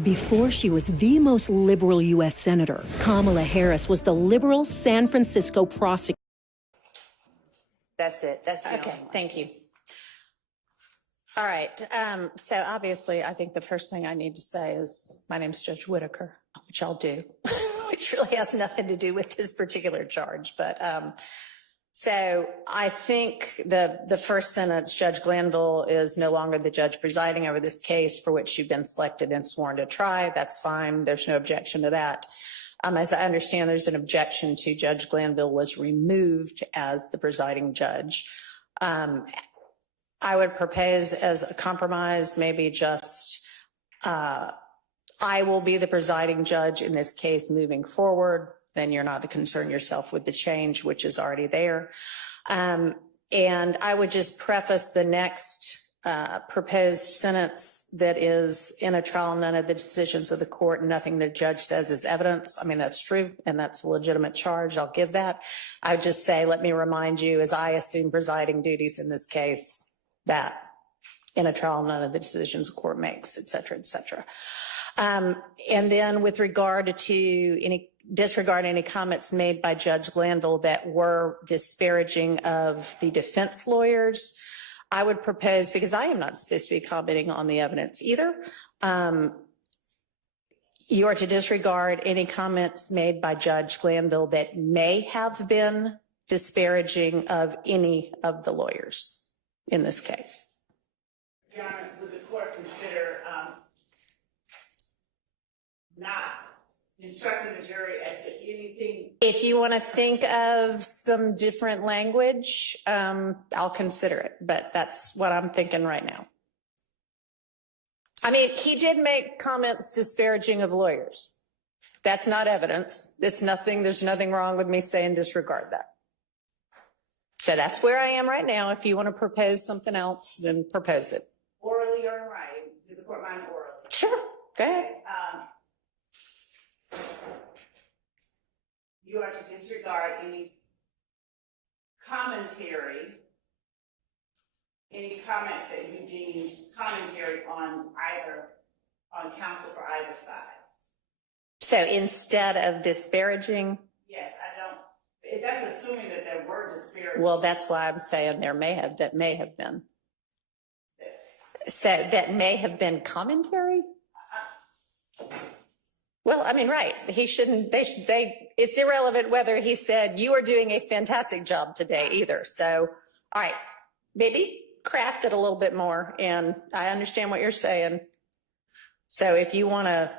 Before she was the most liberal U.S. Senator, Kamala Harris was the liberal San Francisco prosecutor. That's it. That's the Okay, only one. thank you. All right. So obviously, I think the first thing I need to say is my name's Judge Whitaker, which I'll do, which really has nothing to do with this particular charge. But so I think the first sentence, Judge Glanville is no longer the judge presiding over this case for which you've been selected and sworn to try. That's fine. There's no objection to that. As I understand, there's an objection to Judge Glanville was removed as the presiding judge. I would propose as a compromise, maybe just I will be the presiding judge in this case moving forward. Then you're not to concern yourself with the change, which is already there. And I would just preface the next proposed sentence that is in a trial, none of the decisions of the court, nothing the judge says is evidence. I mean, that's true, and that's a legitimate charge. I'll give that. I would just say, let me remind you, as I assume presiding duties in this case, that in a trial, none of the decisions the court makes, et cetera, et cetera. And then with regard to disregard any comments made by Judge Glanville that were disparaging of the defense lawyers, I would propose, because I am not supposed to be commenting on the evidence either, you are to disregard any comments made by Judge Glanville that may have been disparaging of any of the lawyers in this case. Your Honor, would the court consider not instructing the jury as to anything? If you want to think of some different language, I'll consider it, but that's what I'm thinking right now. I mean, he did make comments disparaging of lawyers. That's not evidence. It's nothing. There's nothing wrong with me saying disregard that. So that's where I am right now. If you want to propose something else, then propose it. Orally or in writing? Does the court mind orally? Sure. Go ahead. You are to disregard any commentary, any comments that you deem commentary on counsel for either side. So instead of disparaging? Yes, that's assuming that there were disparaging. Well, that's why I'm saying that may have been. So that may have been commentary? Well, I mean, right. He shouldn't, it's irrelevant whether he said, you are doing a fantastic job today either. So, all right, maybe craft it a little bit more. And I understand what you're saying. So if you want to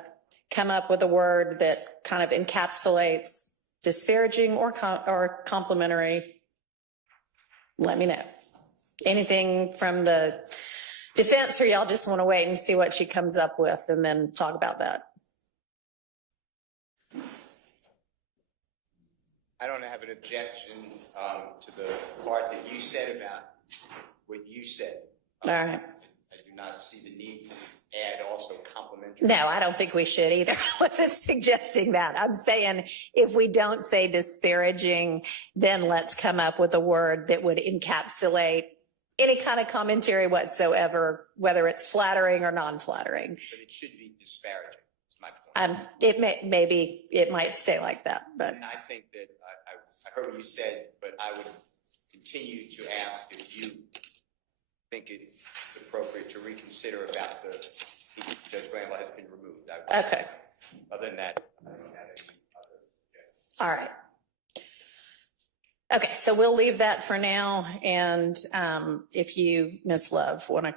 come up with a word that kind of encapsulates disparaging or complimentary, let me know. Anything from the defense, or y'all just want to wait and see what she comes up with and then talk about that? I don't have an objection to the part that you said about what you said. All right. I do not see the need to add also complimentary. No, I don't think we should either. I wasn't suggesting that. I'm saying if we don't say disparaging, then let's come up with a word that would encapsulate any kind of commentary whatsoever, whether it's flattering or non-flattering. But it should be disparaging. That's my point. It might stay like that, but and I think that I heard what you said, but I would continue to ask if you think it's appropriate to reconsider about the Judge Glanville has been removed. Okay. Other than that, I don't have any other objections. All right. Okay, so we'll leave that for now. And if you, Ms. Love, want to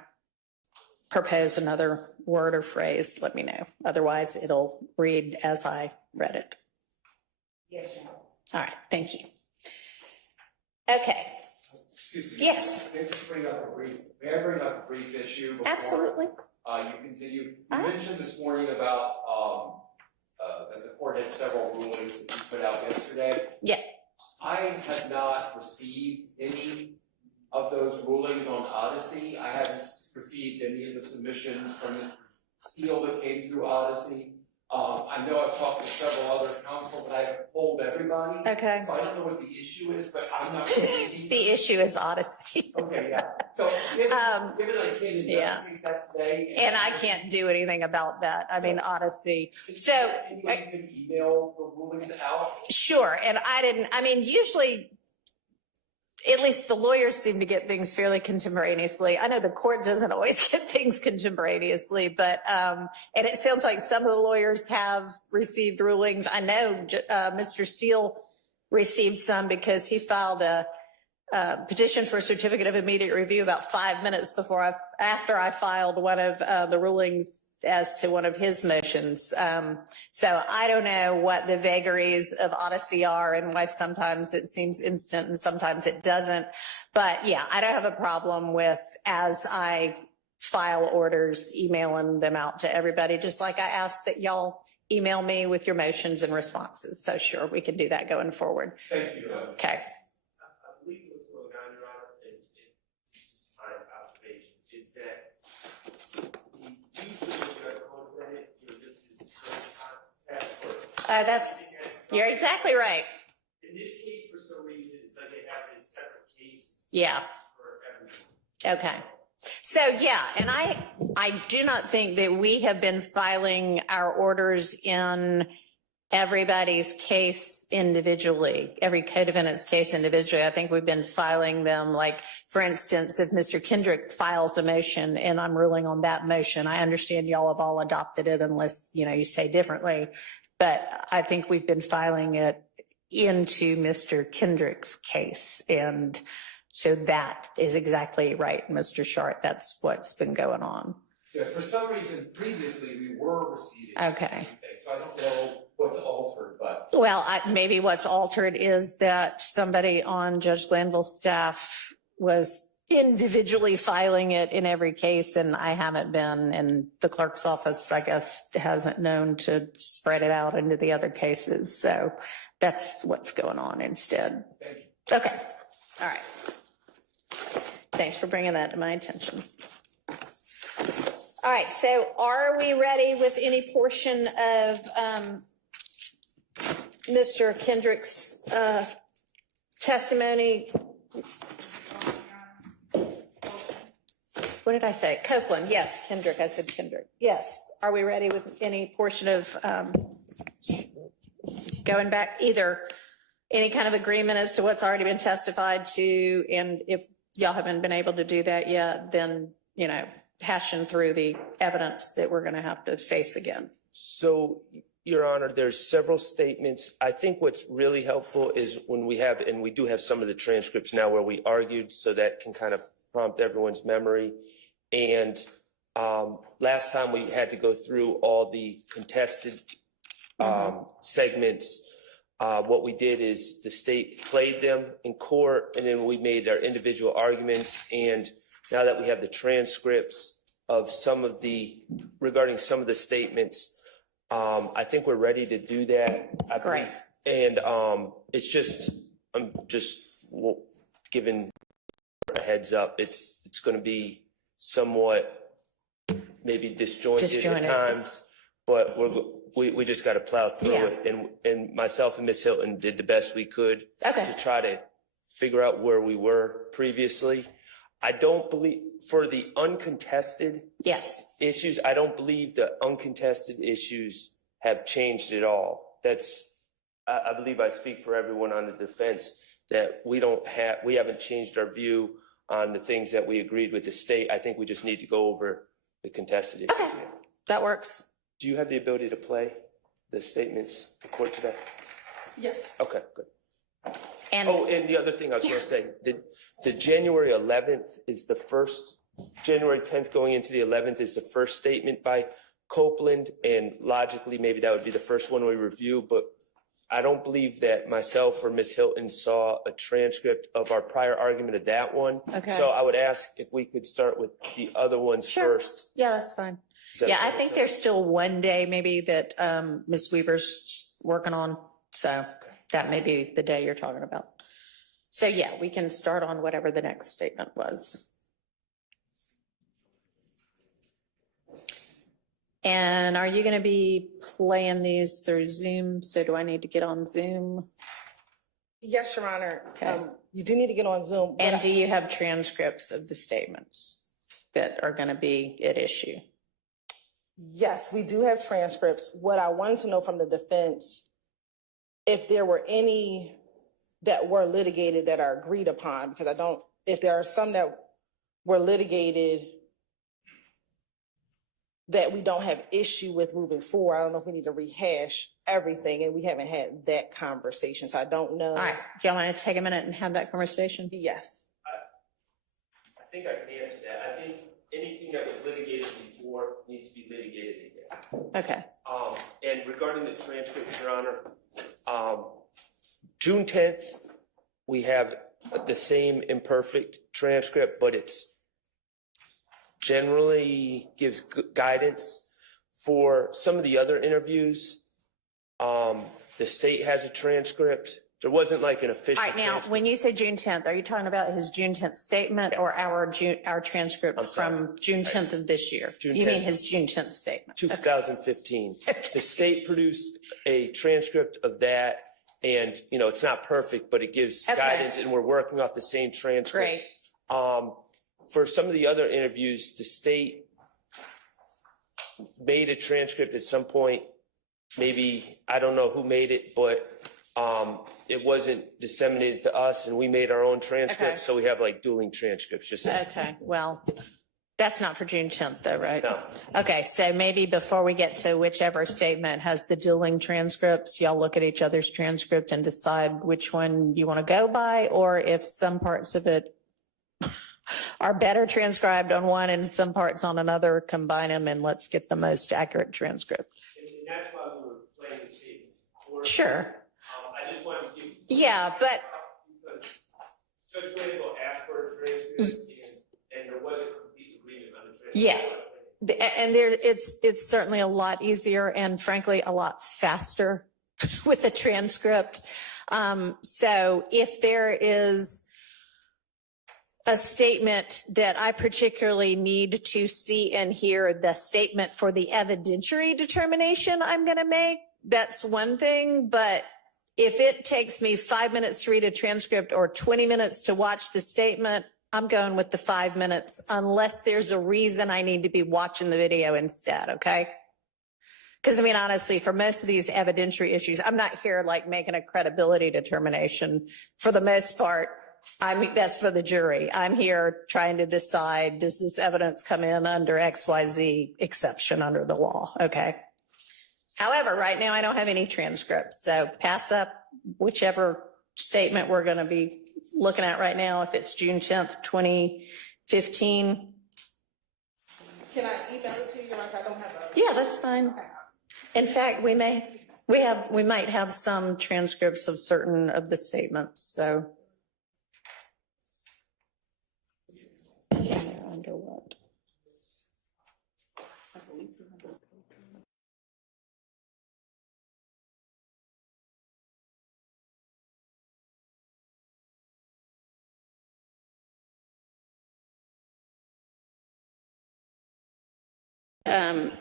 propose another word or phrase, let me know. Otherwise, it'll read as I read it. Yes, Your Honor. All right, thank you. Okay. Excuse me. Yes. May I just bring up may I bring up a brief issue before Absolutely. You continue? You mentioned this morning about that the court had several rulings that you put out yesterday. Yeah. I have not received any of those rulings on Odyssey. I haven't received any of the submissions from Ms. Steele that came through Odyssey. I know I've talked to several other council, but I haven't polled everybody. Okay. So I don't know what the issue is, but I'm not thinking. The issue is Odyssey. Okay, yeah. So given I can't investigate that today. And I can't do anything about that. I mean, Odyssey. So, anybody can email the rulings out. sure. And I mean, usually, at least the lawyers seem to get things fairly contemporaneously. I know the court doesn't always get things contemporaneously, but, and it sounds like some of the lawyers have received rulings. I know Mr. Steele received some because he filed a petition for a certificate of immediate review about 5 minutes after I filed one of the rulings as to one of his motions. So I don't know what the vagaries of Odyssey are and why sometimes it seems instant and sometimes it doesn't. But yeah, I don't have a problem with, as I file orders, emailing them out to everybody, just like I asked that y'all email me with your motions and responses. So sure, we can do that going forward. Thank you. Okay. I believe what's going on, Your Honor, and just my observation, is that usually when you're a co-defendant, you're just in contact for. You're exactly right. In this case, for some reason, it's like they have these separate cases. Yeah. For everyone. Okay. So yeah, and I do not think that we have been filing our orders in everybody's case individually, every co-defendant's case individually. I think we've been filing them, like, for instance, if Mr. Kendrick files a motion and I'm ruling on that motion, I understand y'all have all adopted it unless, you say differently. But I think we've been filing it into Mr. Kendrick's case. And so that is exactly right, Mr. Short. That's what's been going on. Yeah, for some reason, previously, we were receiving. Okay. Everything, so I don't know what's altered, but. Well, maybe what's altered is that somebody on Judge Glanville's staff was individually filing it in every case, and I haven't been, and the clerk's office, I guess, hasn't known to spread it out into the other cases. So that's what's going on instead. Thank you. Okay. All right. Thanks for bringing that to my attention. All right, so are we ready with any portion of Mr. Kendrick's testimony? What did I say? Copeland, yes. Kendrick, I said Kendrick. Yes. Are we ready with any portion of going back, either any kind of agreement as to what's already been testified to, and if y'all haven't been able to do that yet, then, hashing through the evidence that we're going to have to face again? So, Your Honor, there's several statements. I think what's really helpful is when we have, and we do have some of the transcripts now where we argued, so that can kind of prompt everyone's memory. And last time we had to go through all the contested segments. What we did is the state played them in court, and then we made our individual arguments. And now that we have the transcripts of regarding some of the statements, I think we're ready to do that. Great. And I'm just giving a heads up. It's going to be somewhat maybe disjointed at times, but we just got to plow through it. And myself and Ms. Hilton did the best we could to try to figure out where we were previously. I don't believe, for the uncontested issues, I don't believe the uncontested issues have changed at all. I believe I speak for everyone on the defense that we haven't changed our view on the things that we agreed with the state. I think we just need to go over the contested issues. Okay, that works. Do you have the ability to play the statements for court today? Yes. Okay, good. And And the other thing I was going to say, the January 11th is the first, January 10th going into the 11th is the first statement by Copeland, and logically maybe that would be the first one we review, but I don't believe that myself or Ms. Hilton saw a transcript of our prior argument of that one. Okay. So I would ask if we could start with the other ones first. Yeah, that's fine. Yeah, I think there's still one day maybe that Ms. Weaver's working on. So that may be the day you're talking about. So yeah, we can start on whatever the next statement was. And are you going to be playing these through Zoom? So do I need to get on Zoom? Yes, Your Honor. Okay. You do need to get on Zoom. And do you have transcripts of the statements that are going to be at issue? Yes, we do have transcripts. What I wanted to know from the defense, if there were any that were litigated that are agreed upon, because if there are some that were litigated that we don't have issue with moving forward, I don't know if we need to rehash everything, and we haven't had that conversation, so I don't know. All right. Do y'all want to take a minute and have that conversation? Yes. I think I can answer that. I think anything that was litigated before needs to be litigated again. Okay. And regarding the transcripts, Your Honor, June 10th, we have the same imperfect transcript, but it's generally gives guidance. For some of the other interviews, the state has a transcript. There wasn't like an official All right. Now, transcript. when you say June 10th, are you talking about his June 10th statement or our transcript from June 10th of this year? June You mean 10th. his June 10th statement? 2015. The state produced a transcript of that, and it's not perfect, but it gives Okay. guidance, and we're working off the same transcript. Great. For some of the other interviews, the state made a transcript at some point. Maybe, I don't know who made it, but it wasn't disseminated to us, and we made our own transcript. Okay. So we have like dueling transcripts. Just Okay. Well, that's not for June 10th though, right? No. Okay. So maybe before we get to whichever statement has the dueling transcripts, y'all look at each other's transcript and decide which one you want to go by, or if some parts of it are better transcribed on one and some parts on another, combine them and let's get the most accurate transcript. And that's why we were playing the statements. Sure. I just wanted to give. Yeah, but Because Judge Glanville asked for a transcript and there wasn't complete agreement on the transcript. Yeah. And it's certainly a lot easier and frankly a lot faster with the transcript. So if there is a statement that I particularly need to see and hear the statement for the evidentiary determination I'm going to make, that's one thing. But if it takes me 5 minutes to read a transcript or 20 minutes to watch the statement, I'm going with the 5 minutes unless there's a reason I need to be watching the video instead. Okay. Because I mean, honestly, for most of these evidentiary issues, I'm not here like making a credibility determination. For the most part, that's for the jury. I'm here trying to decide, does this evidence come in under XYZ exception under the law? Okay. However, right now I don't have any transcripts. So pass up whichever statement we're going to be looking at right now. If it's June 10th, 2015. Can I email it to you? I don't have a. Yeah, that's fine. In fact, we might have some transcripts of certain of the statements. So. Under what?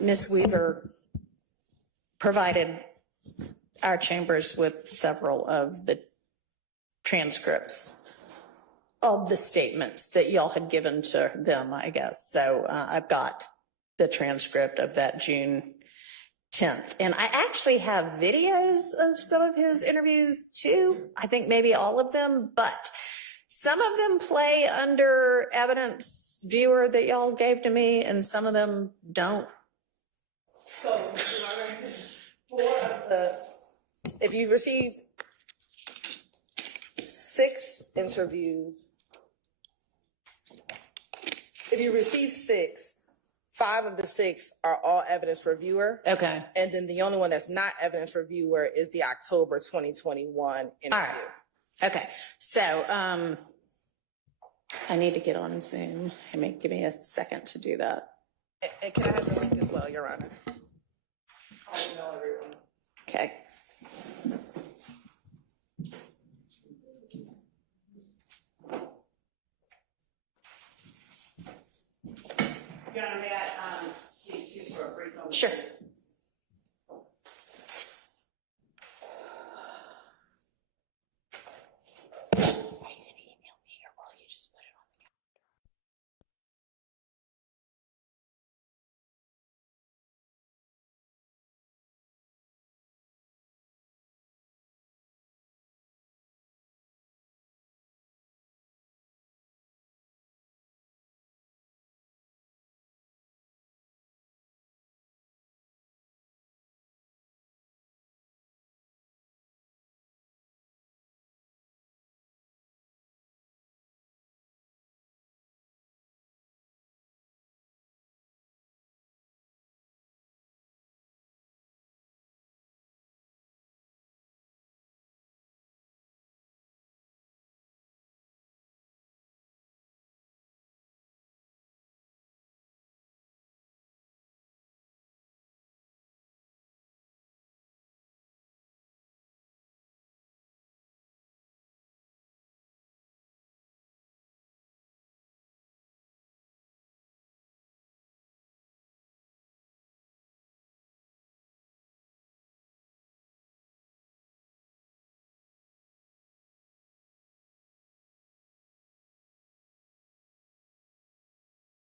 Ms. Weaver provided our chambers with several of the transcripts of the statements that y'all had given to them, I guess. So I've got the transcript of that June 10th. And I actually have videos of some of his interviews too. I think maybe all of them, but some of them play under evidence viewer that y'all gave to me and some of them don't. So, if you've received 6 interviews, if you receive 6, 5 of the 6 are all evidence reviewer. Okay. And then the only one that's not evidence reviewer is the October 2021 interview. All right. Okay. So I need to get on Zoom. Give me a second to do that. And can I have the link as well, Your Honor? Okay. Your Honor, may I, excuse for a brief moment? Sure.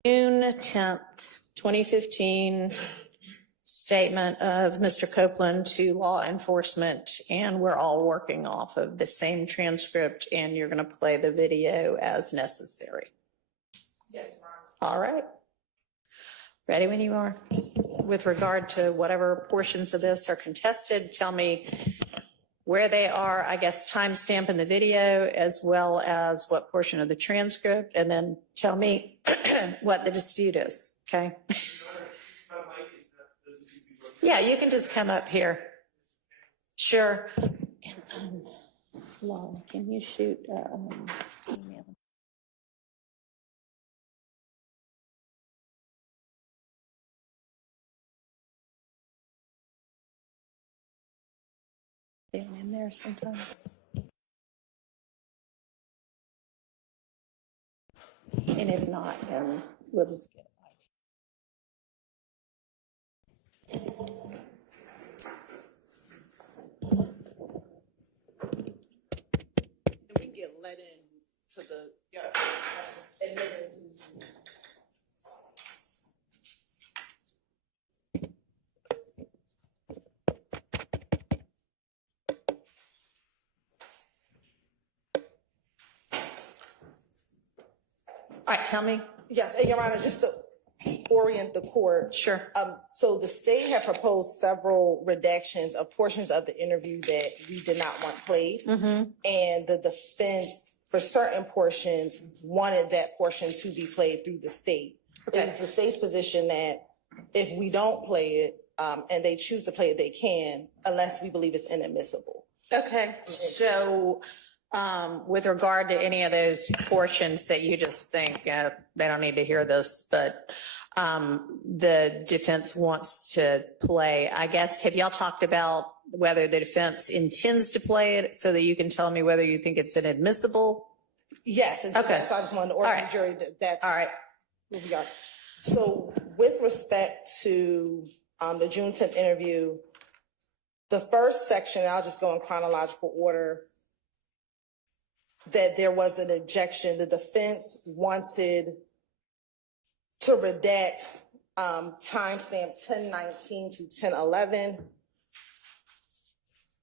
June 10th, 2015 statement of Mr. Copeland to law enforcement, and we're all working off of the same transcript, and you're going to play the video as necessary. Yes, ma'am. All right. Ready when you are. With regard to whatever portions of this are contested, tell me where they are, I guess, timestamp in the video, as well as what portion of the transcript, and then tell me what the dispute is, okay? Yeah, you can just come up here. Sure. And, Laura, can you shoot email? Down in there sometimes. And if not, then we'll just get And we get let in to the, admittance. all right, tell me. Yes, and Your Honor, just to orient the court. Sure. So the state had proposed several redactions of portions of the interview that we did not want played. And the defense, for certain portions, wanted that portion to be played through the state. Okay. It's the state's position that if we don't play it, and they choose to play it, they can, unless we believe it's inadmissible. Okay, so with regard to any of those portions that you just think they don't need to hear this, but the defense wants to play, I guess, have y'all talked about whether the defense intends to play it so that you can tell me whether you think it's inadmissible? Yes, and Okay. so I just wanted to orient right. the jury that that's All right. where we are. So with respect to the June 10th interview, the first section, I'll just go in chronological order, that there was an objection. The defense wanted to redact timestamp 1019 to 1011.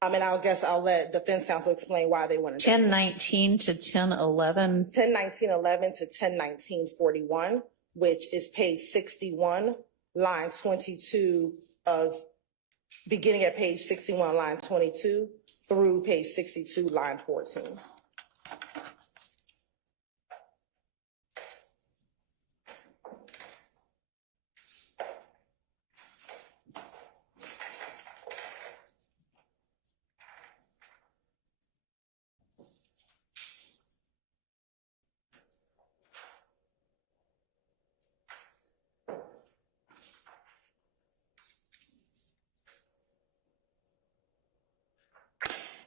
And I guess I'll let defense counsel explain why they wanted 1019 to 1011. 1019:11 to 1019:41, which is page 61, line 22 of, beginning at page 61, line 22, through page 62, line 14.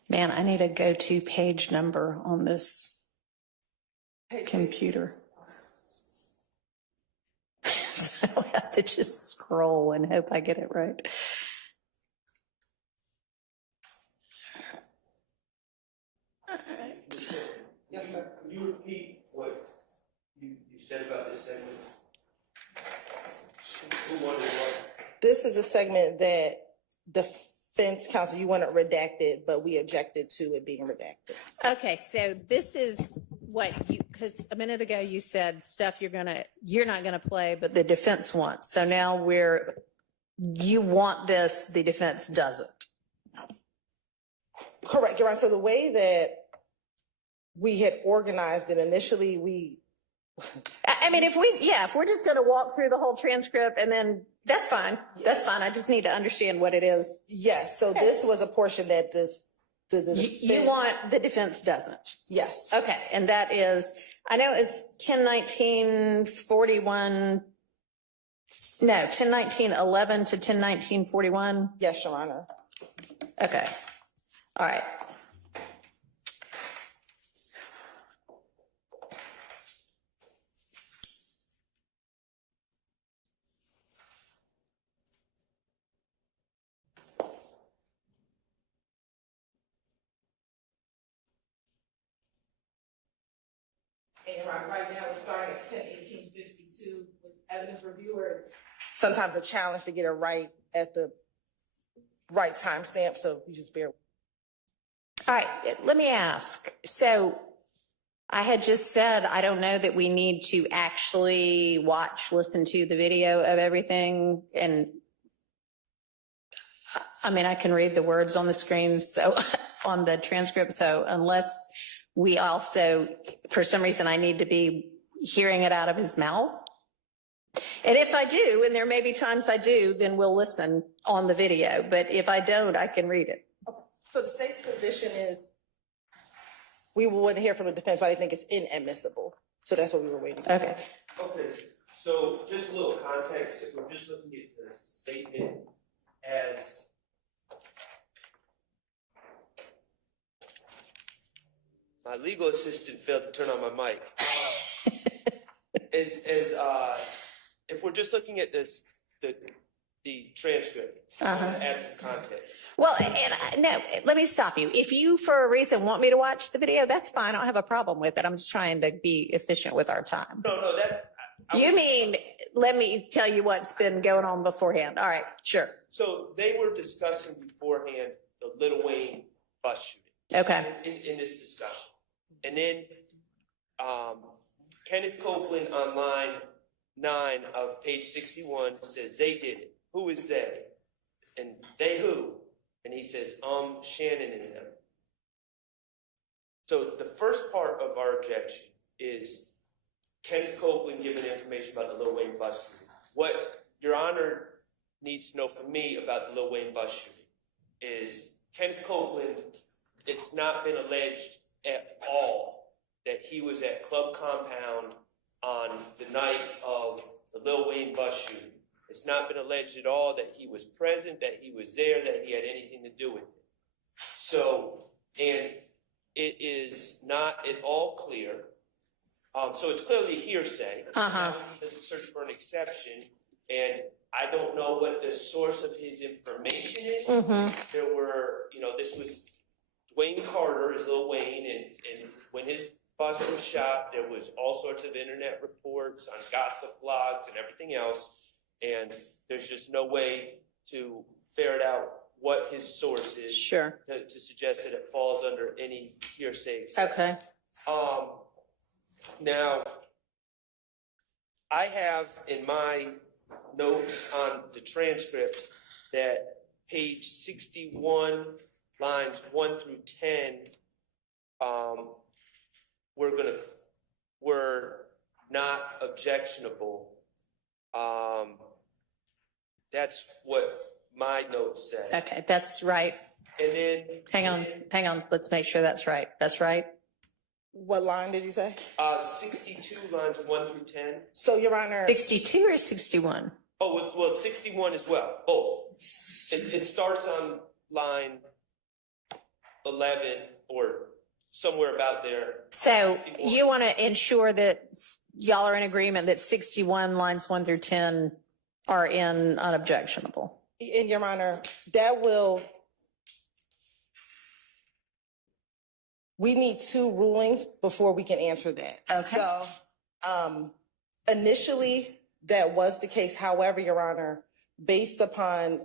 Man, I need a go-to page number on this computer. So I don't have to just scroll and hope I get it right. All right. Yes, sir. Could you repeat what you said about this segment? Who wanted what? This is a segment that defense counsel, you wanted redacted, but we objected to it being redacted. Okay, so this is what you, because a minute ago you said stuff you're not gonna play, but the defense wants. So now you want this, the defense doesn't. Correct, Your Honor. So the way that we had organized it initially, I mean, if we're just gonna walk through the whole transcript and then, that's fine. That's fine. I just need to understand what it is. yes, so this was a portion that the You want, the defense doesn't. yes. Okay, and that is, I know it's 1019:41, no, 1019:11 to 1019:41. Yes, Your Honor. Okay, all right. And right now, we're starting at 10:18:52 with evidence reviewer, it's sometimes a challenge to get it right at the right timestamp, so you just bear. All right, let me ask. So I had just said, I don't know that we need to actually listen to the video of everything. And I mean, I can read the words on the screen, so on the transcript. So unless we also, for some reason, I need to be hearing it out of his mouth. And if I do, and there may be times I do, then we'll listen on the video. But if I don't, I can read it. Okay. So the state's position is we wouldn't hear from the defense, but I think it's inadmissible. So that's what we were waiting for. Okay. Okay, so just a little context, if we're just looking at the statement as My legal assistant failed to turn on my mic. If we're just looking at this, the transcript as some context. Well, no, let me stop you. If you, for a reason, want me to watch the video, that's fine. I don't have a problem with it. I'm just trying to be efficient with our time. No, You mean, let me tell you what's been going on beforehand. All right, sure. So they were discussing beforehand the Lil Wayne bus shooting. Okay. In this discussion. And then Kenneth Copeland on line 9 of page 61 says they did it. Who is they? And they who? And he says, Shannon and them. So the first part of our objection is Kenneth Copeland giving information about the Lil Wayne bus shooting. What Your Honor needs to know from me about the Lil Wayne bus shooting is Kenneth Copeland, it's not been alleged at all that he was at Club Compound on the night of the Lil Wayne bus shooting. It's not been alleged at all that he was present, that he was there, that he had anything to do with it. So, and it is not at all clear. So it's clearly hearsay. Now we need to search for an exception, and I don't know what the source of his information is. There were, this was Dwayne Carter is Lil Wayne, and when his bus was shot, there was all sorts of internet reports on gossip blogs and everything else, and there's just no way to ferret out what his source is to suggest that it falls under any hearsay exception. Okay. Now, I have in my notes on the transcript that page 61, lines 1 through 10, were not objectionable. That's what my notes said. Okay, that's right. And then Hang on. Let's make sure that's right. That's right. What line did you say? 62 lines 1 through 10. So, Your Honor. 62 or 61? Oh, well, 61 as well. Both. It starts on line 11 or somewhere about there. So you want to ensure that y'all are in agreement that 61 lines 1 through 10 are in unobjectionable? And Your Honor, that will. We need 2 rulings before we can answer that. Okay. So, initially, that was the case. However, Your Honor, based upon,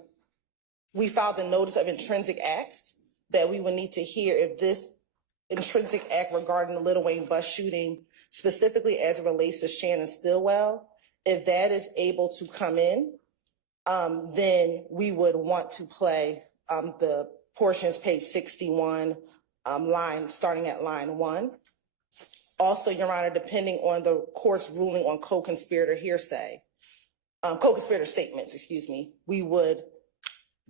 we filed the notice of intrinsic acts that we would need to hear if this intrinsic act regarding the Lil Wayne bus shooting, specifically as it relates to Shannon Stillwell, if that is able to come in, then we would want to play the portions page 61, starting at line 1. Also, Your Honor, depending on the court's ruling on co-conspirator statements, we would.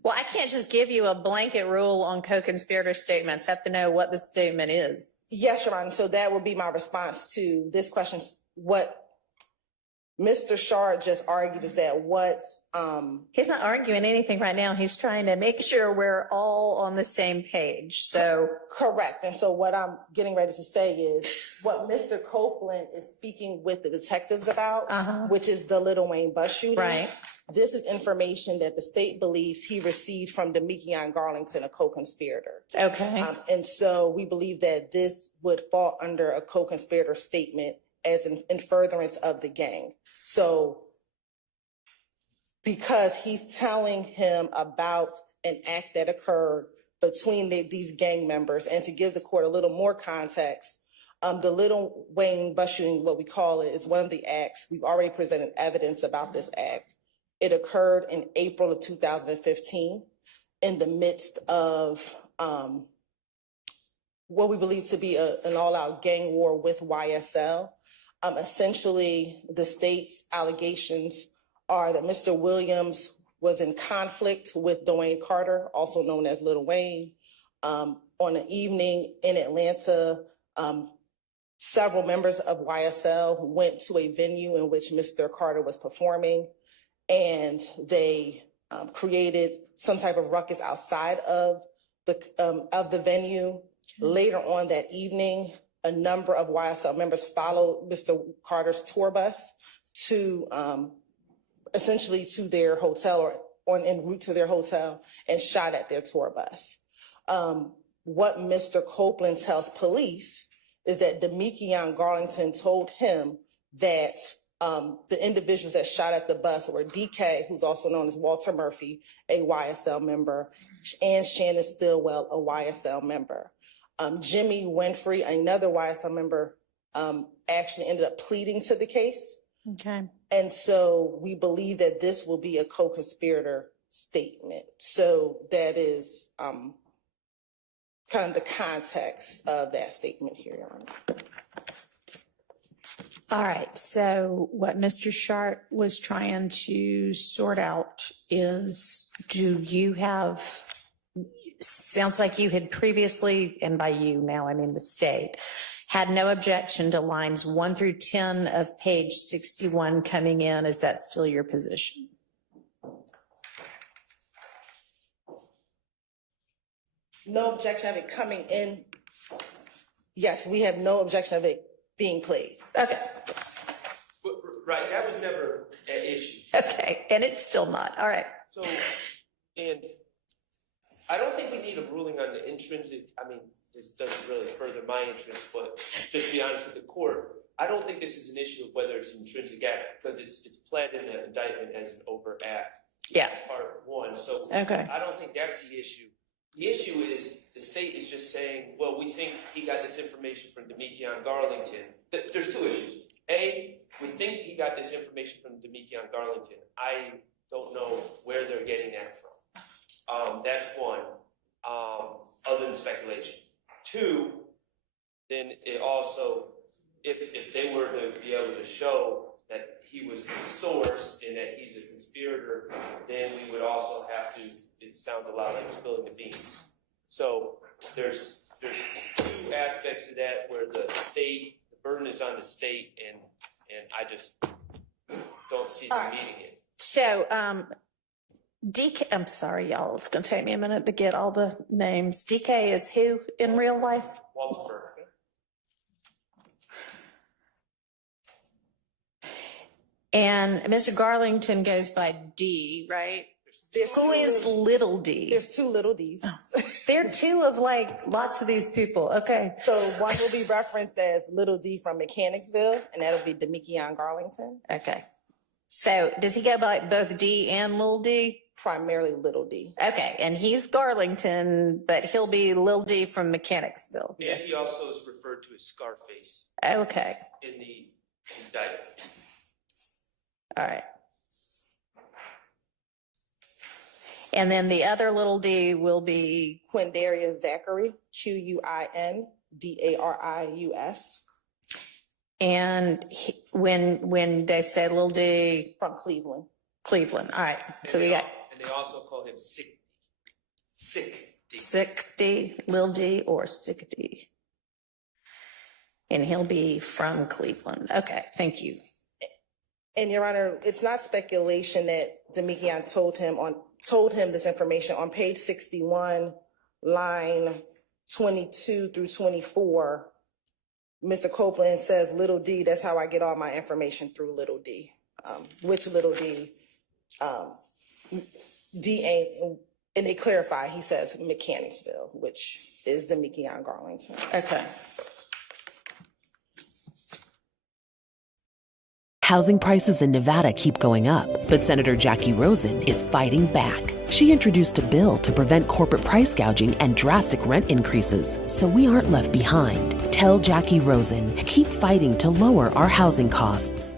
Well, I can't just give you a blanket rule on co-conspirator statements. I have to know what the statement is. Yes, Your Honor. So that would be my response to this question. What Mr. Shard just argued is that he's not arguing anything right now. He's trying to make sure we're all on the same page. So correct. And so what I'm getting ready to say is what Mr. Copeland is speaking with the detectives about, which is the Lil Wayne bus shooting. Right. This is information that the state believes he received from Demekion Garlington, a co-conspirator. Okay. And so we believe that this would fall under a co-conspirator statement as in furtherance of the gang. So because he's telling him about an act that occurred between these gang members. And to give the court a little more context, the Little Wayne bus shooting, what we call it, is one of the acts. We've already presented evidence about this act. It occurred in April of 2015 in the midst of what we believe to be an all-out gang war with YSL. Essentially, the state's allegations are that Mr. Williams was in conflict with Dwayne Carter, also known as Lil Wayne. On an evening in Atlanta, several members of YSL went to a venue in which Mr. Carter was performing, and they created some type of ruckus outside of the venue. Later on that evening, a number of YSL members followed Mr. Carter's tour bus to essentially to their hotel or en route to their hotel and shot at their tour bus. What Mr. Copeland tells police is that Demekion Garlington told him that the individuals that shot at the bus were DK, who's also known as Walter Murphy, a YSL member, and Shannon Stillwell, a YSL member. Jimmy Winfrey, another YSL member, actually ended up pleading to the case. Okay. And so we believe that this will be a co-conspirator statement. So that is kind of the context of that statement here, Your Honor. All right. So what Mr. Shart was trying to sort out is, do you have, sounds like you had previously, and by you now I mean the state, had no objection to lines 1 through 10 of page 61 coming in. Is that still your position? No objection of it coming in. Yes, we have no objection of it being played. Okay. Right, that was never an issue. Okay, and it's still not. All right. So, and I don't think we need a ruling on the intrinsic, I mean, this doesn't really further my interest, but just to be honest with the court, I don't think this is an issue of whether it's an intrinsic act, because it's pled in the indictment as an overt act. Yeah. Part 1, so Okay. I don't think that's the issue. The issue is the state is just saying, well, we think he got this information from Demekion Garlington. There's 2 issues. A, we think he got this information from Demekion Garlington. I don't know where they're getting that from. That's 1, other than speculation. 2, then it also, if they were to be able to show that he was the source and that he's a conspirator, then we would also have to, it sounds a lot like spilling the beans. So there's 2 aspects to that where the state, the burden is on the state, and I just don't see them meeting it. So, DK, I'm sorry, y'all. It's going to take me a minute to get all the names. DK is who in real life? Walter. And Mr. Garlington goes by D, right? Who is Little D? There's 2 Little Ds. Oh. There are 2 of like lots of these people. Okay. So one will be referenced as Little D from Mechanicsville, and that'll be Demekion Garlington. Okay. So does he go by both D and Lil D? Primarily Little D. Okay. And he's Garlington, but he'll be Lil D from Mechanicsville. And he also is referred to as Scarface Okay. in the indictment. All right. And then the other Little D will be Quindarius Zachary, Quindarius. And when they say Lil D, From Cleveland. Cleveland. All right. So And we got they also call him Sick D. Sick D, Lil D, or Sick D. And he'll be from Cleveland. Okay. Thank you. And Your Honor, it's not speculation that Demekion told him this information. On page 61, line 22 through 24, Mr. Copeland says, Little D, that's how I get all my information, through Little D. Which Little D? D ain't, and they clarify, he says Mechanicsville, which is Demekion Garlington. Okay. Housing prices in Nevada keep going up, but Senator Jackie Rosen is fighting back. She introduced a bill to prevent corporate price gouging and drastic rent increases, so we aren't left behind. Tell Jackie Rosen, keep fighting to lower our housing costs.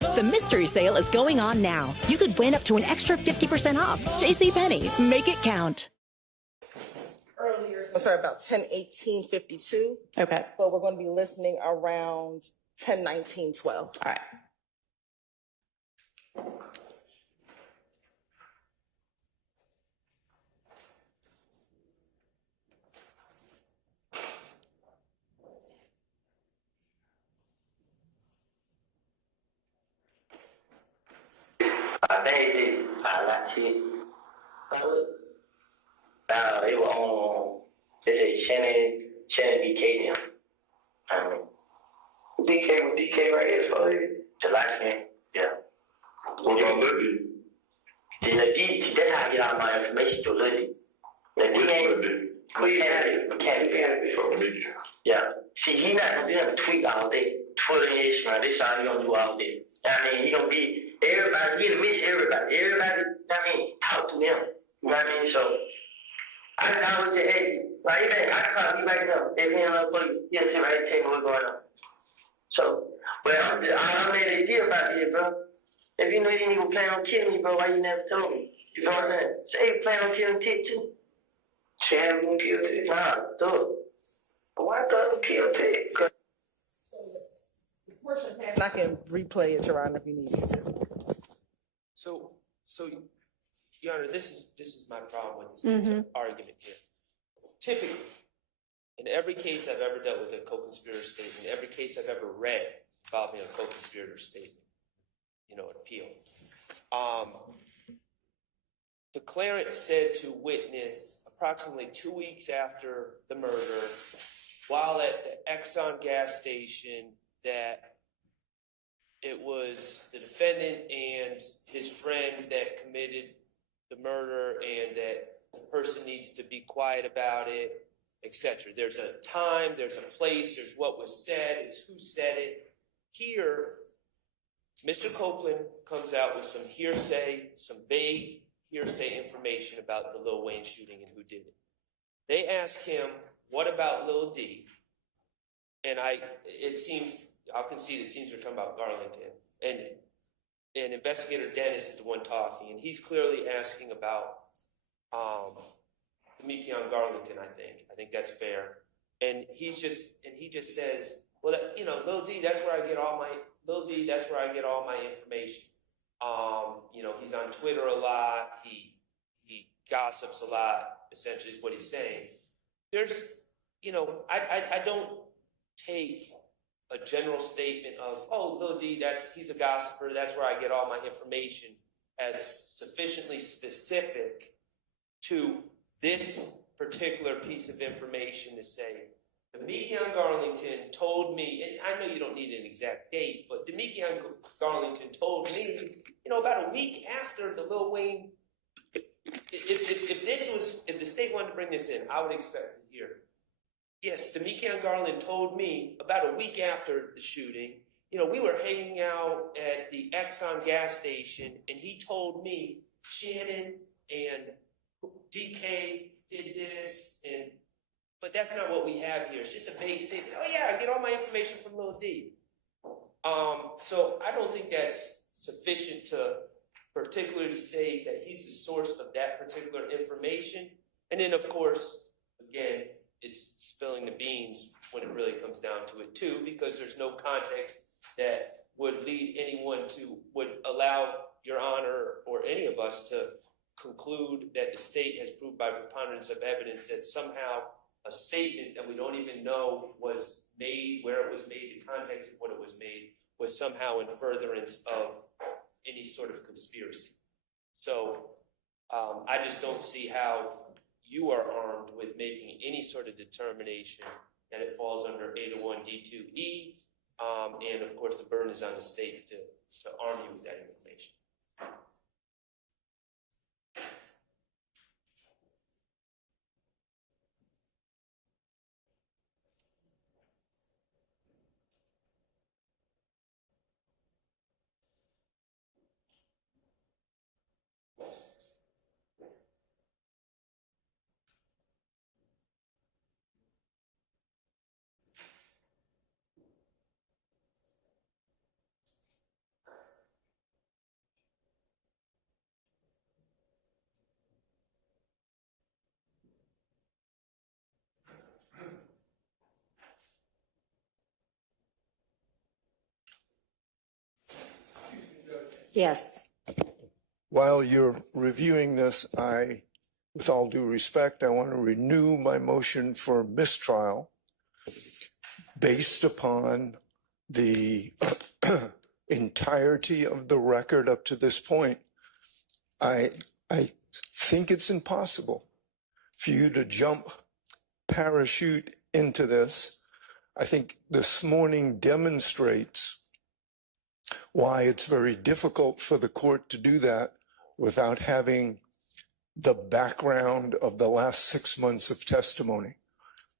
The mystery sale is going on now. You could win up to an extra 50% off. JCPenney, make it count. Earlier, sorry, about 10:18:52. Okay, But we're going to be listening around 10:19:12. all right. Baby, I like it. It was on, they say Shannon BK down. DK with DK right here for you. The last name, yeah. What's on Libby? See, that's how I get all my information to Libby. The DK, mechanic. From Libby. Yeah. See, he's not gonna be able to tweet all day. Twitter is, man, this is how he gonna do all day. I mean, he gonna be, everybody, he'll miss everybody. Everybody, I mean, talk to him. You know what I mean? So, I was just, hey, right there, I call you right now. If he ain't no police, he'll sit right there and tell me what's going on. So, well, I'm mad at you about this, bro. If you know you didn't even plan on killing me, bro, why you never told me? You know what I'm saying? Say you plan on killing Tit, too. Shannon gonna kill Tit? Nah, do it. But why thought you kill Tit? And I can replay it, Your Honor, if you need me to. So, Your Honor, this is my problem with this argument here. Typically, in every case I've ever dealt with a co-conspirator statement, every case I've ever read involving a co-conspirator statement, an appeal, declarant said to witness approximately 2 weeks after the murder, while at the Exxon gas station, that it was the defendant and his friend that committed the murder and that the person needs to be quiet about it, etc. There's a time, there's a place, there's what was said, it's who said it. Here, Mr. Copeland comes out with some hearsay, some vague hearsay information about the Lil Wayne shooting and who did it. They ask him, what about Lil D? And I'll concede it seems we're talking about Garlington. And Investigator Dennis is the one talking, and he's clearly asking about Demekion Garlington, I think. I think that's fair. And he just says, well, Lil D, that's where I get all my information. He's on Twitter a lot. He gossips a lot, essentially is what he's saying. There's, I don't take a general statement of, oh, Lil D, he's a gossiper, that's where I get all my information, as sufficiently specific to this particular piece of information to say, Demekion Garlington told me, and I know you don't need an exact date, but Demekion Garlington told me, about a week after the Lil Wayne, if the state wanted to bring this in, I would expect to hear, yes, Demekion Garland told me about a week after the shooting, we were hanging out at the Exxon gas station, and he told me Shannon and DK did this, but that's not what we have here. It's just a vague statement. Oh yeah, I get all my information from Lil D. So I don't think that's sufficient to particularly say that he's the source of that particular information. And then, of course, again, it's spilling the beans when it really comes down to it too, because there's no context that would allow Your Honor or any of us to conclude that the state has proved by preponderance of evidence that somehow a statement that we don't even know was made, where it was made, the context of what it was made, was somehow in furtherance of any sort of conspiracy. So I just don't see how you are armed with making any sort of determination that it falls under 801 D2E, and of course the burden is on the state to arm you with that information. Yes. While you're reviewing this, with all due respect, I want to renew my motion for mistrial based upon the entirety of the record up to this point. I think it's impossible for you to parachute into this. I think this morning demonstrates why it's very difficult for the court to do that without having the background of the last 6 months of testimony.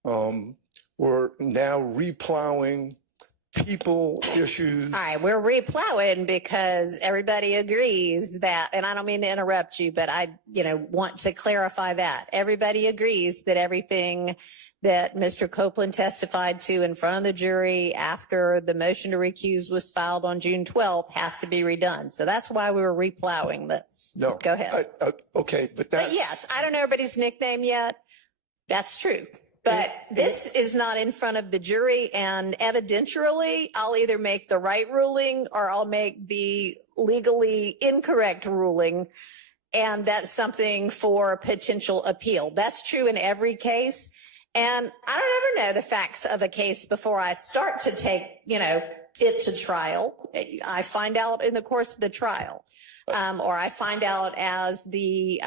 We're now replowing people issues. All right, we're replowing because everybody agrees that, and I don't mean to interrupt you, but I, want to clarify that. Everybody agrees that everything that Mr. Copeland testified to in front of the jury after the motion to recuse was filed on June 12th has to be redone. So that's why we were replowing this. No. Go ahead. Okay, but yes, I don't know everybody's nickname yet. That's true. But this is not in front of the jury, and evidentially, I'll either make the right ruling or I'll make the legally incorrect ruling, and that's something for potential appeal. That's true in every case, and I don't ever know the facts of a case before I start to take, it to trial. I find out in the course of the trial, or I find out as the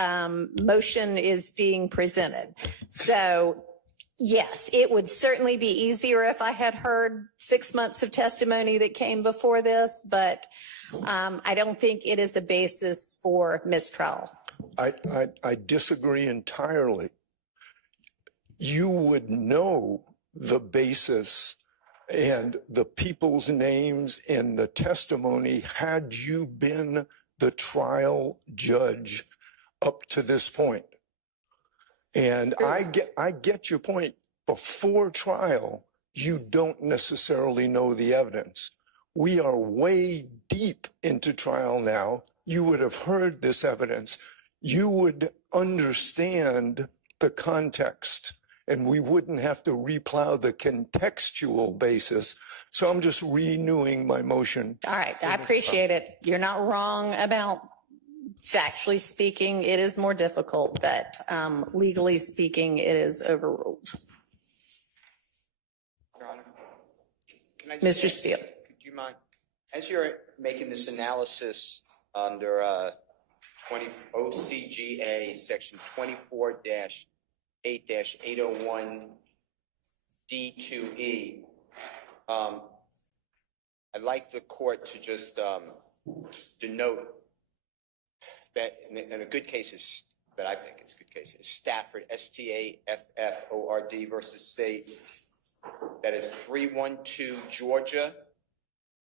motion is being presented. So, yes, it would certainly be easier if I had heard 6 months of testimony that came before this, but I don't think it is a basis for mistrial. I disagree entirely. You would know the basis and the people's names in the testimony had you been the trial judge up to this point. And I get your point. Before trial, you don't necessarily know the evidence. We are way deep into trial now. You would have heard this evidence. You would understand the context, and we wouldn't have to replow the contextual basis. So I'm just renewing my motion. All right, I appreciate it. You're not wrong about factually speaking, it is more difficult, but legally speaking, it is overruled. Your Honor, can I just Mr. Steele. Could you mind, as you're making this analysis under OCGA section 24-8-801 D2E, I'd like the court to just denote that in a good case is, that I think is a good case, is Stafford, STAFFORD versus State. That is 312 Georgia,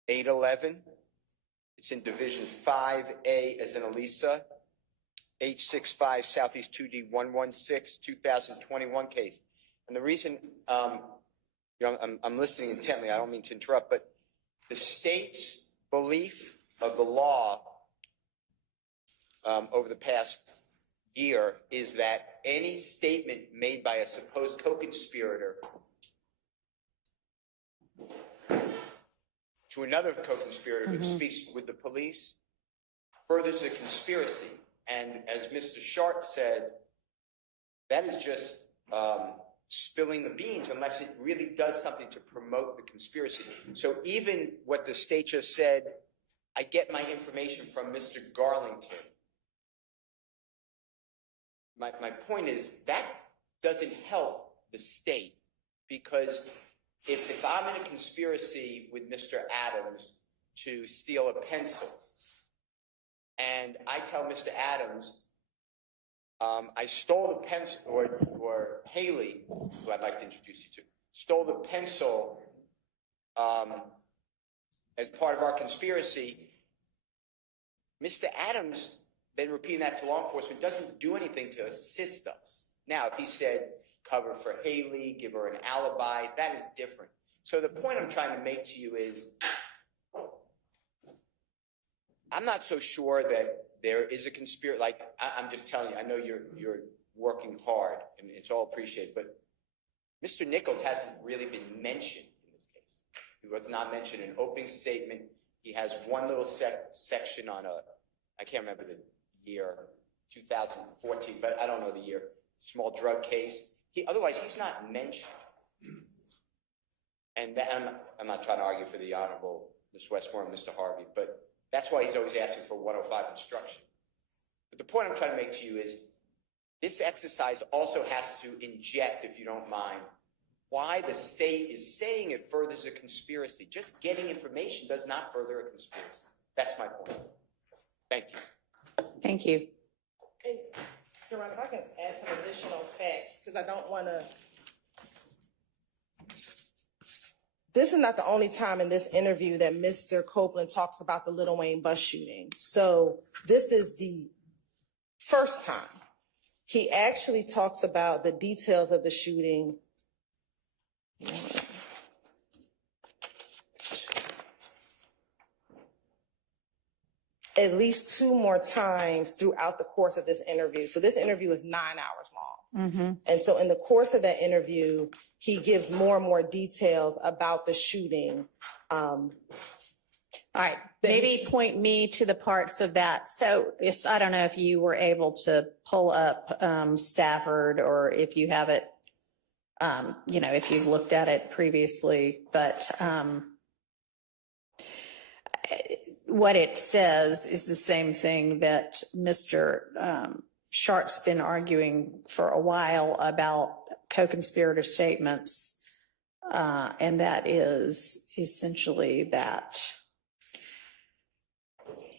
811. It's in Division 5A as in Elisa, 865 Southeast 2D 116, 2021 case. And the reason, I'm listening intently, I don't mean to interrupt, but the state's belief of the law over the past year is that any statement made by a supposed co-conspirator to another co-conspirator who speaks with the police furthers a conspiracy. And as Mr. Sharp said, that is just spilling the beans unless it really does something to promote the conspiracy. So even what the state just said, I get my information from Mr. Garlington. My point is that doesn't help the state, because if I'm in a conspiracy with Mr. Adams to steal a pencil, and I tell Mr. Adams, I stole the pencil, or Haley, who I'd like to introduce you to, stole the pencil as part of our conspiracy, Mr. Adams, then repeating that to law enforcement, doesn't do anything to assist us. Now, if he said, cover for Haley, give her an alibi, that is different. So the point I'm trying to make to you is, I'm not so sure that there is a conspiracy. Like, I'm just telling you, I know you're working hard, and it's all appreciated, but Mr. Nichols hasn't really been mentioned in this case. He was not mentioned in opening statement. he has one little section on I can't remember the year, 2014, but I don't know the year, small drug case. Otherwise, he's not mentioned. And that, I'm not trying to argue for the Honorable Ms. Westmore and Mr. Harvey, but that's why he's always asking for 105 instruction. But the point I'm trying to make to you is this exercise also has to inject, if you don't mind, why the state is saying it furthers a conspiracy. Just getting information does not further a conspiracy. That's my point. Thank you. Thank you. And, Your Honor, if I can add some additional facts, because I don't want to. This is not the only time in this interview that Mr. Copeland talks about the Lil Wayne bus shooting. So this is the first time. He actually talks about the details of the shooting. At least 2 more times throughout the course of this interview. So this interview is 9 hours long. Mm-hmm. And so in the course of that interview, he gives more and more details about the shooting. All right, maybe point me to the parts of that. So I don't know if you were able to pull up Stafford or if you have it, if you've looked at it previously, but what it says is the same thing that Mr. Sharp's been arguing for a while about co-conspirator statements, and that is essentially that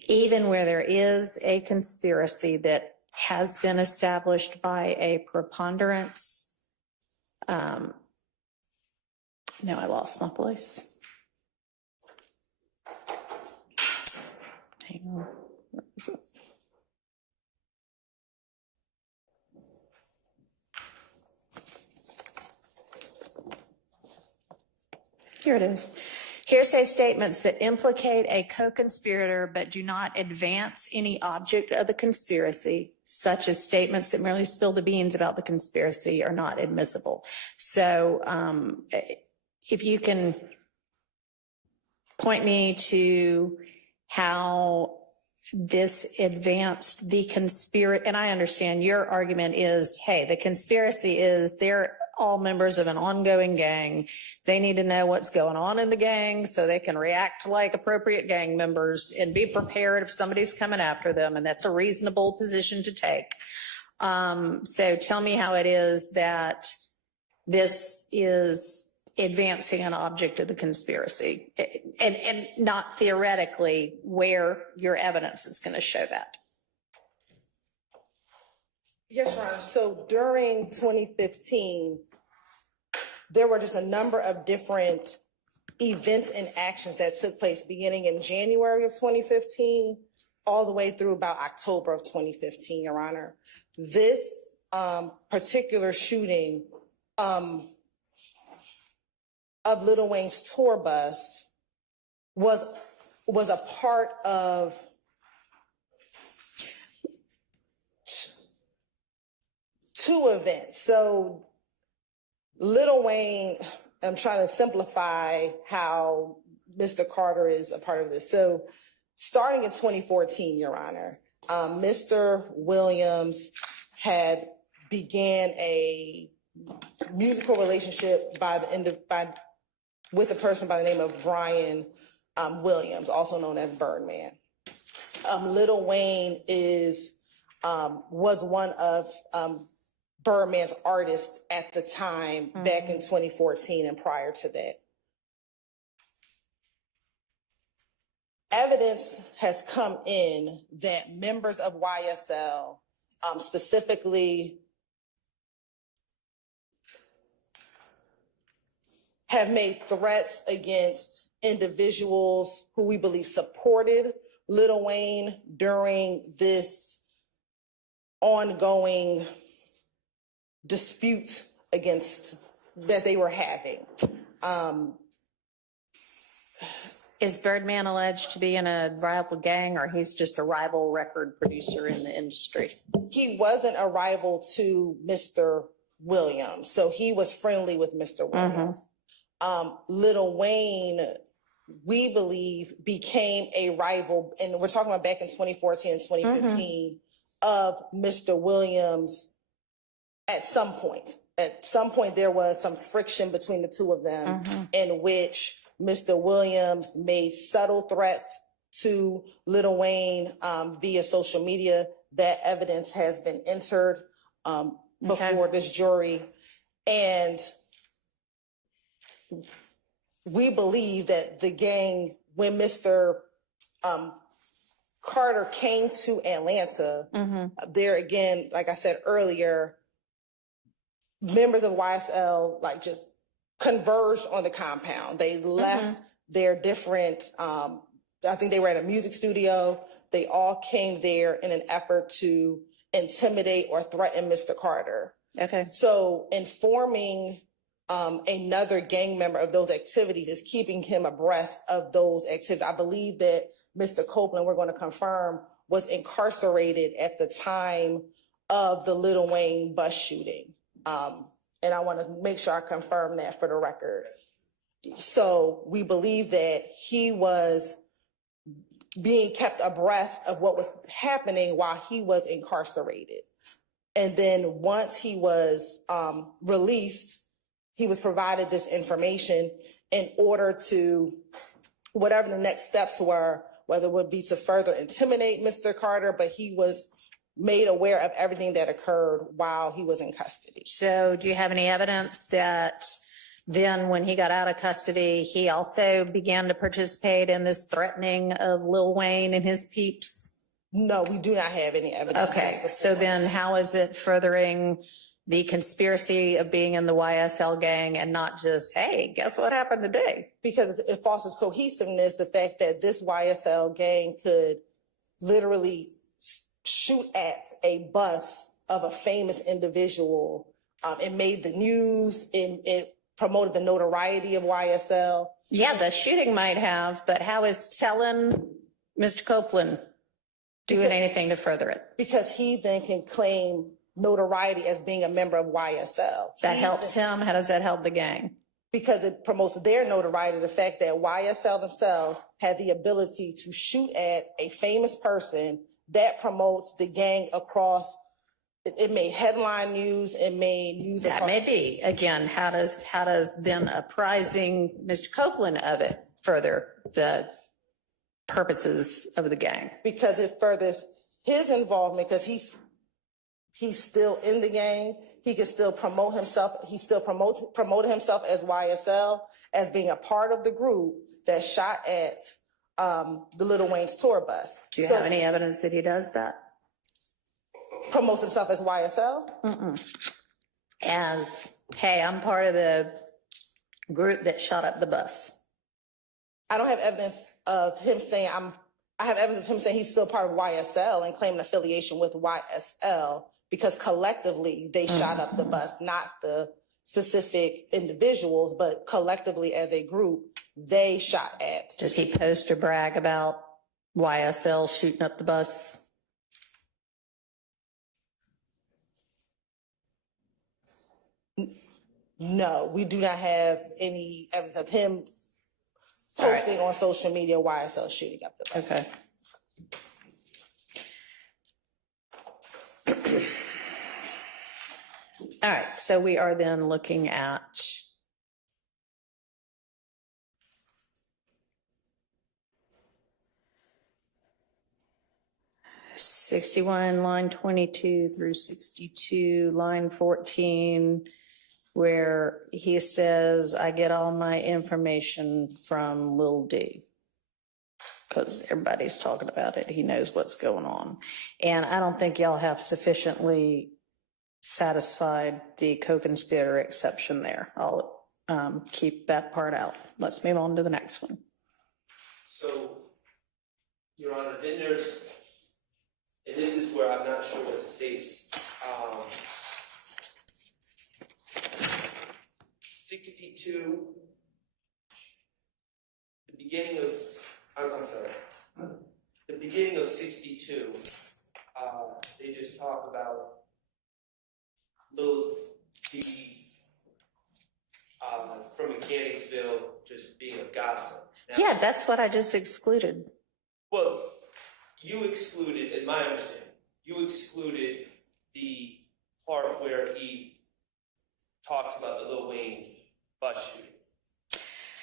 even where there is a conspiracy that has been established by a preponderance, no, I lost my place. Hang on. Where is it? Here it is. Hearsay statements that implicate a co-conspirator but do not advance any object of the conspiracy, such as statements that merely spill the beans about the conspiracy, are not admissible. So if you can point me to how this advanced the conspiracy, and I understand your argument is, hey, the conspiracy is they're all members of an ongoing gang. They need to know what's going on in the gang so they can react like appropriate gang members and be prepared if somebody's coming after them. And that's a reasonable position to take. So tell me how it is that this is advancing an object of the conspiracy and not theoretically where your evidence is going to show that. Yes, Your Honor. So during 2015, there were just a number of different events and actions that took place beginning in January of 2015 all the way through about October of 2015, Your Honor. This particular shooting of Lil Wayne's tour bus was a part of two events. So Lil Wayne, I'm trying to simplify how Mr. Carter is a part of this. So starting in 2014, Your Honor, Mr. Williams had began a musical relationship with a person by the name of Brian Williams, also known as Birdman. Lil Wayne was one of Birdman's artists at the time, back in 2014 and prior to that. Evidence has come in that members of YSL, specifically, have made threats against individuals who we believe supported Lil Wayne during this ongoing dispute that they were having. Is Birdman alleged to be in a rival gang, or he's just a rival record producer in the industry? He wasn't a rival to Mr. Williams, so he was friendly with Mr. Williams. Lil Wayne we believe became a rival, and we're talking about back in 2014 and 2015, of Mr. Williams at some point. At some point, there was some friction between the two of them in which Mr. Williams made subtle threats to Lil Wayne via social media. That evidence has been entered before this jury. And we believe that the gang, when Mr. Carter came to Atlanta, there again, like I said earlier, members of YSL like just converged on the compound. They left their different, I think they were at a music studio. They all came there in an effort to intimidate or threaten Mr. Carter. Okay. So informing another gang member of those activities is keeping him abreast of those activities. I believe that Mr. Copeland, we're going to confirm, was incarcerated at the time of the Lil Wayne bus shooting. And I want to make sure I confirm that for the record. So we believe that he was being kept abreast of what was happening while he was incarcerated. And then once he was released, he was provided this information in order to, whatever the next steps were, whether it would be to further intimidate Mr. Carter, but he was made aware of everything that occurred while he was in custody. So do you have any evidence that then when he got out of custody, he also began to participate in this threatening of Lil Wayne and his peeps? No, we do not have any evidence. Okay, so then how is it furthering the conspiracy of being in the YSL gang and not just, hey, guess what happened today? Because it fosters cohesiveness, the fact that this YSL gang could literally shoot at a bus of a famous individual. It made the news, it promoted the notoriety of YSL. Yeah, the shooting might have, but how is telling Mr. Copeland doing anything to further it? Because he then can claim notoriety as being a member of YSL. That helps him? How does that help the gang? Because it promotes their notoriety, the fact that YSL themselves had the ability to shoot at a famous person. That promotes the gang across. It made headline news. It made news. That may be. Again, how does then apprising Mr. Copeland of it further the purposes of the gang? Because it furthers his involvement, because he's still in the gang. He can still promote himself. He still promoted himself as YSL, as being a part of the group that shot at the Lil Wayne's tour bus. Do you have any evidence that he does that? Promotes himself as YSL? As, hey, I'm part of the group that shot up the bus. I don't have evidence of him saying I have evidence of him saying he's still part of YSL and claiming affiliation with YSL, because collectively they shot up the bus, not the specific individuals, but collectively as a group, they shot at. Does he post or brag about YSL shooting up the bus? No, we do not have any evidence of him posting on social media YSL shooting up the bus. Okay. All right, so we are then looking at '61, line 22 through 62, line 14, where he says, I get all my information from Lil D. Because everybody's talking about it. He knows what's going on. And I don't think y'all have sufficiently satisfied the co-conspirator exception there. I'll keep that part out. Let's move on to the next one. So, Your Honor, then there's, and this is where I'm not sure what the state's 62, the beginning of, I'm sorry, the beginning of 62, they just talk about Lil D from Mechanicsville just being a gossip. Yeah, that's what I just excluded. Well, you excluded, in my understanding, you excluded the part where he talks about the Lil Wayne bus shooting.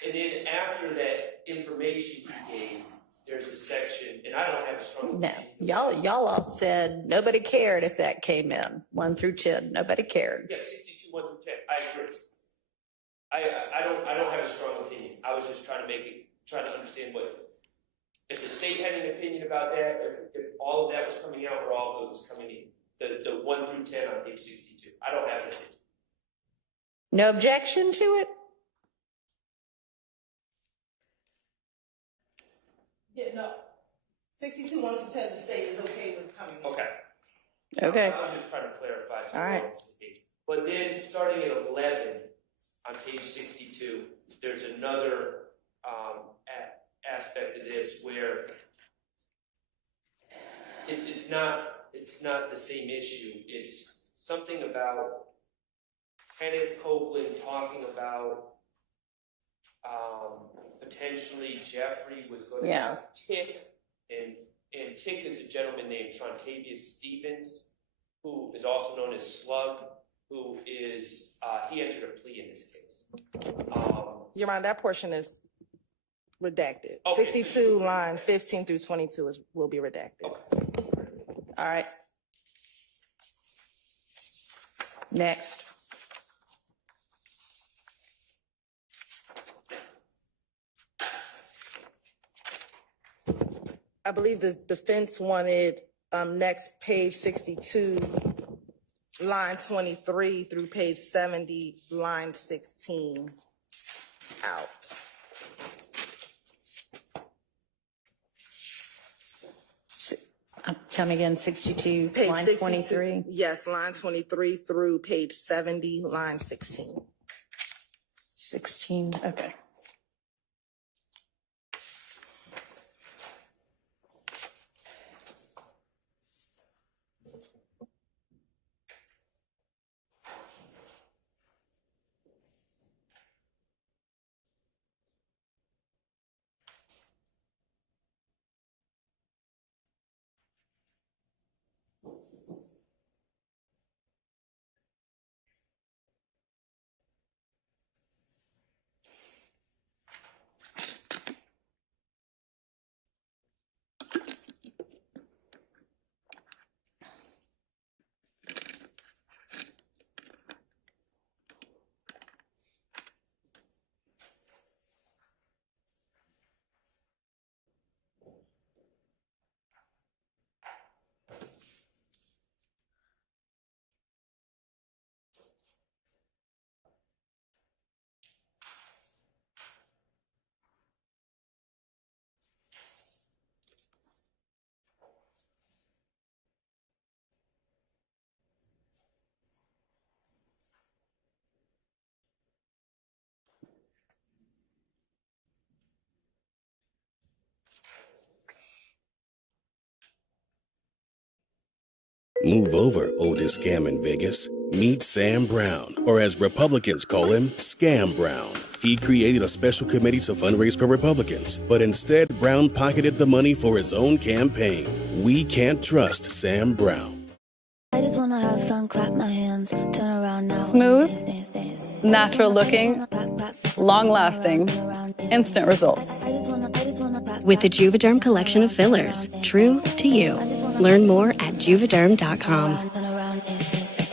And then after that information he gave, there's a section, and I don't have a strong No, opinion. y'all all said nobody cared if that came in 1 through 10. Nobody cared. Yeah, 62, 1 through 10. I agree. I don't have a strong opinion. I was just trying to understand if the state had an opinion about that, if all of that was coming out or all of it was coming in. The 1 through 10 on page 62. I don't have an opinion. No objection to it? Yeah, no. 62, 1 through 10, the state is okay with coming in. Okay. Okay. I was just trying to clarify. So All right. But then starting at 11 on page 62, there's another aspect of this where it's not the same issue. It's something about Kenneth Copeland talking about potentially Jeffrey was going to have Tick, and Tick is a gentleman named Trontavious Stevens, who is also known as Slug, who is he entered a plea in this case. Your Honor, that portion is redacted. Okay, 62, line 15 through 22 will be redacted. Okay. All right. Next. I believe the defense wanted next page 62, line 23 through page 70, line 16 out. Tell me again, 62, Page line 62, 23. Yes, line 23 through page 70, line 16. 16, okay. Move over, oldest scam in Vegas. Meet Sam Brown, or as Republicans call him, Scam Brown. He created a special committee to fundraise for Republicans, but instead Brown pocketed the money for his own campaign. We can't trust Sam Brown. I just wanna have fun, clap my hands, turn around now. Smooth, natural looking, long lasting, instant results. With the Juvederm collection of fillers, true to you. Learn more at Juvederm.com.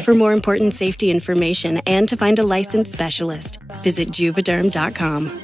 For more important safety information and to find a licensed specialist, visit Juvederm.com.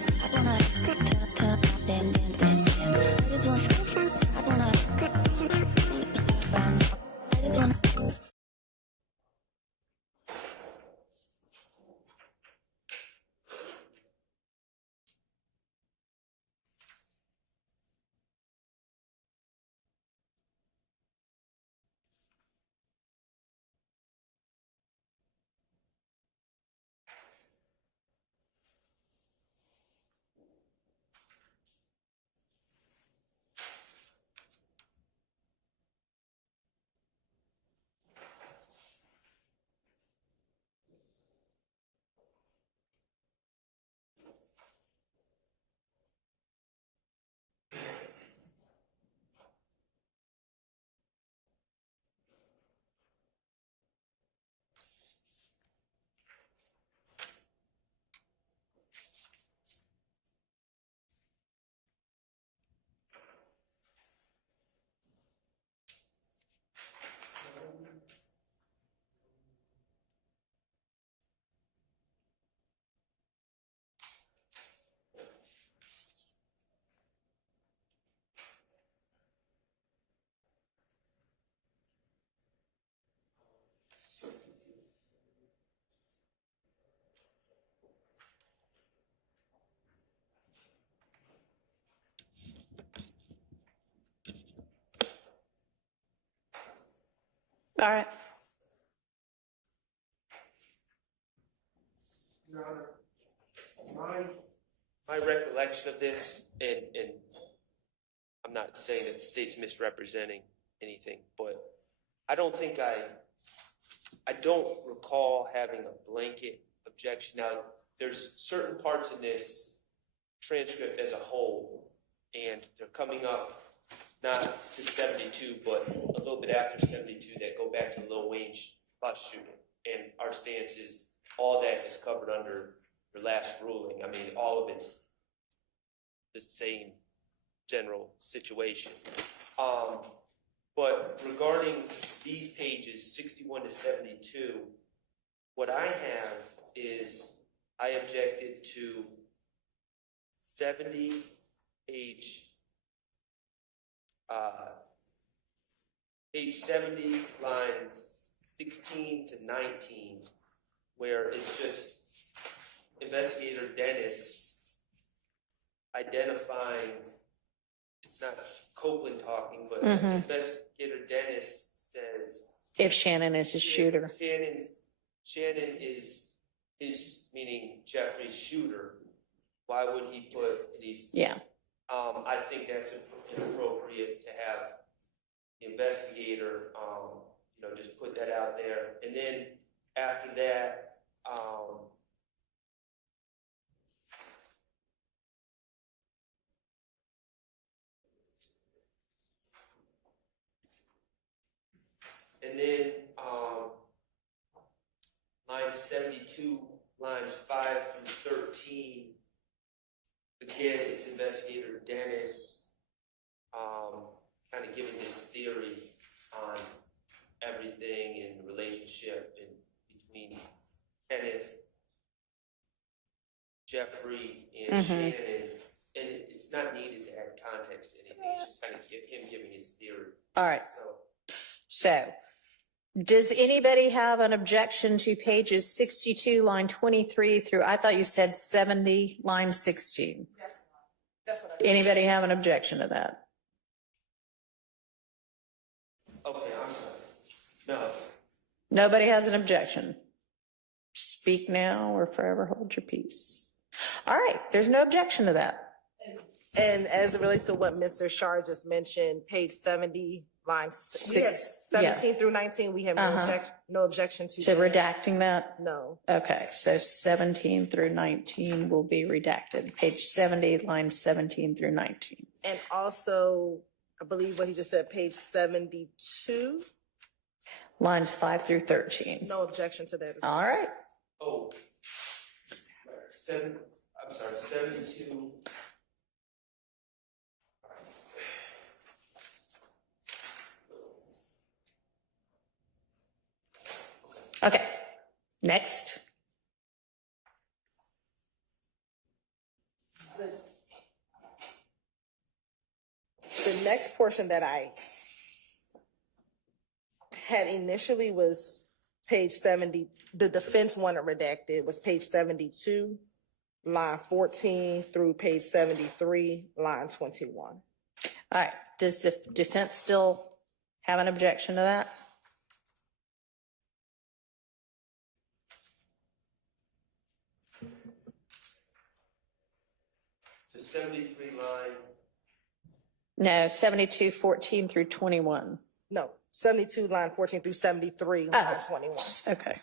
All right. Your Honor, my recollection of this, and I'm not saying that the state's misrepresenting anything, but I don't recall having a blanket objection. Now, there's certain parts in this transcript as a whole, and they're coming up not to 72, but a little bit after 72 that go back to Lil Wayne's bus shooting. And our stance is all that is covered under your last ruling. I mean, all of it's the same general situation. But regarding these pages, 61 to 72, what I have is I objected to 70, page 70, lines 16 to 19, where it's just Investigator Dennis identifying, it's not Copeland talking, but Investigator Dennis says, if Shannon is a shooter. Shannon is meaning Jeffrey's shooter. Why would he put these? Yeah. I think that's inappropriate to have the investigator, just put that out there. And then after that, line 72, lines 5 through 13, again, it's Investigator Dennis kind of giving his theory on everything in the relationship between Kenneth, Jeffrey, and Shannon. And it's not needed to add context to anything. It's just kind of him giving his theory. All right. So, does anybody have an objection to pages 62, line 23 through, I thought you said 70, line 16? Yes. That's what I Anybody have an objection to that? Okay, I'm sorry. No. Nobody has an objection. Speak now or forever hold your peace. All right, there's no objection to that. And as it relates to what Mr. Shar just mentioned, page 70, line 17 through 19, we have no objection to that. Redacting that? No. Okay, so 17 through 19 will be redacted. Page 70, lines 17 through 19. And also, I believe what he just said, page 72. Lines 5 through 13. No objection to that as well. All right. Oh, 72. Okay, next. The next portion that I had initially was page 70. The defense wanted redacted was page 72, line 14 through page 73, line 21. All right, does the defense still have an objection to that? The 73 line. No, 72, 14 through 21. No, 72, line 14 through 73, line 21. Okay.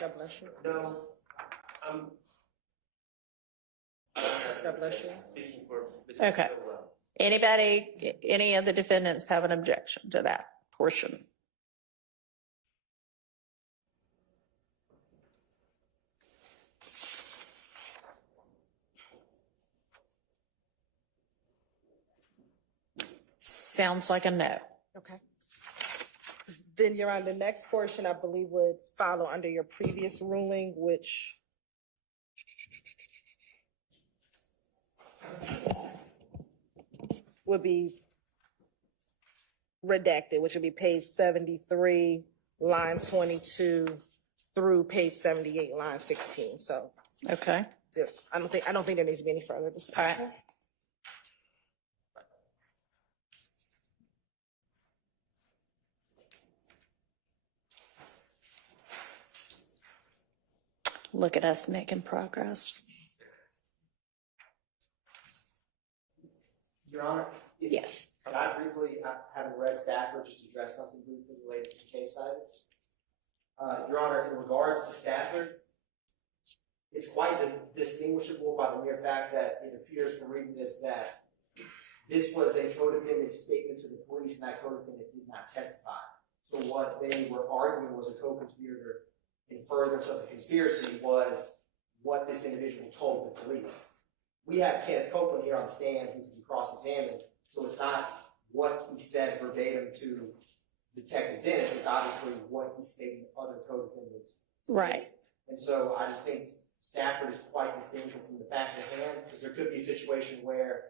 God bless you. No, God bless you. Speaking for Mr. Okay. Stillwell. Anybody, any of the defendants have an objection to that portion? Sounds like a no. Okay. Then you're on the next portion, I believe would follow under your previous ruling, which would be redacted, which would be page 73, line 22 through page 78, line 16. So Okay. I don't think there needs to be any further discussion. All right. Look at us making progress. Your Honor? Yes. Can I briefly, having read Stafford, just address something briefly related to the case cited? Your Honor, in regards to Stafford, it's quite distinguishable by the mere fact that it appears from reading this that this was a co-defendant's statement to the police and that co-defendant did not testify. So what they were arguing was a co-conspirator in furtherance of the conspiracy was what this individual told the police. We have Kenneth Copeland here on the stand who can be cross-examined, so it's not what he said verbatim to Detective Dennis, it's obviously what he stated to other co-defendants. Right. And so I just think Stafford is quite distinguishable from the facts at hand, because there could be a situation where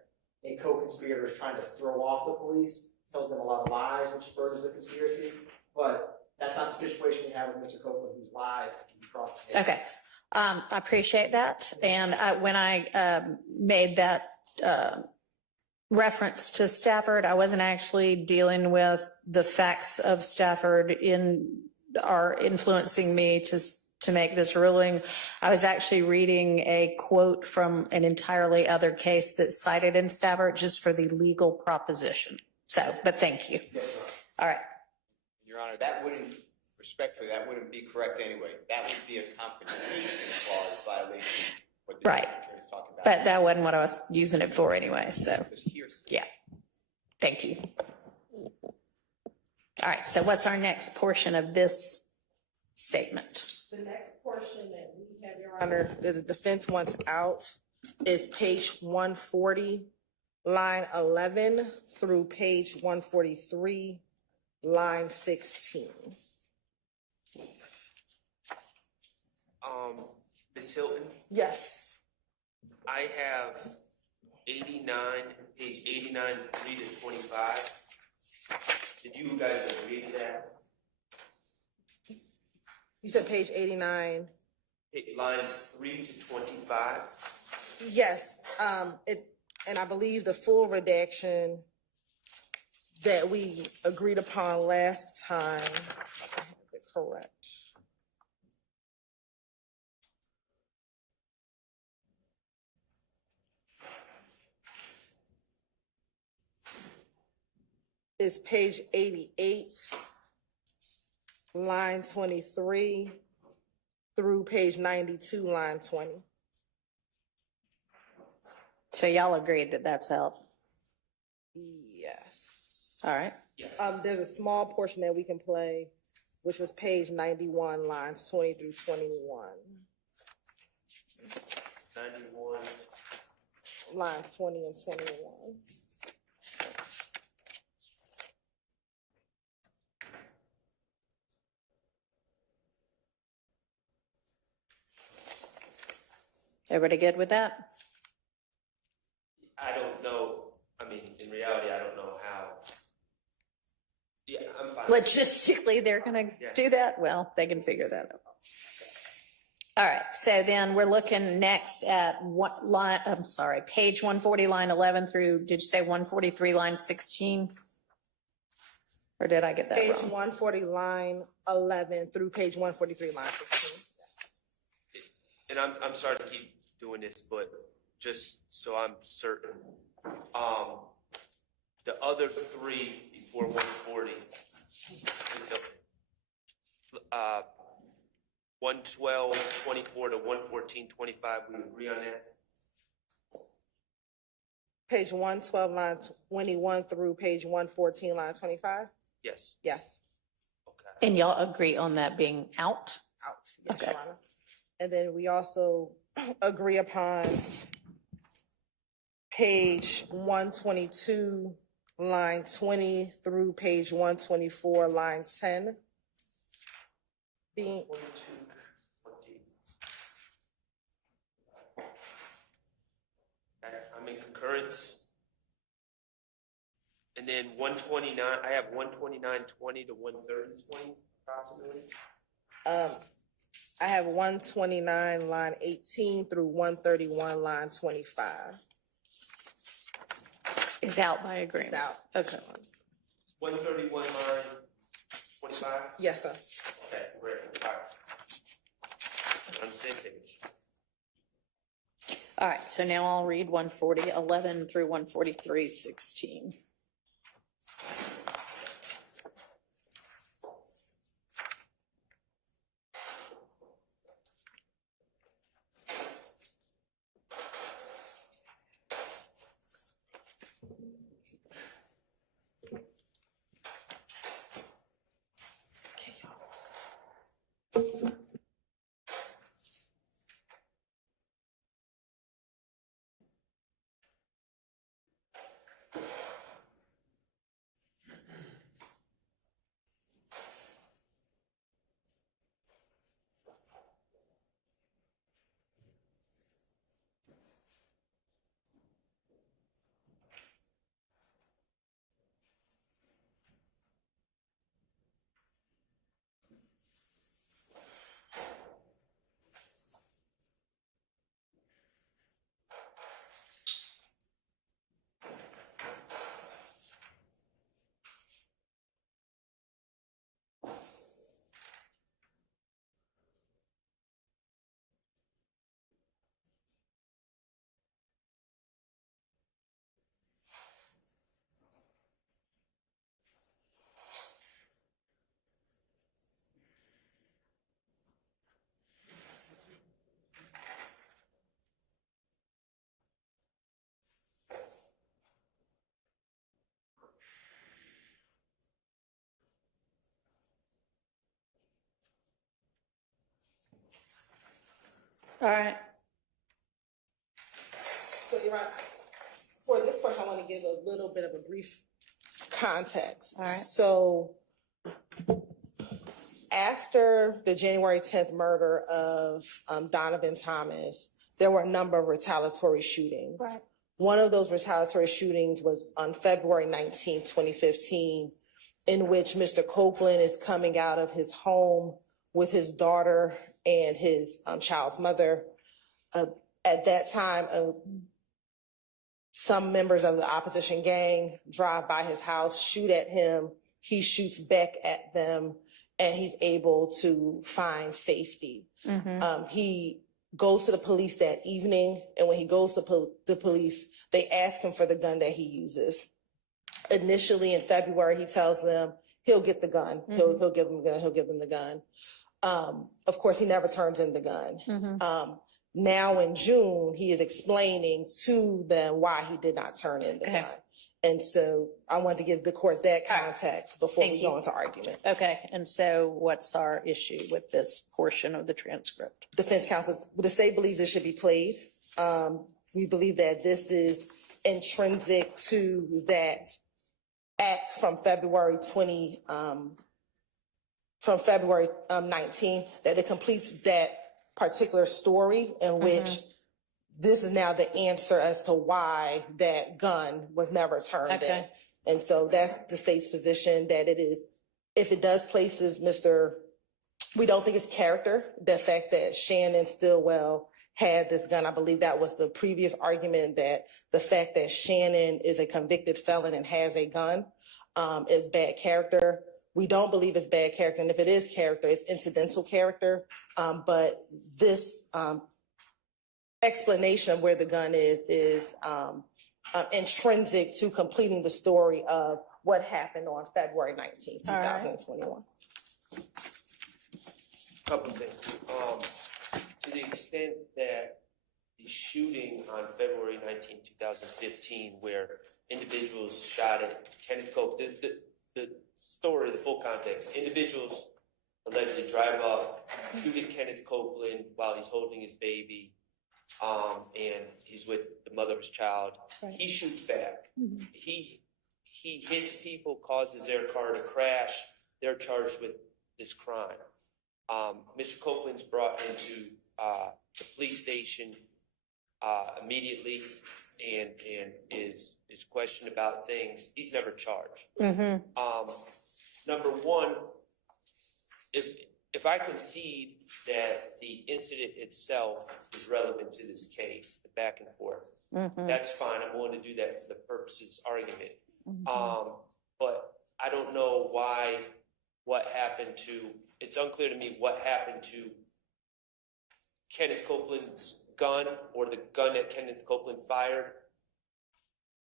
a co-conspirator is trying to throw off the police, tells them a lot of lies, which furthers the conspiracy, but that's not the situation we have with Mr. Copeland, who's live and cross-examined. Okay. I appreciate that. And when I made that reference to Stafford, I wasn't actually dealing with the facts of Stafford are influencing me to make this ruling. I was actually reading a quote from an entirely other case that's cited in Stafford just for the legal proposition. So, but thank you. All right. Your Honor, that wouldn't, respectfully, that wouldn't be correct anyway. That would be a confrontation clause violation. What the Right. attorney is talking about. But that wasn't what I was using it for anyway. So, yeah. Thank you. All right. So what's our next portion of this statement? The next portion that we have, Your Honor, that the defense wants out is page 140, line 11 through page 143, line 16. Ms. Hilton? Yes. I have 89, page 89, 3 to 25. Did you guys agree to that? You said page 89. Lines 3 to 25. Yes, and I believe the full redaction that we agreed upon last time, I have it correct. Is page 88, line 23 through page 92, line 20. So y'all agreed that that's out? Yes. All right. There's a small portion that we can play, which was page 91, lines 20 through 21. 91. Lines 20 and 21. Everybody good with that? I don't know. I mean, in reality, I don't know how. Yeah, I'm fine. Logistically, they're going to do that? Well, they can figure that out. All right. So then we're looking next at what line? I'm sorry, page 140, line 11 through, did you say 143, line 16? Or did I get that Page wrong? 140, line 11 through page 143, line 16. Yes. And I'm sorry to keep doing this, but just so I'm certain, the other three before 140 is the 112, 24 to 114, 25. We agree on that? Page 112, line 21 through page 114, line 25? Yes. Yes. And y'all agree on that being out? Out. Yes, Okay. Your Honor. And then we also agree upon page 122, line 20 through page 124, line 10. Being I'm in concurrence. And then 129, I have 129, 20 to 130, 20 approximately. I have 129, line 18 through 131, line 25. Is out by agreement. Out. Okay. 131, line 25? Yes, sir. Okay, great. All right. On the same page. All right, so now I'll read 140:11 through 143:16. All right. So you're right. For this portion, I want to give a little bit of a brief context. All right. So after the January 10th murder of Donovan Thomas, there were a number of retaliatory shootings. Right. One of those retaliatory shootings was on February 19, 2015, in which Mr. Copeland is coming out of his home with his daughter and his child's mother. At that time, some members of the opposition gang drive by his house, shoot at him. He shoots back at them, and he's able to find safety. He goes to the police that evening, and when he goes to the police, they ask him for the gun that he uses. Initially, in February, he tells them he'll get the gun. He'll give them the gun. He'll give them the gun. Of course, he never turns in the gun. Now in June, he is explaining to them why he did not turn in the gun. And so I wanted to give the court that context before we go into argument. Okay, and so what's our issue with this portion of the transcript? Defense counsel, the state believes it should be played. We believe that this is intrinsic to that act from February 19, that it completes that particular story in which this is now the answer as to why that gun was never turned in. And so that's the state's position, that it is, if it does places we don't think it's character, the fact that Shannon Stillwell had this gun. I believe that was the previous argument, that the fact that Shannon is a convicted felon and has a gun is bad character. We don't believe it's bad character, and if it is character, it's incidental character. But this explanation of where the gun is intrinsic to completing the story of what happened on February 19, 2021. Couple things. To the extent that the shooting on February 19, 2015, where individuals shot at Kenneth Copeland, the story, the full context, individuals allegedly drive up, shoot at Kenneth Copeland while he's holding his baby, and he's with the mother of his child. Right. He shoots back. He hits people, causes their car to crash. They're charged with this crime. Mr. Copeland's brought into the police station immediately and is questioned about things. He's never charged. Number one, if if I concede that the incident itself is relevant to this case, the back and forth, that's fine. I'm willing to do that for the purposes argument. But I don't know what happened to, it's unclear to me what happened to Kenneth Copeland's gun or the gun that Kenneth Copeland fired.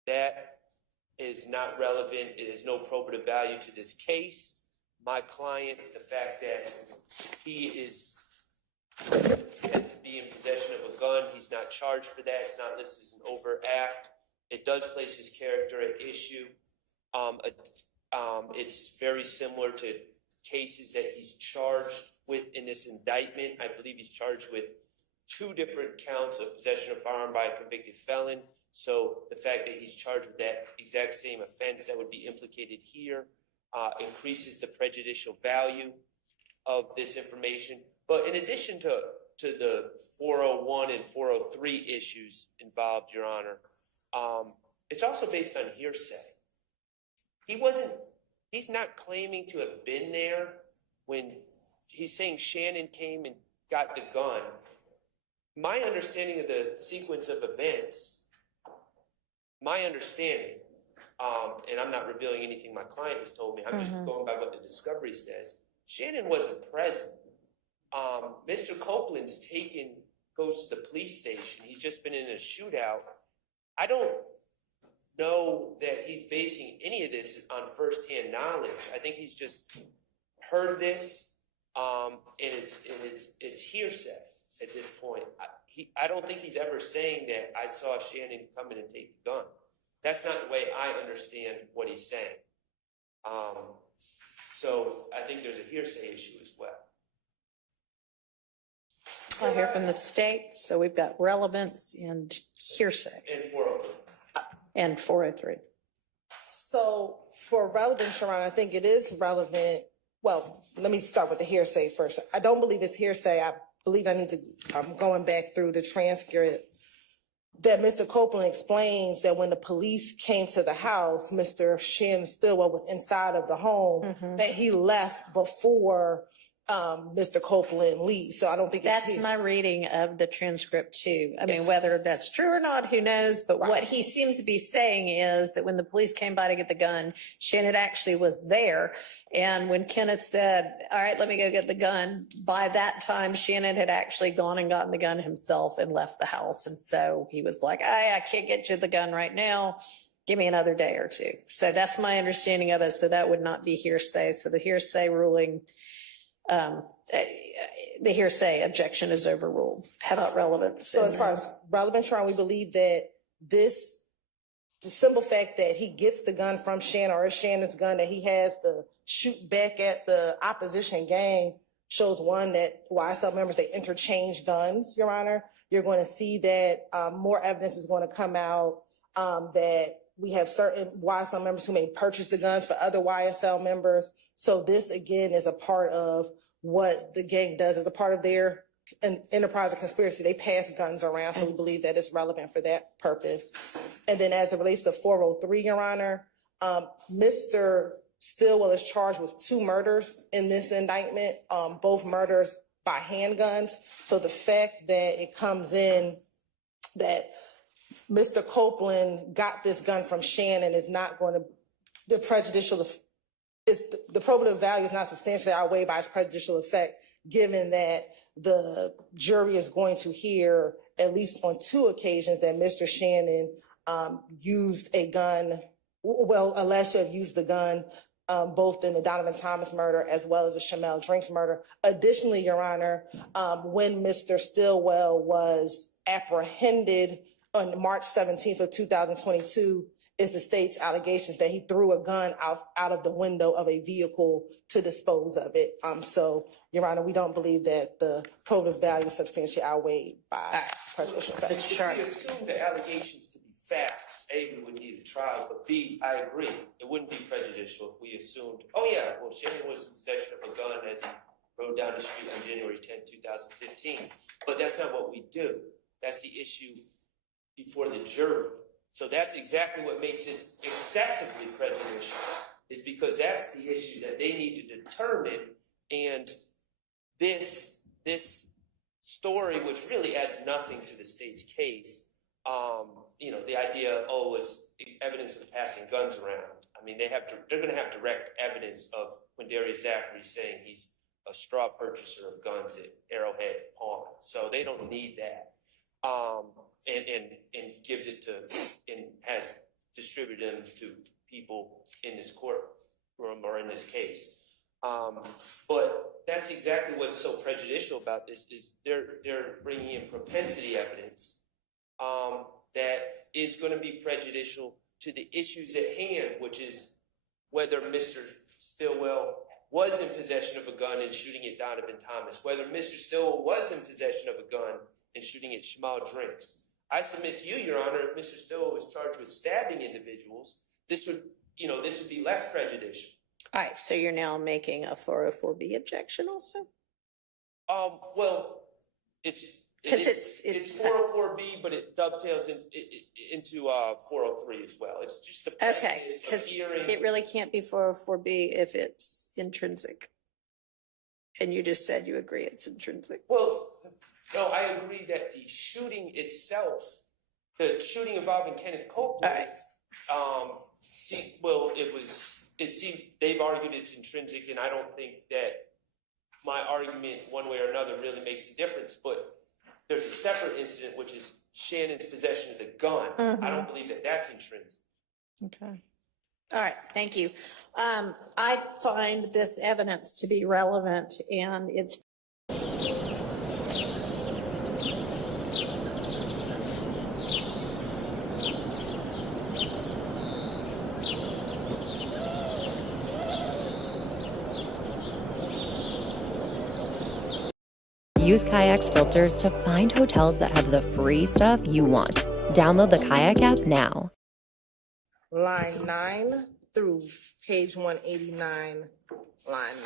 That is not relevant. It has no probative value to this case. My client, the fact that he is had to be in possession of a gun, he's not charged for that. It's not listed as an overt act. It does place his character at issue. It's very similar to cases that he's charged with in this indictment. I believe he's charged with 2 different counts of possession of firearm by a convicted felon. So the fact that he's charged with that exact same offense that would be implicated here increases the prejudicial value of this information. But in addition to the 401 and 403 issues involved, Your Honor, it's also based on hearsay. He's not claiming to have been there when he's saying Shannon came and got the gun. My understanding of the sequence of events, my understanding, and I'm not revealing anything my client has told me, I'm just going by what the discovery says, Shannon wasn't present. Mr. Copeland's goes to the police station. He's just been in a shootout. I don't know that he's basing any of this on firsthand knowledge. I think he's just heard this, and it's hearsay at this point. I don't think he's ever saying that I saw Shannon come in and take the gun. That's not the way I understand what he's saying. So I think there's a hearsay issue as well. I'll hear from the state. So we've got relevance and hearsay. And 403. And 403. So for relevance, Sharon, I think it is relevant. Well, let me start with the hearsay first. I don't believe it's hearsay. I believe I'm going back through the transcript that Mr. Copeland explains that when the police came to the house, Mr. Shannon Stillwell was inside of the home, that he left before Mr. Copeland leaves. So I don't think that's my reading of the transcript too. I mean, whether that's true or not, who knows? But what he seems to be saying is that when the police came by to get the gun, Shannon actually was there. And when Kenneth said, all right, let me go get the gun, by that time, Shannon had actually gone and gotten the gun himself and left the house. And so he was like, I can't get you the gun right now. Give me another day or two. So that's my understanding of it. So that would not be hearsay. So the hearsay ruling, the hearsay objection is overruled. How about relevance? So as far as relevance, Sharon, we believe that the simple fact that he gets the gun from Shannon, or it's Shannon's gun, that he has to shoot back at the opposition gang, shows one, that YSL members, they interchange guns, Your Honor. You're going to see that more evidence is going to come out that we have certain YSL members who may purchase the guns for other YSL members. So this, again, is a part of what the gang does as a part of their enterprise or conspiracy. They pass guns around, so we believe that it's relevant for that purpose. And then as it relates to 403, Your Honor, Mr. Stillwell is charged with 2 murders in this indictment, both murders by handguns. So the fact that it comes in that Mr. Copeland got this gun from Shannon is not going to, the probative value is not substantially outweighed by its prejudicial effect, given that the jury is going to hear at least on 2 occasions that Mr. Shannon used a gun, alleged to have used the gun, both in the Donovan Thomas murder as well as the Shamel Drinks murder. Additionally, Your Honor, when Mr. Stillwell was apprehended on March 17th of 2022, is the state's allegations that he threw a gun out of the window of a vehicle to dispose of it. So, Your Honor, we don't believe that the probative value is substantially outweighed by prejudicial effect. If we assume the allegations to be facts, A, we would need a trial, but B, I agree, it wouldn't be prejudicial if we assumed, oh yeah, well, Shannon was in possession of a gun as he rode down the street on January 10, 2015. But that's not what we do. That's the issue before the jury. So that's exactly what makes this excessively prejudicial, is because that's the issue that they need to determine. And this story, which really adds nothing to the state's case, the idea, it's evidence of passing guns around. I mean, they're going to have direct evidence of Quindarius Zachary saying he's a straw purchaser of guns at Arrowhead Pawn. So they don't need that. And gives it to, and has distributed them to people in this courtroom or in this case. But that's exactly what's so prejudicial about this is they're bringing in propensity evidence that is going to be prejudicial to the issues at hand, which is whether Mr. Stillwell was in possession of a gun and shooting at Donovan Thomas, whether Mr. Stillwell was in possession of a gun and shooting at Shmal Drinks. I submit to you, Your Honor, if Mr. Stillwell was charged with stabbing individuals, this would be less prejudicial. All right, so you're now making a 404B objection also? Well, it's 404B, but it dovetails into 403 as well. It's just the okay, because it really can't be 404B if it's intrinsic. And you just said you agree it's intrinsic. Well, no, I agree that the shooting itself, the shooting involving Kenneth Copeland, it seems they've argued it's intrinsic, and I don't think that my argument one way or another really makes a difference, but there's a separate incident, which is Shannon's possession of the gun. I don't believe that that's intrinsic. Okay. All right, thank you. I find this evidence to be relevant, and it's Use Kayak's filters to find hotels that have the free stuff you want. Download the Kayak app now. Line 9 through page 189, line 9.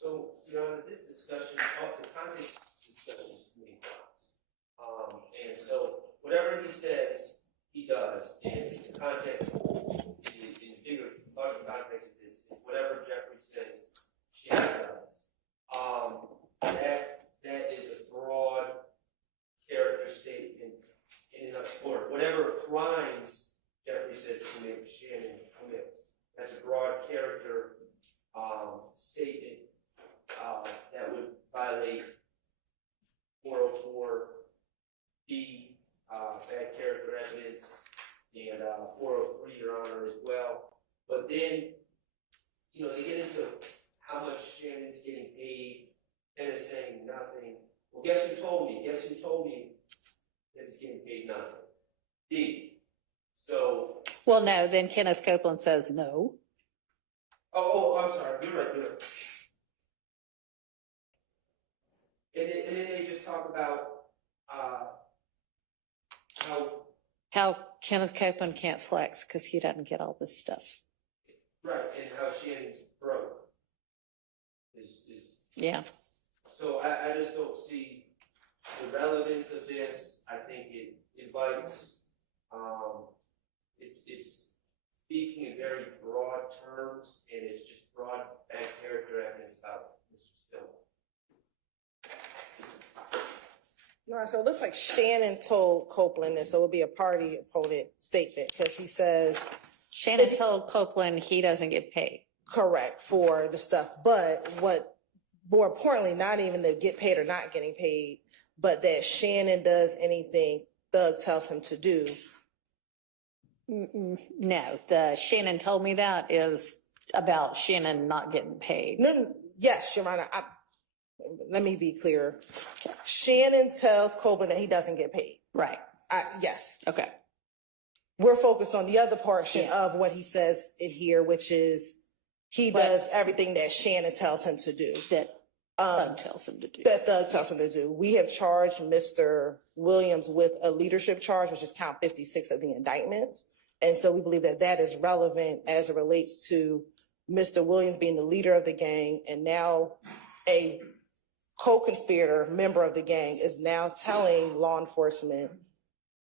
So, Your Honor, this discussion, the context discussion is committing crimes. And so, whatever he says, he does. And the context, in the bigger, larger context of this, is whatever Jeffrey says, Shannon does. That is a broad character statement in and of court. Whatever crimes Jeffrey says commit, Shannon commits. That's a broad character statement that would violate 404B, bad character evidence, and 403, Your Honor, as well. But then, they get into how much Shannon's getting paid, and it's saying nothing. Well, guess who told me? Guess who told me that it's getting paid nothing? D. So. Well, no, then Kenneth Copeland says no. I'm sorry. You're right. And then they just talk about how Kenneth Copeland can't flex because he doesn't get all this stuff. Right, and how Shannon's broke. Yeah. So I just don't see the relevance of this. I think it invites, it's speaking in very broad terms, and it's just broad bad character evidence about Mr. Stillwell. All right, so it looks like Shannon told Copeland this, so it would be a party opponent statement, because he says. Shannon told Copeland he doesn't get paid. Correct, for the stuff, but what, more importantly, not even to get paid or not getting paid, but that Shannon does anything Thug tells him to do. No, the Shannon told me that is about Shannon not getting paid. No, yes, Your Honor, let me be clear. Okay. Shannon tells Copeland that he doesn't get paid. Right. Yes. Okay. We're focused on the other portion of what he says in here, which is he does everything that Shannon tells him to do. That Thug tells him to do. That Thug tells him to do. We have charged Mr. Williams with a leadership charge, which is count 56 of the indictments. And so we believe that that is relevant as it relates to Mr. Williams being the leader of the gang, and now a co-conspirator member of the gang is now telling law enforcement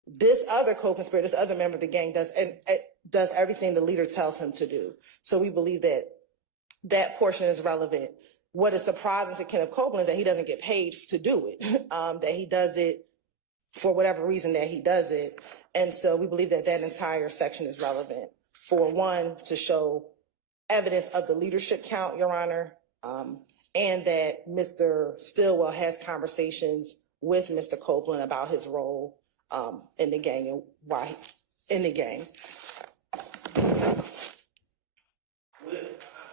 this other co-conspirator, this other member of the gang does everything the leader tells him to do. So we believe that that portion is relevant. What is surprising to Kenneth Copeland is that he doesn't get paid to do it, that he does it for whatever reason that he does it. And so we believe that that entire section is relevant for, one, to show evidence of the leadership count, Your Honor, and that Mr. Stillwell has conversations with Mr. Copeland about his role in the gang and why in the gang.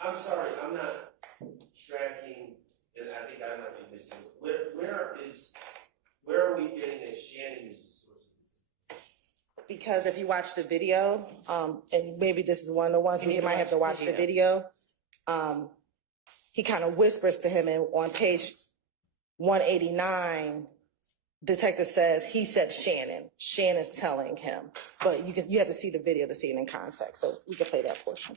I'm sorry, I'm not tracking, and I think I might be missing. Where are we getting that Shannon is the source of this? Because if you watch the video, and maybe this is one of the ones where you might have to watch the video, he kind of whispers to him, and on page 189, detective says he said Shannon. Shannon's telling him, but you have to see the video to see it in context. So we can play that portion.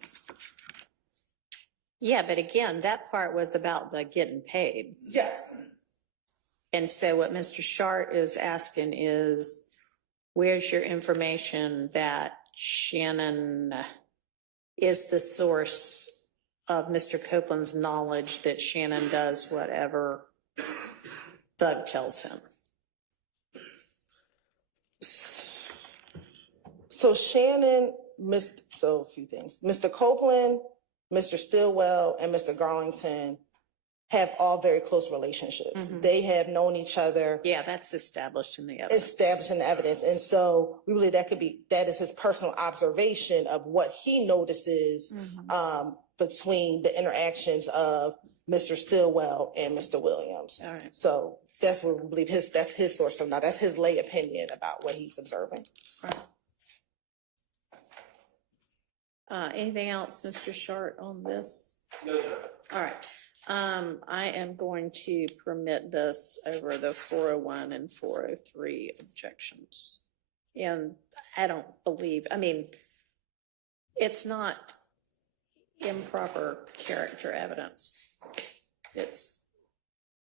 Yeah, but again, that part was about the getting paid. Yes. And so what Mr. Shart is asking is, where's your information that Shannon is the source of Mr. Copeland's knowledge that Shannon does whatever Thug tells him? So Shannon missed, so a few things. Mr. Copeland, Mr. Stillwell, and Mr. Garlington have all very close relationships. Mm-hmm. They have known each other. Yeah, that's established in the evidence. Established in the evidence. And so we believe that is his personal observation of what he notices between the interactions of Mr. Stillwell and Mr. Williams. All right. So that's what we believe that's his source of now. That's his lay opinion about what he's observing. Right. Anything else, Mr. Shart, on this? No, no. All right. I am going to permit this over the 401 and 403 objections. And I don't believe, it's not improper character evidence. It's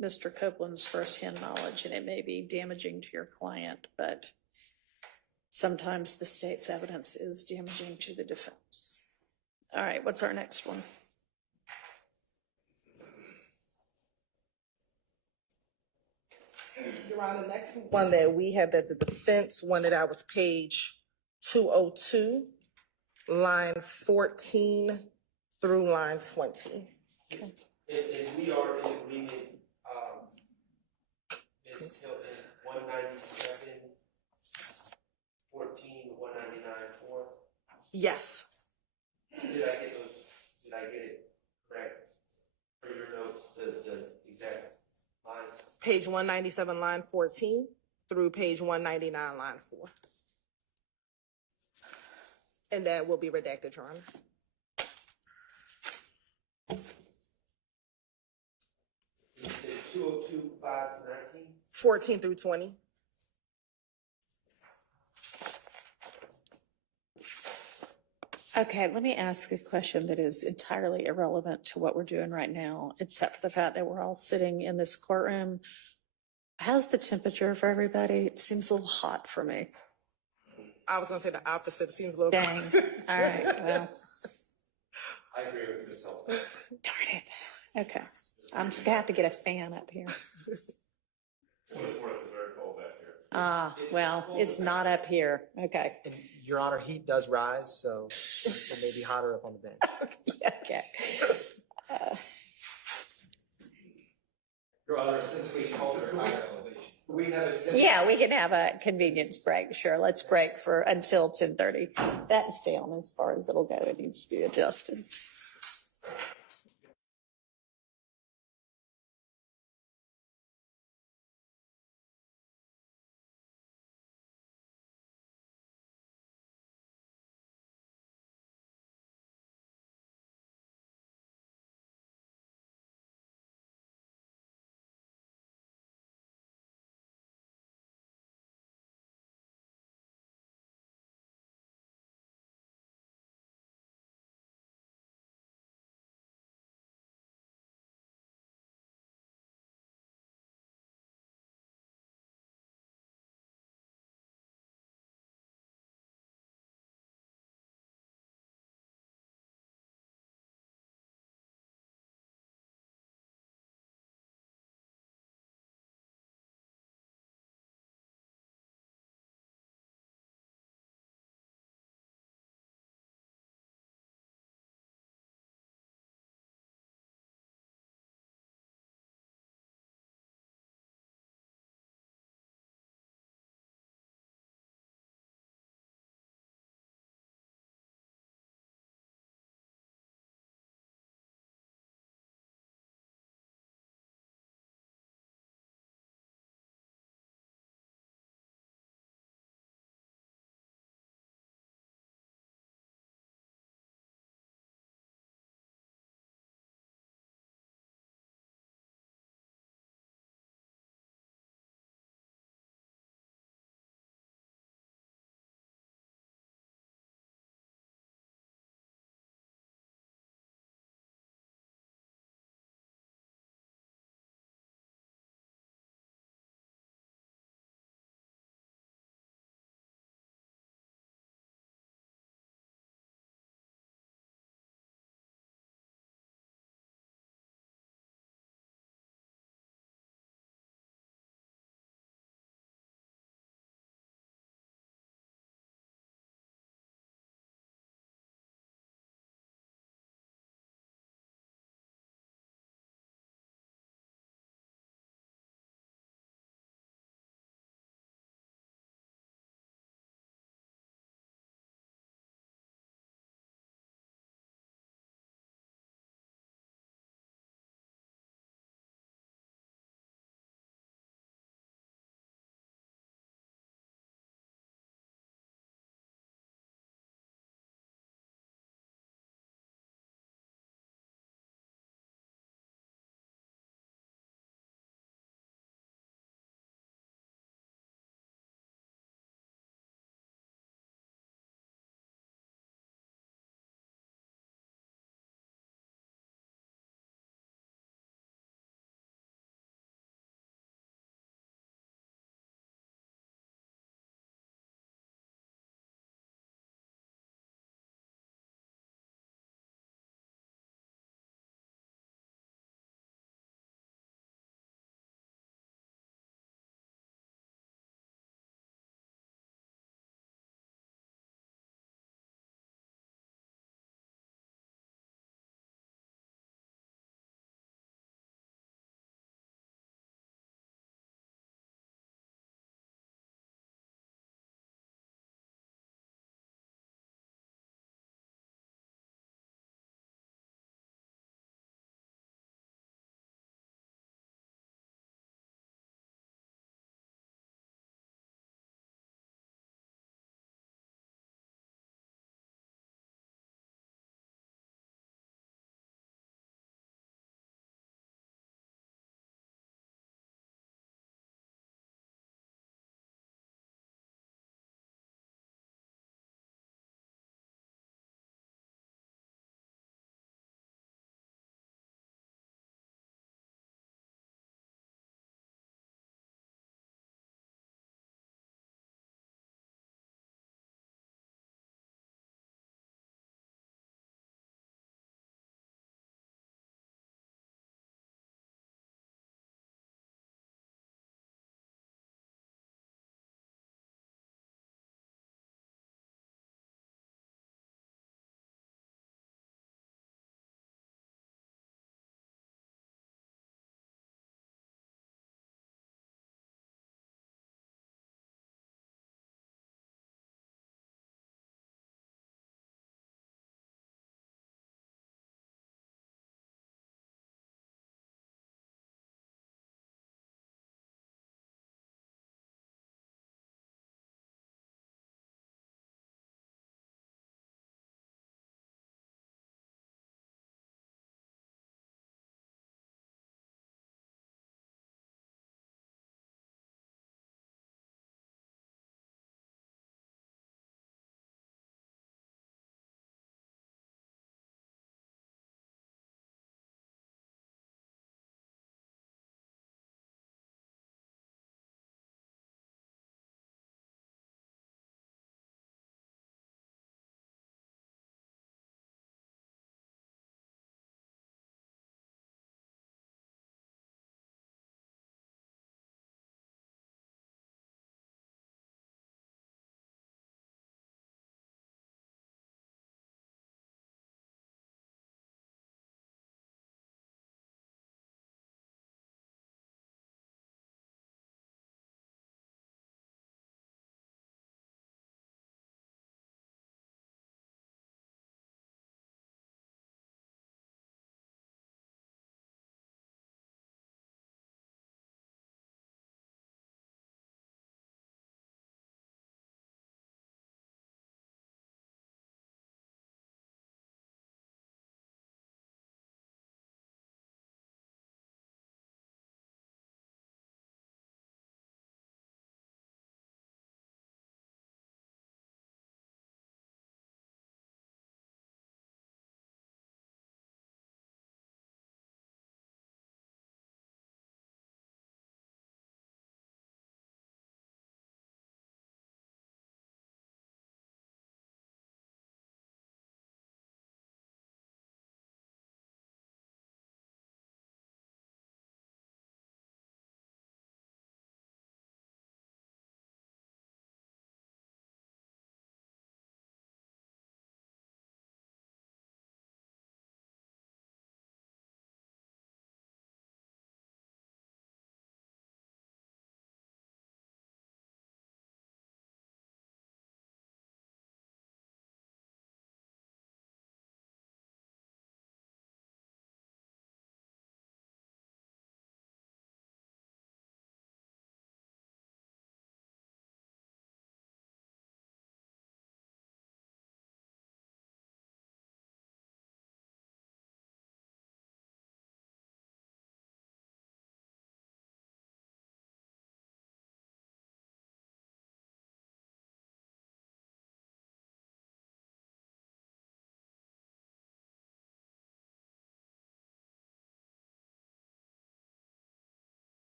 Mr. Copeland's firsthand knowledge, and it may be damaging to your client, but sometimes the state's evidence is damaging to the defense. All right, what's our next one? Your Honor, the next one that we have that the defense wanted out was page 202, line 14 through line 20. Okay. And we are in agreement, Ms. Hilton, 197, 14 to 199, 4. Yes. Did I get it correct? page 197, line 14 through page 199, line 4. And that will be redacted, Your Honor. You said 202, 5 to 19? 14 through 20. Okay, let me ask a question that is entirely irrelevant to what we're doing right now, except for the fact that we're all sitting in this courtroom. How's the temperature for everybody? It seems a little hot for me. I was going to say the opposite. It seems a little. Dang. All right, well. I agree with Ms. Hill. Darn it. Okay. I'm just going to have to get a fan up here. Well, it's not up here. Okay. And Your Honor, heat does rise, so it may be hotter up on the bench. Okay. Your Honor, since we called it we have a Yeah, we can have a convenience break. Sure. Let's break for until 10:30. That's down as far as it'll go. It needs to be adjusted.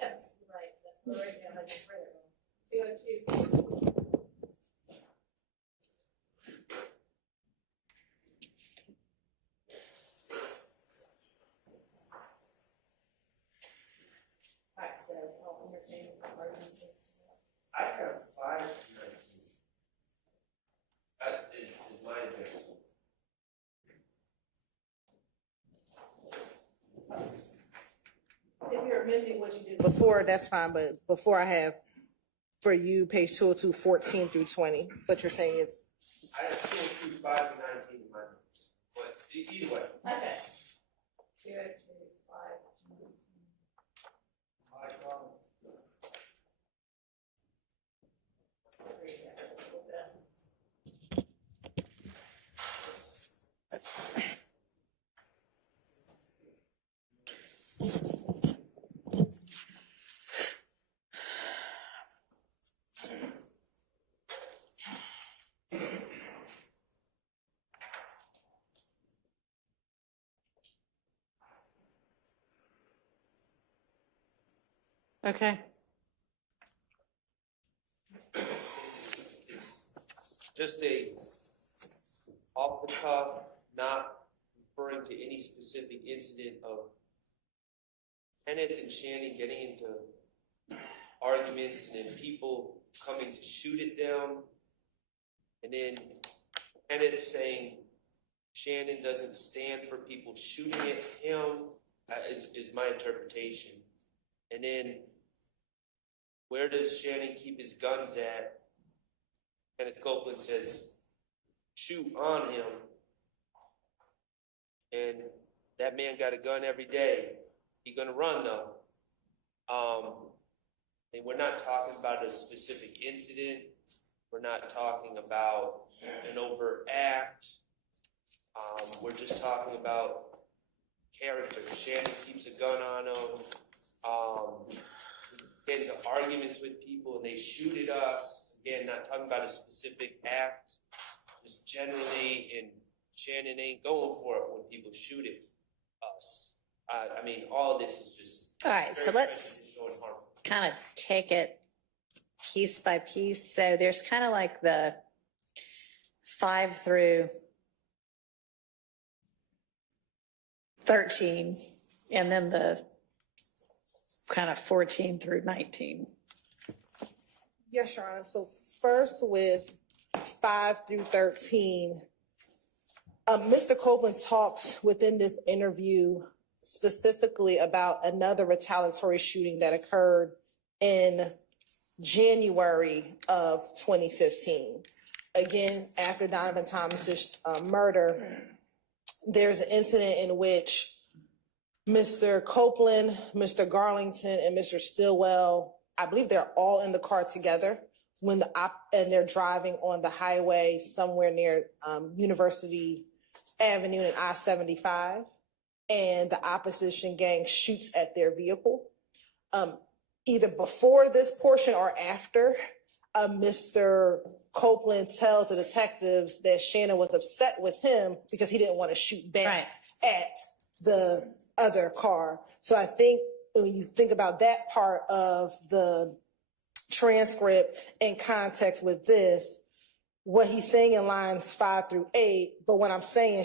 That's right. That's right now. I just read it wrong. 202. All right, so I'll entertain the argument. I have 519. That is my objection. If you're amending what you did before, that's fine, but before I have, for you, page 202, 14 through 20, but you're saying it's. I have 202, 5 to 19 in my notes, but either way. Okay. 202, 5. Okay. It's just a off the cuff, not referring to any specific incident of Kenneth and Shannon getting into arguments and then people coming to shoot at them. And then Kenneth saying Shannon doesn't stand for people shooting at him, is my interpretation. And then where does Shannon keep his guns at? Kenneth Copeland says, shoot on him. And that man got a gun every day. He gonna run though. And we're not talking about a specific incident. We're not talking about an overt act. We're just talking about character. Shannon keeps a gun on him. Get into arguments with people and they shoot at us. Again, not talking about a specific act. Just generally, and Shannon ain't going for it when people shoot at us. I mean, all of this is just. All right, so let's kind of take it piece by piece. So there's kind of like the 5 through 13, and then the kind of 14 through 19. Yes, Your Honor. So first with 5 through 13, Mr. Copeland talks within this interview specifically about another retaliatory shooting that occurred in January of 2015. Again, after Donovan Thomas's murder, there's an incident in which Mr. Copeland, Mr. Garlington, and Mr. Stillwell, I believe they're all in the car together and they're driving on the highway somewhere near University Avenue and I-75, and the opposition gang shoots at their vehicle. Either before this portion or after, Mr. Copeland tells the detectives that Shannon was upset with him because he didn't want to shoot back at the other car. So I think when you think about that part of the transcript in context with this, what he's saying in lines 5 through 8, but when I'm saying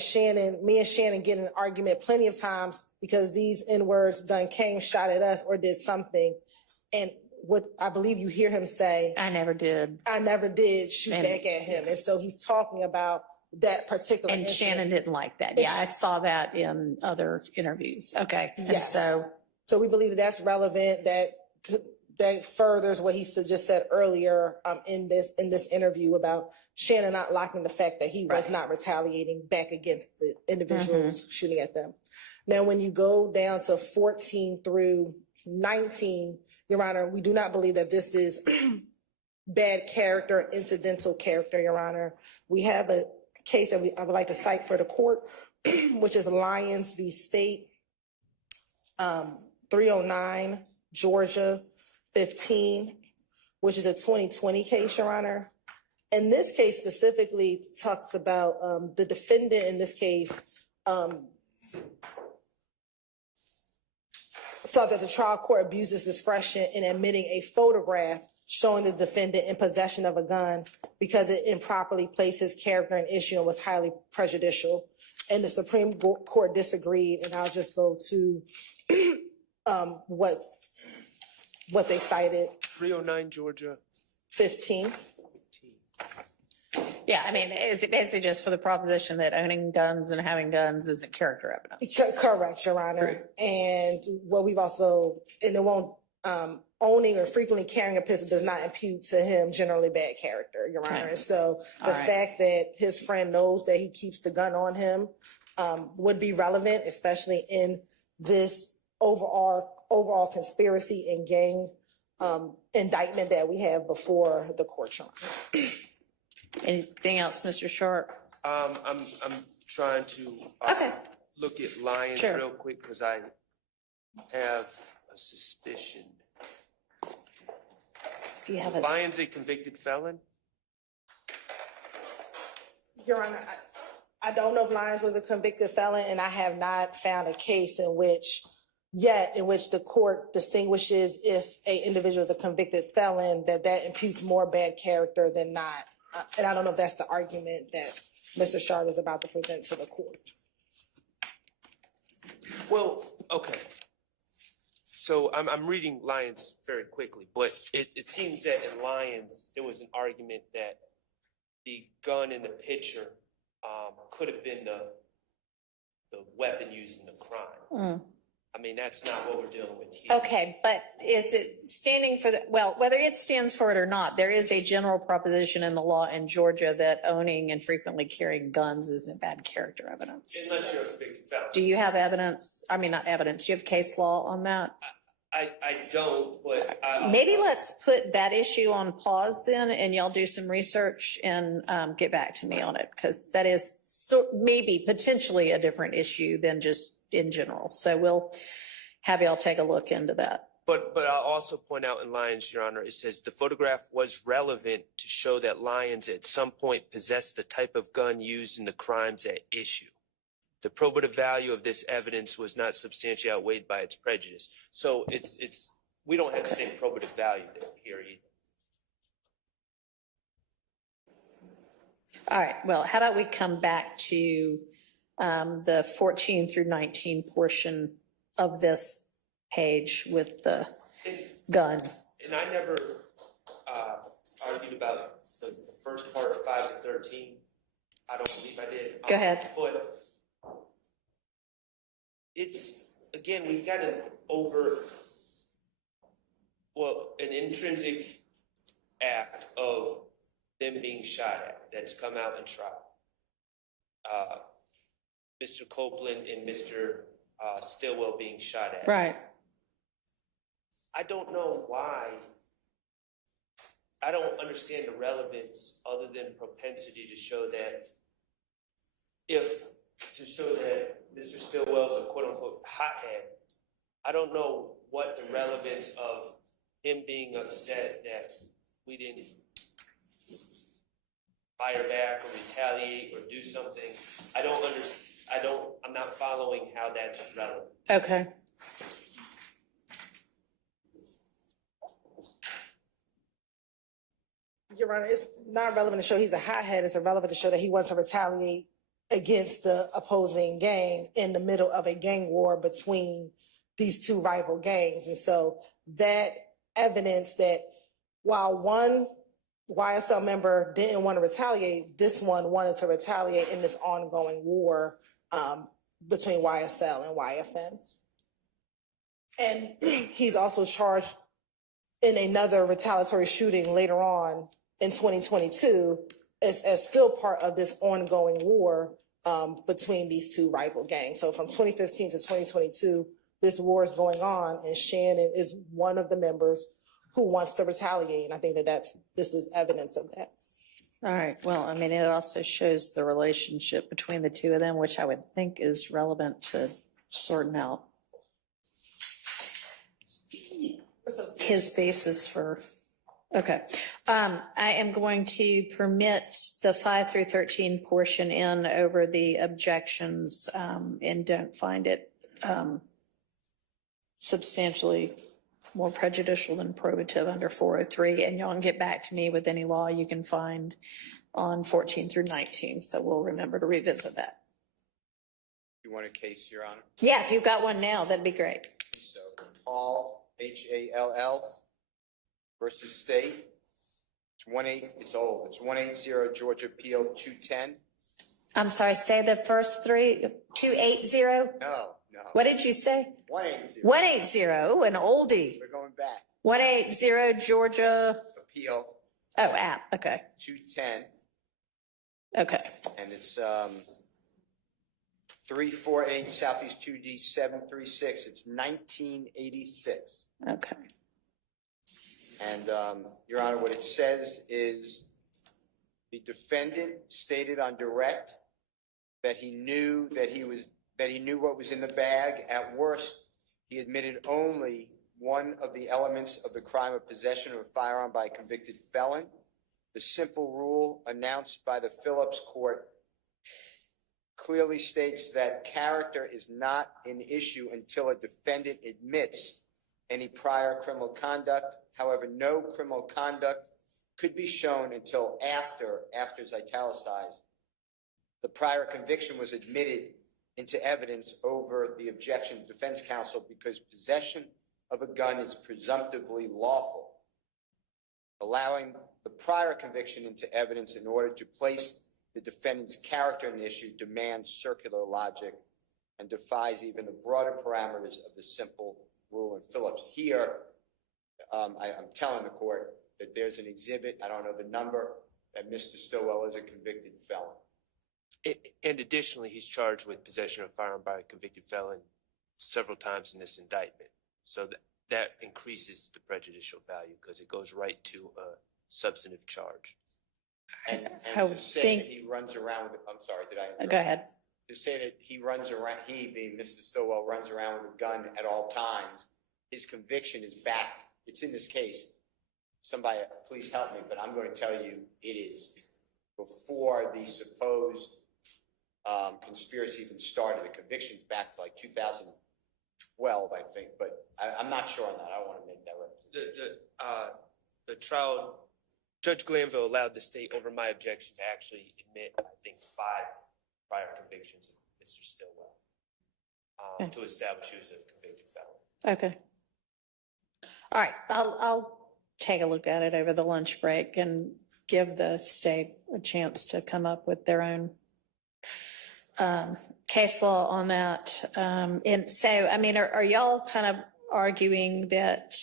me and Shannon get in an argument plenty of times because these N-words done came, shot at us, or did something. And what I believe you hear him say, I never did shoot back at him. And so he's talking about that particular And incident. Shannon didn't like that. Yeah, I saw that in other interviews. Okay. Yes. And so we believe that that's relevant, that furthers what he just said earlier in this interview about Shannon not liking the fact that he was not retaliating back against the individuals shooting at them. Now, when you go down to 14 through 19, Your Honor, we do not believe that this is bad character, incidental character, Your Honor. We have a case that I would like to cite for the court, which is Lyons v. State, 309, Georgia, 15. which is a 2020 case, Your Honor. And this case specifically talks about the defendant in this case thought that the trial court abused its discretion in admitting a photograph showing the defendant in possession of a gun because it improperly placed his character in issue and was highly prejudicial. And the Supreme Court disagreed, and I'll just go to what they cited. 309 Georgia 15. Yeah, I mean, is it basically just for the proposition that owning guns and having guns isn't character evidence? Correct, Your Honor. Right. And what we've also, and it won't, owning or frequently carrying a pistol does not impute to him generally bad character, Your Honor. Okay. And so the fact that his friend knows that he keeps the gun on him would be relevant, especially in this overall conspiracy and gang indictment that we have before the court, Your Honor. Anything else, Mr. Sharp? I'm trying to look at Lyons real quick because I have a suspicion. If you have Lyons a convicted felon? Your Honor, I don't know if Lyons was a convicted felon, and I have not found a case in which the court distinguishes if an individual is a convicted felon, that imputes more bad character than not. And I don't know if that's the argument that Mr. Sharp is about to present to the court. Well, okay. So I'm reading Lyons very quickly, but it seems that in Lyons, there was an argument that the gun in the picture could have been the weapon used in the crime. I mean, that's not what we're dealing with here. Okay, but is it standing for whether it stands for it or not, there is a general proposition in the law in Georgia that owning and frequently carrying guns isn't bad character evidence. Unless you're a convicted felon. Do you have evidence? I mean, not evidence. Do you have case law on that? I don't, but maybe let's put that issue on pause then, and y'all do some research and get back to me on it, because that is maybe potentially a different issue than just in general. So we'll have y'all take a look into that. But I'll also point out in Lyons, Your Honor, it says the photograph was relevant to show that Lyons at some point possessed the type of gun used in the crimes at issue. The probative value of this evidence was not substantially outweighed by its prejudice. So we don't have the same probative value here either. All right, well, how about we come back to the 14 through 19 portion of this page with the gun. And I never argued about the first part, 5 to 13. I don't believe I did. Go ahead. But it's, again, we got an intrinsic act of them being shot at that's come out in trial. Mr. Copeland and Mr. Stillwell being shot at. Right. I don't know why. I don't understand the relevance other than propensity to show that Mr. Stillwell's a quote unquote hothead. I don't know what the relevance of him being upset that we didn't fire back or retaliate or do something. I'm not following how that's relevant. Okay. Your Honor, it's not relevant to show he's a hothead. It's irrelevant to show that he wants to retaliate against the opposing gang in the middle of a gang war between these two rival gangs. And so that evidence that while one YSL member didn't want to retaliate, this one wanted to retaliate in this ongoing war between YSL and YFN. And he's also charged in another retaliatory shooting later on in 2022 as still part of this ongoing war between these two rival gangs. So from 2015 to 2022, this war is going on, and Shannon is one of the members who wants to retaliate. And I think that this is evidence of that. All right. Well, I mean, it also shows the relationship between the two of them, which I would think is relevant to sorting out his basis for Okay. I am going to permit the 5 through 13 portion in over the objections and don't find it substantially more prejudicial than probative under 403. And y'all can get back to me with any law you can find on 14 through 19. So we'll remember to revisit that. You want a case, Your Honor? Yeah, if you've got one now, that'd be great. So Hall, Hall versus State. It's old. It's 180 Georgia Appeal 210. I'm sorry, say the first three. 280? No. What did you say? 180. 180, an oldie. We're going back. 180 Georgia. Appeal. Oh, app. Okay. 210. Okay. And it's 348 Southeast 2D 736. It's 1986. Okay. And Your Honor, what it says is the defendant stated on direct that he knew what was in the bag. At worst, he admitted only one of the elements of the crime of possession of a firearm by a convicted felon. The simple rule announced by the Phillips court clearly states that character is not an issue until a defendant admits any prior criminal conduct. However, no criminal conduct could be shown until after is italicized, the prior conviction was admitted into evidence over the objection of defense counsel, because possession of a gun is presumptively lawful. Allowing the prior conviction into evidence in order to place the defendant's character in issue demands circular logic and defies even the broader parameters of the simple rule in Phillips. Here, I'm telling the court that there's an exhibit, I don't know the number, that Mr. Stillwell is a convicted felon. And additionally, he's charged with possession of a firearm by a convicted felon several times in this indictment. So that increases the prejudicial value because it goes right to a substantive charge. And to say that he runs around with, I'm sorry, did I interrupt? Go ahead. To say that he runs around, he being Mr. Stillwell, runs around with a gun at all times, his conviction is back. It's in this case. Somebody, please help me, but I'm going to tell you it is before the supposed conspiracy even started. The conviction's back to like 2012, I think, but I'm not sure on that. I don't want to make that representation. The trial, Judge Glanville allowed the state over my objection to actually admit, I think, 5 prior convictions of Mr. Stillwell to establish he was a convicted felon. Okay. All right. I'll take a look at it over the lunch break and give the state a chance to come up with their own case law on that. And so, I mean, are y'all kind of arguing that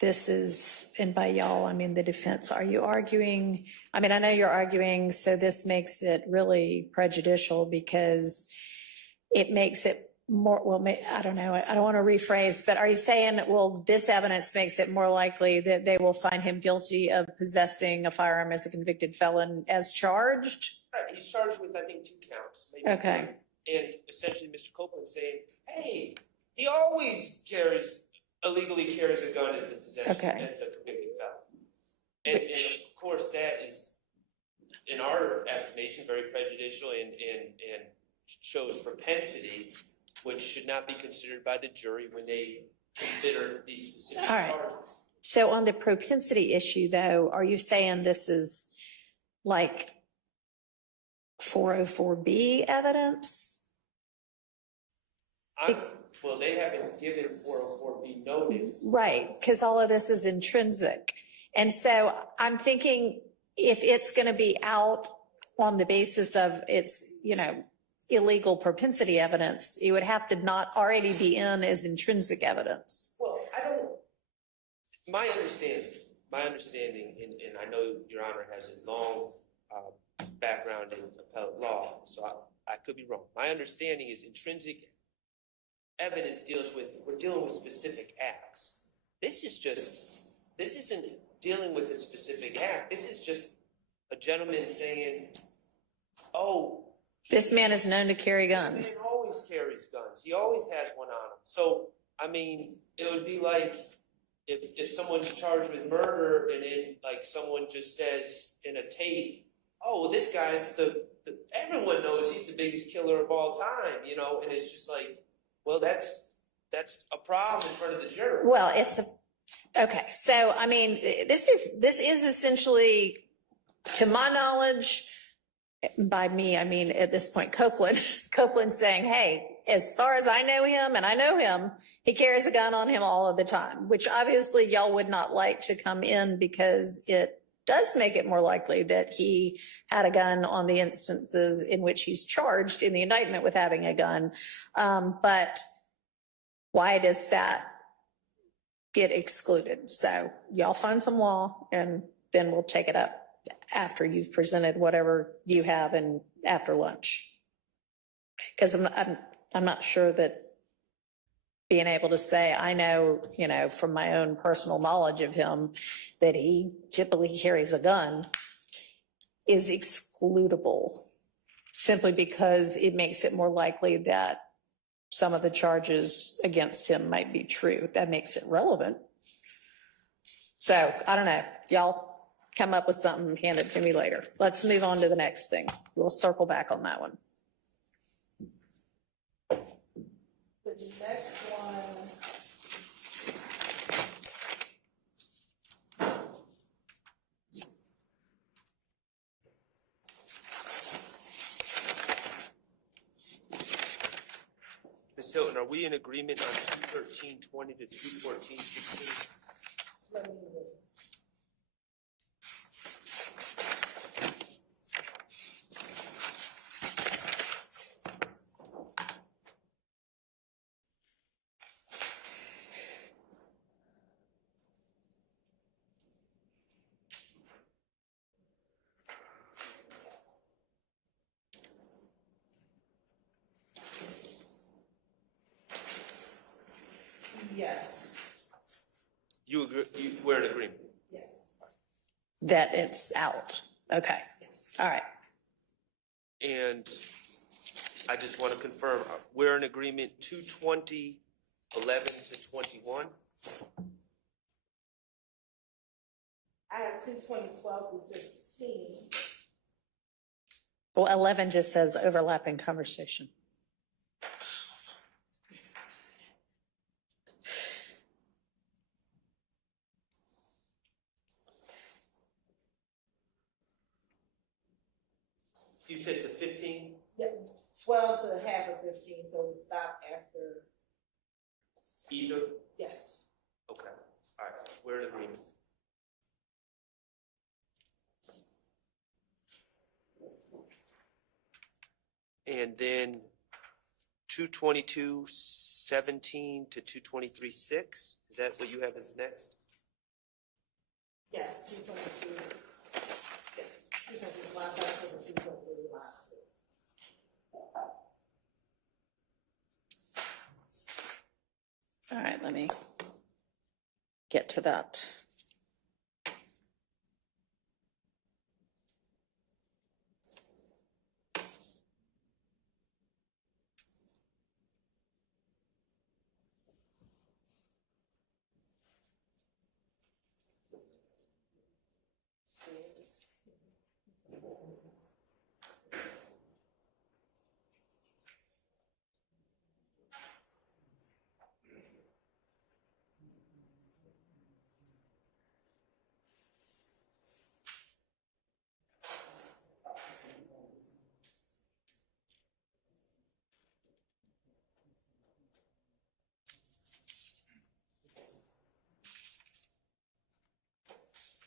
this is, and by y'all, I mean the defense, are you arguing, I mean, I know you're arguing, so this makes it really prejudicial because it makes it more, well, I don't know, I don't want to rephrase, but are you saying, well, this evidence makes it more likely that they will find him guilty of possessing a firearm as a convicted felon as charged? Right, he's charged with, I think, 2 counts. Maybe Okay. 3. And essentially, Mr. Copeland saying, hey, he always illegally carries a gun as a possession, as a convicted felon. And of course, that is, in our estimation, very prejudicial and shows propensity, which should not be considered by the jury when they consider these specific charges. So on the propensity issue, though, are you saying this is like 404B evidence? Well, they haven't given 404B notice. Right, because all of this is intrinsic. And so I'm thinking if it's going to be out on the basis of its, illegal propensity evidence, it would have to not already be in as intrinsic evidence. Well, my understanding, and I know Your Honor has a long background in appellate law, so I could be wrong. My understanding is intrinsic evidence we're dealing with specific acts. This isn't dealing with a specific act. This is just a gentleman saying, oh, this man is known to carry guns. He always carries guns. He always has one on him. So, I mean, it would be like if someone's charged with murder and then like someone just says in a tape, oh, well, this guy's everyone knows he's the biggest killer of all time, you know, and it's just like, well, that's a problem in front of the jury. Well, okay. So, I mean, this is essentially, to my knowledge, by me, I mean, at this point, Copeland saying, hey, as far as I know him, and I know him, he carries a gun on him all of the time, which obviously y'all would not like to come in because it does make it more likely that he had a gun on the instances in which he's charged in the indictment with having a gun. But why does that get excluded? So y'all find some law and then we'll take it up after you've presented whatever you have and after lunch. Because I'm not sure that being able to say, I know, you know, from my own personal knowledge of him, that he typically carries a gun is excludable simply because it makes it more likely that some of the charges against him might be true. That makes it relevant. So I don't know. Y'all come up with something, hand it to me later. Let's move on to the next thing. We'll circle back on that one. The next one. Ms. Hilton, are we in agreement on 21320 to 21416? Yes. You agree? We're in agreement. Yes. That it's out. Okay. Yes. All right. And I just want to confirm, we're in agreement 22011 to 21? I have 22012 through 15. Well, 11 just says overlapping conversation. You said to 15? Yeah, 12 to the half of 15, so we stop after. Either? Yes. Okay. All right. We're in agreement. And then 22217 to 223:6. Is that what you have as next? Yes, 222. Yes, 222 last time, 223 last. All right, let me get to that.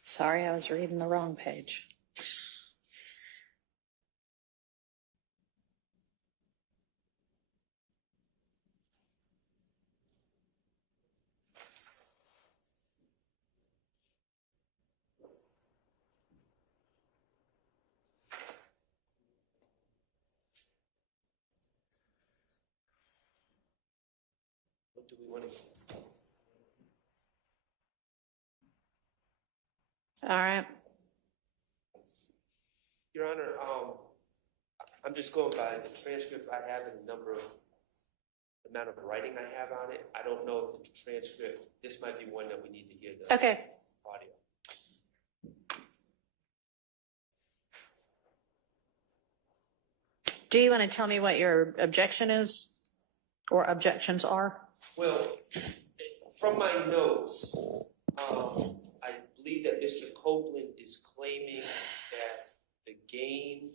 Sorry, I was reading the wrong page. What do we want to? All right. Your Honor, I'm just going by the transcript I have and the amount of writing I have on it. I don't know if the transcript, this might be one that we need to hear the Okay. audio. Do you want to tell me what your objection is or objections are? Well, from my notes, I believe that Mr. Copeland is claiming that the game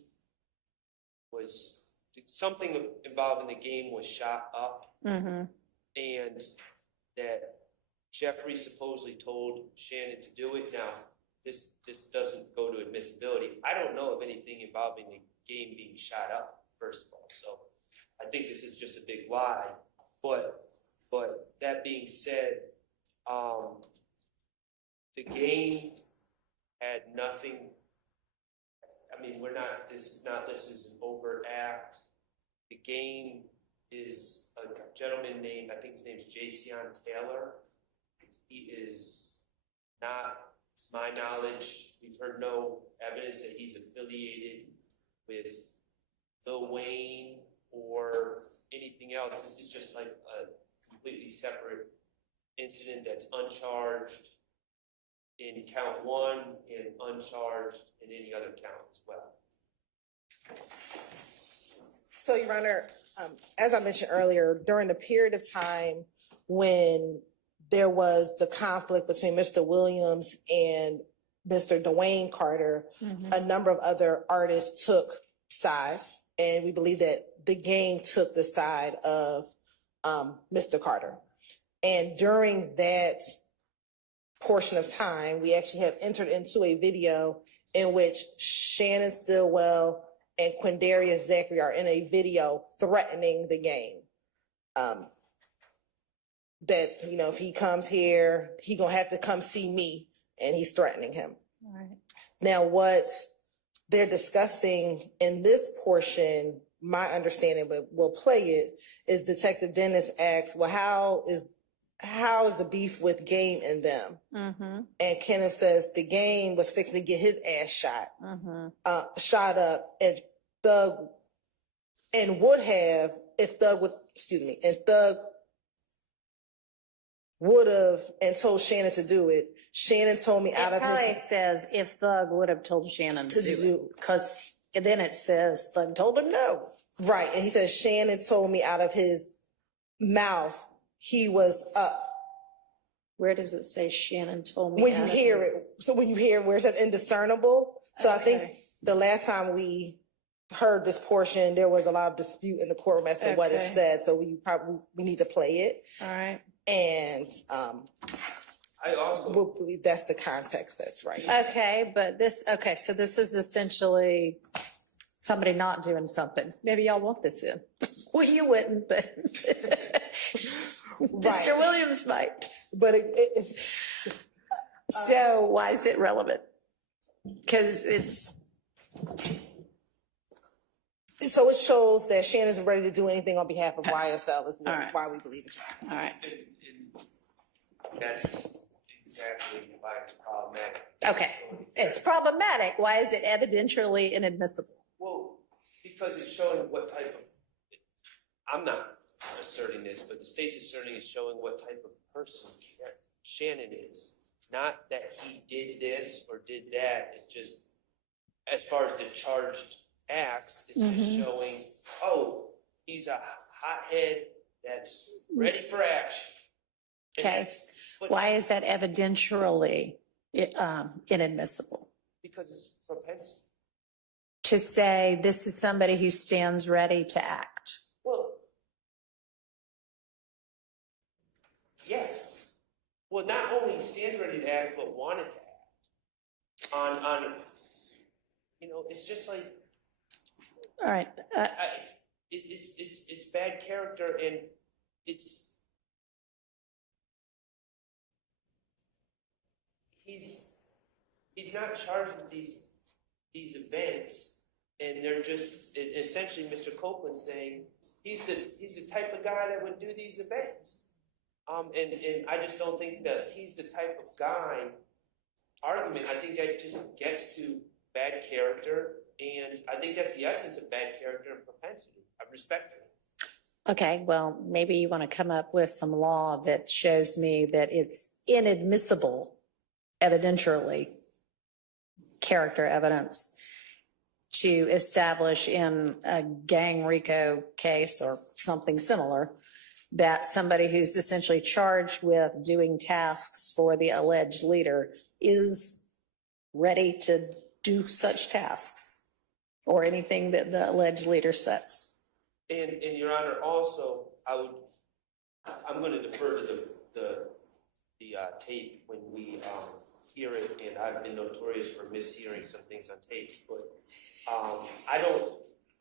was, something involved in the game was shot up, and that Jeffrey supposedly told Shannon to do it. Now, this doesn't go to admissibility. I don't know of anything involving the game being shot up, first of all. So I think this is just a big lie. But that being said, the game had nothing. I mean, this is an overt act. The game is a gentleman named, I think his name is Jason Taylor. He is not, to my knowledge, we've heard no evidence that he's affiliated with Lil Wayne or anything else. This is just like a completely separate incident that's uncharged in count 1 and uncharged in any other count as well. So, Your Honor, as I mentioned earlier, during the period of time when there was the conflict between Mr. Williams and Mr. Dwayne Carter, a number of other artists took sides, and we believe that the game took the side of Mr. Carter. And during that portion of time, we actually have entered into a video in which Shannon Stillwell and Quindarius Zachary are in a video threatening the game. That, you know, if he comes here, he gonna have to come see me, and he's threatening him. All right. Now, what they're discussing in this portion, my understanding, but we'll play it, is Detective Dennis asks, well, how is the beef with Game and them? And Kenneth says the Game was fixing to get his ass shot, shot up, and Thug would have, if Thug would, and Thug would have and told Shannon to do it. Shannon told me out of his... It probably says if Thug would have told Shannon to do it, because then it says Thug told him no. Right, and he says Shannon told me out of his mouth he was up. Where does it say Shannon told me? When you hear it, so when you hear where it says indiscernible. So I think the last time we heard this portion, there was a lot of dispute in the courtroom as to what it said. So we need to play it. All right. And I also believe that's the context that's right. Okay, but so this is essentially somebody not doing something. Maybe y'all want this in. Well, you wouldn't, but Mr. Williams might. But so why is it relevant? Because so it shows that Shannon's ready to do anything on behalf of YSL is why we believe it's right. All right. That's exactly why it's problematic. Okay. It's problematic. Why is it evidentially inadmissible? Well, because it's showing what type of, I'm not asserting this, but the state's asserting it's showing what type of person Shannon is. Not that he did this or did that. It's just, as far as the charged acts, it's just showing, oh, he's a hothead that's ready for action. Okay. Why is that evidentially inadmissible? Because it's propensity. To say this is somebody who stands ready to act. Well, yes. Well, not only stands ready to act, but wanted to act. On you know, it's just like. All right. It's bad character, and it's. He's not charged with these events, and they're just essentially Mr. Copeland saying he's the type of guy that would do these events, and I just don't think that he's the type of guy argument. I think that just gets to bad character, and I think that's the essence of bad character and propensity. Respectfully. Okay, well, maybe you want to come up with some law that shows me that it's inadmissible, evidentially, character evidence to establish in a gang Rico case or something similar that somebody who's essentially charged with doing tasks for the alleged leader is ready to do such tasks or anything that the alleged leader sets. And Your Honor, also, I'm going to defer to the tape when we hear it, and I've been notorious for mishearing some things on tapes, but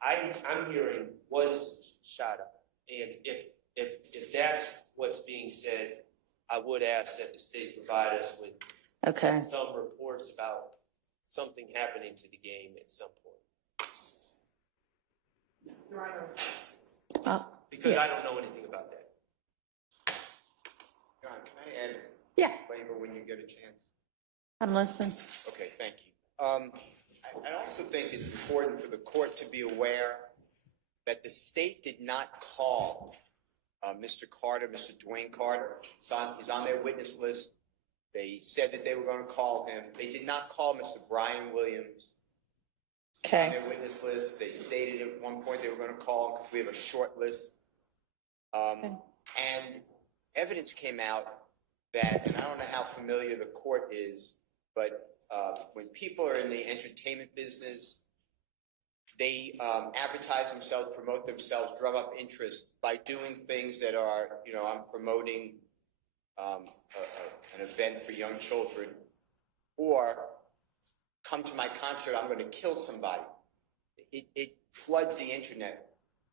I'm hearing was shot up, and if that's what's being said, I would ask that the state provide us with some reports about something happening to the game at some point. Your Honor. Because I don't know anything about that. John, can I add Yeah. flavor when you get a chance? I'm listening. Okay, thank you. I also think it's important for the court to be aware that the state did not call Mr. Carter, Mr. Dwayne Carter. He's on their witness list. They said that they were going to call him. They did not call Mr. Brian Williams. Okay. On their witness list. They stated at one point they were going to call because we have a short list. And evidence came out that, and I don't know how familiar the court is, but when people are in the entertainment business, they advertise themselves, promote themselves, drum up interest by doing things that are, I'm promoting an event for young children, or come to my concert, I'm going to kill somebody. It floods the internet,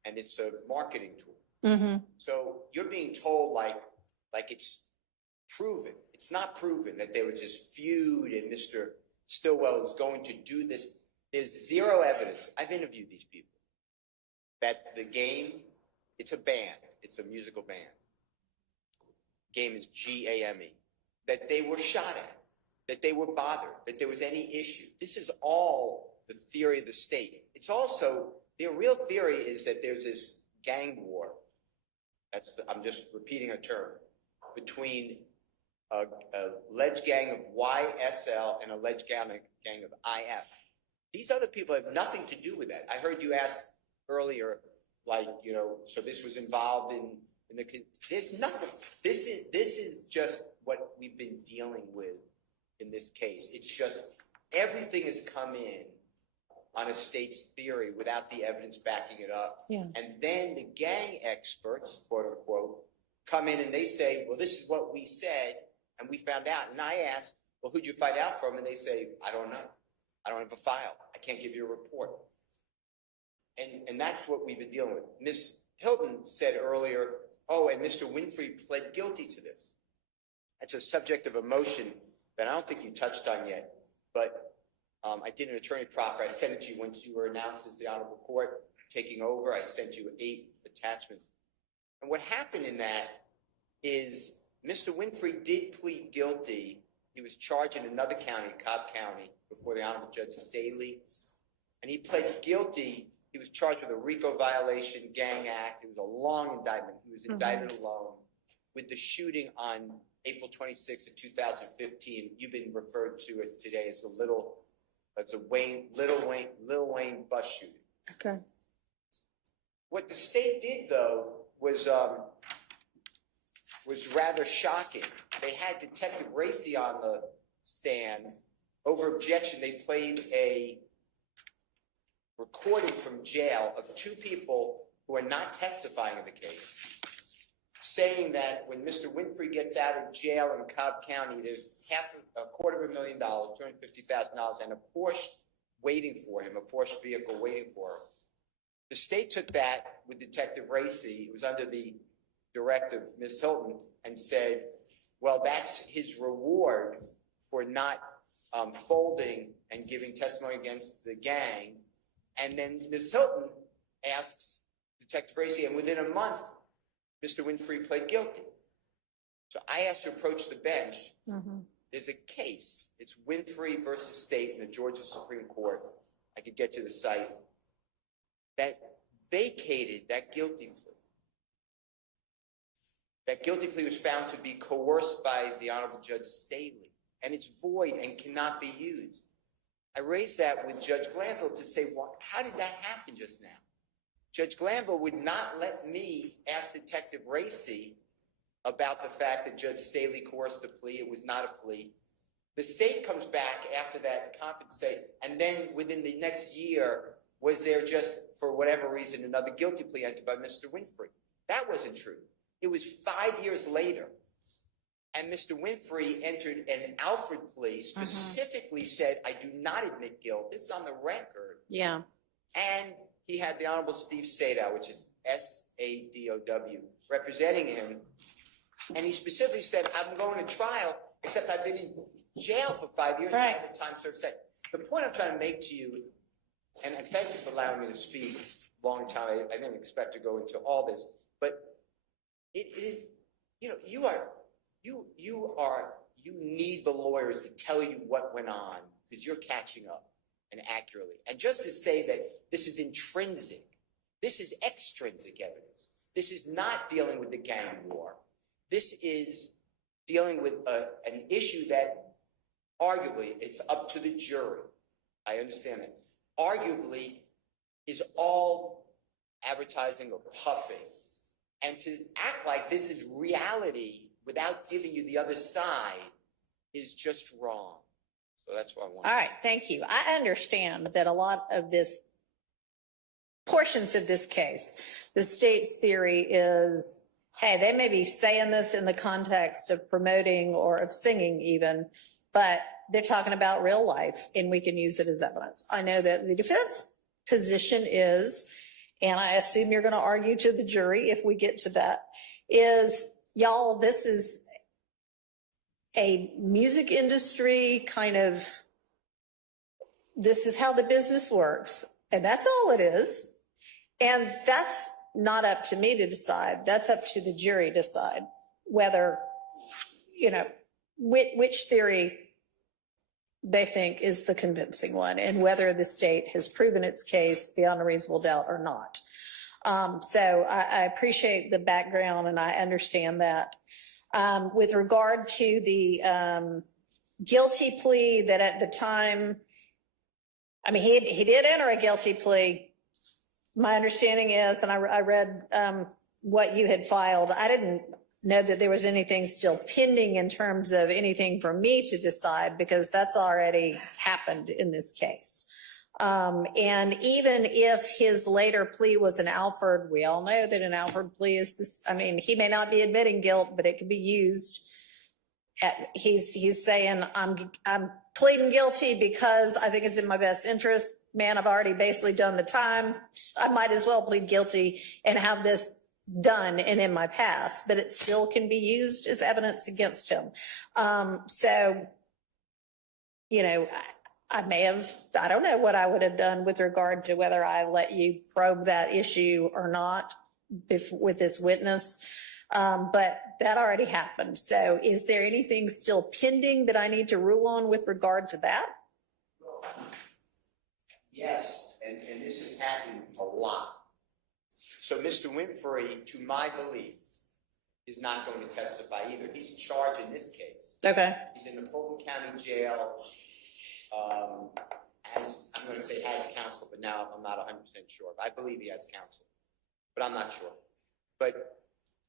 and it's a marketing tool. Mm-hmm. So you're being told like it's proven. It's not proven that there was this feud and Mr. Stillwell was going to do this. There's zero evidence. I've interviewed these people that the game, it's a band. It's a musical band. Game is GAME. That they were shot at, that they were bothered, that there was any issue. This is all the theory of the state. It's also, their real theory is that there's this gang war. I'm just repeating a term, between a alleged gang of YSL and a alleged gang of IF. These other people have nothing to do with that. I heard you ask earlier, so this was involved in the, there's nothing. This is just what we've been dealing with in this case. It's just everything has come in on a state's theory without the evidence backing it up. Yeah. And then the gang experts, quote unquote, come in and they say, well, this is what we said, and we found out. And I asked, well, who'd you find out from? And they say, I don't know. I don't have a file. I can't give you a report. And that's what we've been dealing with. Ms. Hilton said earlier, oh, and Mr. Winfrey pled guilty to this. That's a subject of emotion that I don't think you touched on yet, but I did an attorney proffer. I sent it to you once you were announced as the Honorable Court taking over. I sent you 8 attachments. And what happened in that is Mr. Winfrey did plead guilty. He was charged in another county, Cobb County, before the Honorable Judge Staley. And he pled guilty. He was charged with a Rico violation, gang act. It was a long indictment. He was indicted alone with the shooting on April 26th of 2015. You've been referred to it today as Little Wayne bus shooting. Okay. What the state did, though, was rather shocking. They had Detective Racy on the stand. Over objection, they played a recording from jail of 2 people who are not testifying in the case, saying that when Mr. Winfrey gets out of jail in Cobb County, there's $250,000, $250,000, and a Porsche waiting for him, a Porsche vehicle waiting for him. The state took that with Detective Racy, it was under the directive of Ms. Hilton, and said, well, that's his reward for not folding and giving testimony against the gang. And then Ms. Hilton asks Detective Racy, and within a month, Mr. Winfrey pled guilty. So I asked to approach the bench. There's a case. It's Winfrey versus State in the Georgia Supreme Court. I could get to the site. That vacated that guilty plea. that guilty plea was found to be coerced by the Honorable Judge Staley, and it's void and cannot be used. I raised that with Judge Glanville to say, well, how did that happen just now? Judge Glanville would not let me ask Detective Racy about the fact that Judge Staley coerced the plea. It was not a plea. The state comes back after that conference, say, and then within the next year, was there just, for whatever reason, another guilty plea entered by Mr. Winfrey? That wasn't true. It was 5 years later, and Mr. Winfrey entered an Alfred plea, specifically said, I do not admit guilt. This is on the record. Yeah. And he had the Honorable Steve Sadow, which is S-A-D-O-W, representing him. And he specifically said, I'm going to trial, except I've been in jail for 5 years and I had a time served sentence. The point I'm trying to make to you, and thank you for allowing me to speak long time. I didn't expect to go into all this, but it is, you know, you need the lawyers to tell you what went on because you're catching up and accurately. And just to say that this is intrinsic, this is extrinsic evidence. This is not dealing with the gang war. This is dealing with an issue that arguably it's up to the jury. I understand that. Arguably is all advertising or puffing. And to act like this is reality without giving you the other side is just wrong. So that's what I want. All right, thank you. I understand that a lot of this, portions of this case, the state's theory is, hey, they may be saying this in the context of promoting or of singing even, but they're talking about real life and we can use it as evidence. I know that the defense position is, and I assume you're going to argue to the jury if we get to that, is, y'all, this is a music industry kind of, this is how the business works. And that's all it is. And that's not up to me to decide. That's up to the jury to decide whether, you know, which theory they think is the convincing one and whether the state has proven its case beyond a reasonable doubt or not. So I appreciate the background and I understand that. With regard to the guilty plea that at the time, I mean, he did enter a guilty plea. My understanding is, and I read what you had filed, I didn't know that there was anything still pending in terms of anything for me to decide because that's already happened in this case. And even if his later plea was an Alford, we all know that an Alford plea is this, I mean, he may not be admitting guilt, but it can be used. He's saying, I'm pleading guilty because I think it's in my best interest. Man, I've already basically done the time. I might as well plead guilty and have this done and in my past, but it still can be used as evidence against him. So, you know, I may have, I don't know what I would have done with regard to whether I let you probe that issue or not with this witness. But that already happened. So is there anything still pending that I need to rule on with regard to that? Yes, and this has happened a lot. So Mr. Winfrey, to my belief, is not going to testify either. He's charged in this case. Okay. He's in the Fulton County Jail. I'm going to say has counsel, but now I'm not 100% sure. I believe he has counsel, but I'm not sure. But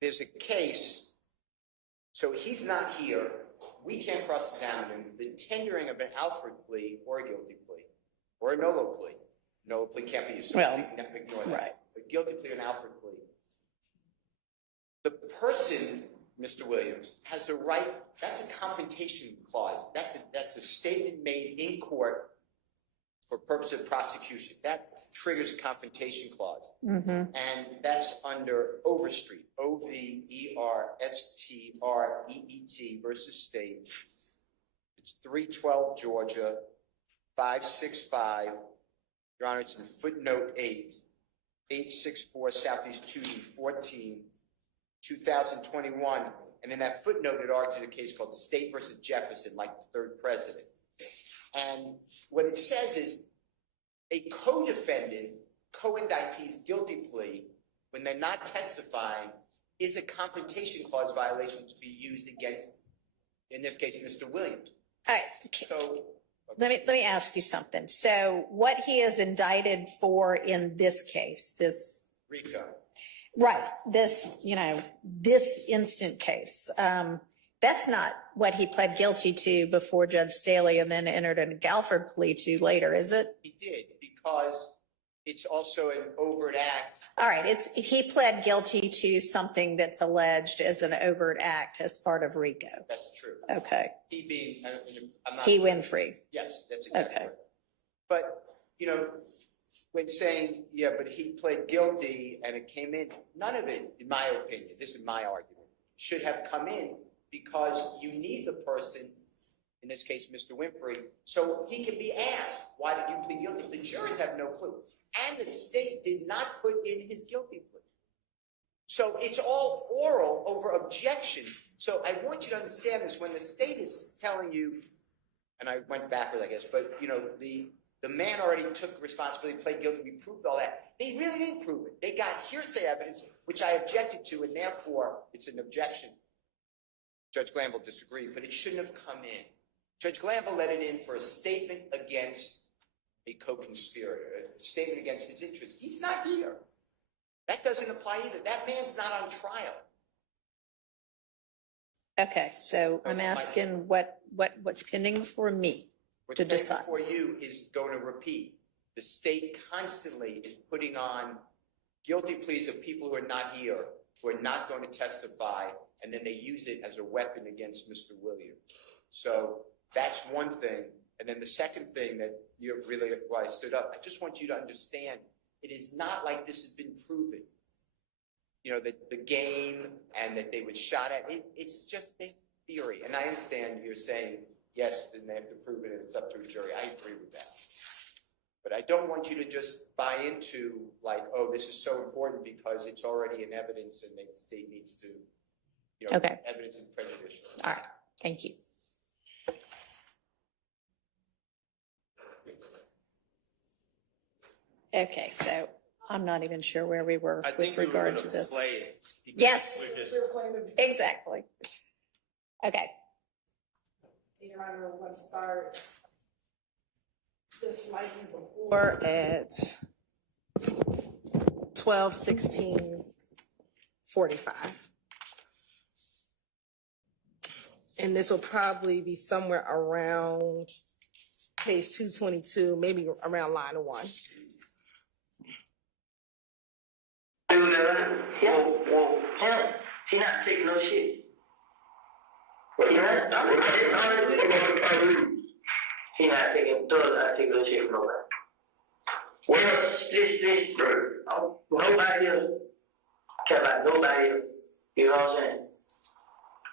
there's a case, so he's not here. We can't cross-examine him. The tendering of an Alford plea or a guilty plea or a NOLO plea. NOLO plea can't be used. So well, ignore that. Right. A guilty plea or an Alford plea. The person, Mr. Williams, has the right, that's a confrontation clause. That's a statement made in court for purpose of prosecution. That triggers a confrontation clause. Mm-hmm. And that's under Overstreet, O-V-E-R-S-T-R-E-E-T versus State. It's 312 Georgia, 565. Your Honor, it's in footnote 8, 864 Southeast 2D 14, 2021. And in that footnote, it argued a case called State versus Jefferson, like the third president. And what it says is a co-defendant, co-indictee's guilty plea, when they're not testifying, is a confrontation clause violation to be used against, in this case, Mr. Williams. All right. So Let me ask you something. So what he is indicted for in this case, this, Rico. right, this, this instant case, that's not what he pled guilty to before Judge Staley and then entered a Galford plea to later, is it? He did, because it's also an overt act. All right, he pled guilty to something that's alleged as an overt act as part of Rico. That's true. Okay. He being, I'm not. He Winfrey. Yes, that's exactly Okay. right. But, when saying, yeah, but he pled guilty and it came in, none of it, in my opinion, this is my argument, should have come in because you need the person, in this case, Mr. Winfrey, so he can be asked, why did you plead guilty? The jurors have no clue. And the state did not put in his guilty plea. So it's all oral over objection. So I want you to understand this. When the state is telling you, and I went backwards, I guess, but the man already took responsibility, pled guilty, we proved all that. They really didn't prove it. They got hearsay evidence, which I objected to, and therefore it's an objection. Judge Glanville disagreed, but it shouldn't have come in. Judge Glanville let it in for a statement against a co-conspirator, a statement against his interests. He's not here. That doesn't apply either. That man's not on trial. Okay, so I'm asking what's pending before me to decide. What's pending for you is going to repeat. The state constantly is putting on guilty pleas of people who are not here, who are not going to testify, and then they use it as a weapon against Mr. Williams. So that's one thing. And then the second thing that you really, why I stood up, I just want you to understand, it is not like this has been proven. The game and that they were shot at, it's just a theory. And I understand you're saying, yes, then they have to prove it and it's up to a jury. I agree with that. But I don't want you to just buy into oh, this is so important because it's already in evidence and the state needs to, Okay. evidence and prejudicial. All right, thank you. Okay, so I'm not even sure where we were with regard to this. Yes, exactly. Okay. Your Honor, we're going to start just slightly before at 12:16:45. And this will probably be somewhere around page 222, maybe around line 1. She not taking no shit. She not taking no shit from nobody. Well, nobody else care about nobody else. You know what I'm saying?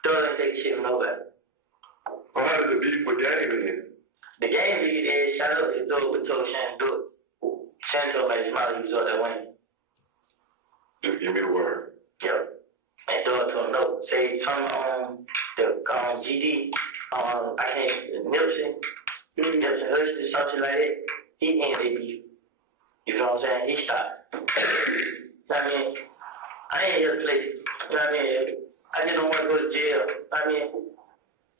Thug ain't taking shit from nobody. Well, how does the people game in? The game league is shut up. His dog would tell Shan do it. Shan told me his mouth he was up that way. Just give me the word. Yep. And dog told him no. Say something on the GD. I can't Nipsey Hussey, something like that. He ain't they beef. You know what I'm saying? He stopped. I mean, I ain't here to play. You know what I mean? I just don't want to go to jail. I mean.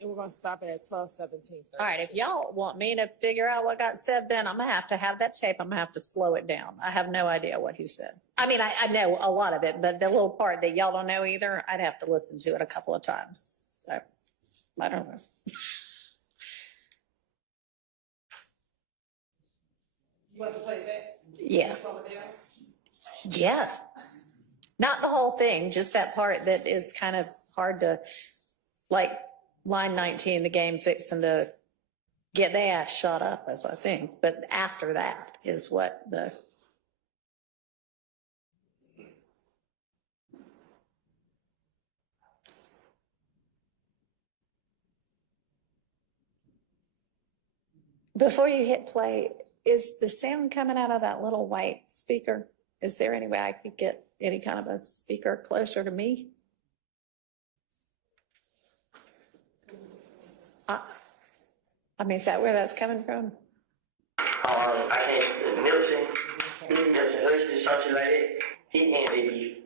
And we're going to stop it at 12:17. All right, if y'all want me to figure out what got said, then I'm going to have that tape. I'm going to have to slow it down. I have no idea what he said. I mean, I know a lot of it, but the little part that y'all don't know either, I'd have to listen to it a couple of times. So, I don't know. You want to play it back? Yeah. Yeah. Not the whole thing, just that part that is kind of hard to, like line 19, the game fixing to get their ass shot up, as I think. But after that is what the... Before you hit play, is the sound coming out of that little white speaker? Is there any way I could get any kind of a speaker closer to me? I mean, is that where that's coming from? I can't, Nipsey Hussey, something like that. He ain't they beef.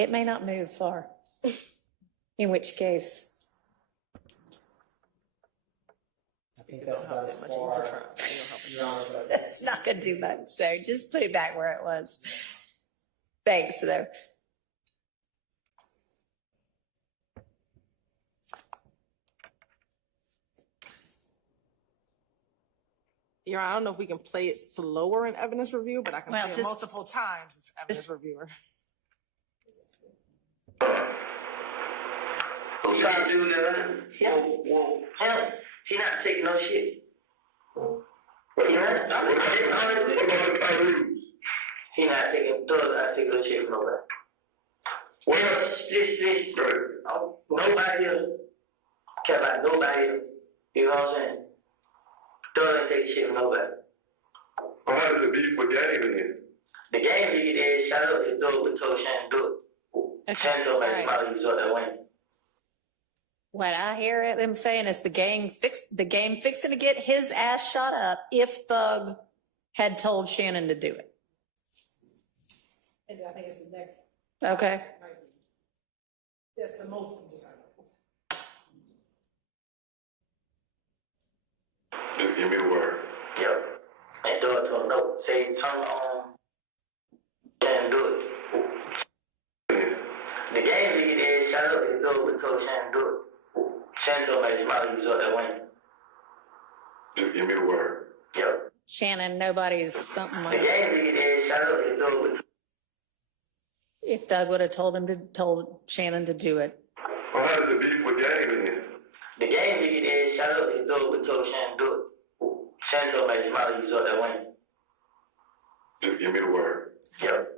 It may not move far, in which case, I think that's about as far. Your Honor, but it's not going to do much. So just put it back where it was. Thanks, though. Your Honor, I don't know if we can play it slower in evidence review, but I can Well, play it just- multiple times as evidence reviewer. Who's trying to do that? Well, him. He not taking no shit. He not taking no shit from nobody. Well, nobody else care about nobody else. You know what I'm saying? Thug ain't taking shit from nobody. How does the beef with Game again? The game lead is shout out to Thug with told Shannon do it. Shannon told me probably result that win. What I hear them saying is the gang fixing to get his ass shot up if Thug had told Shannon to do it. And I think it's the next. Okay. That's the most discernible. Just give me the word. Yep. And Thug told him no. Say turn on and do it. The game lead is shout out to Thug with told Shannon do it. Shannon told me probably result that win. Just give me the word. Yep. Shannon, nobody's something The like game lead is shout out to Thug with. if Thug would have told Shannon to do it. How does the beef with Game again? The game lead is shout out to Thug with told Shannon do it. Shannon told me probably result that win. Just give me the word. Yep.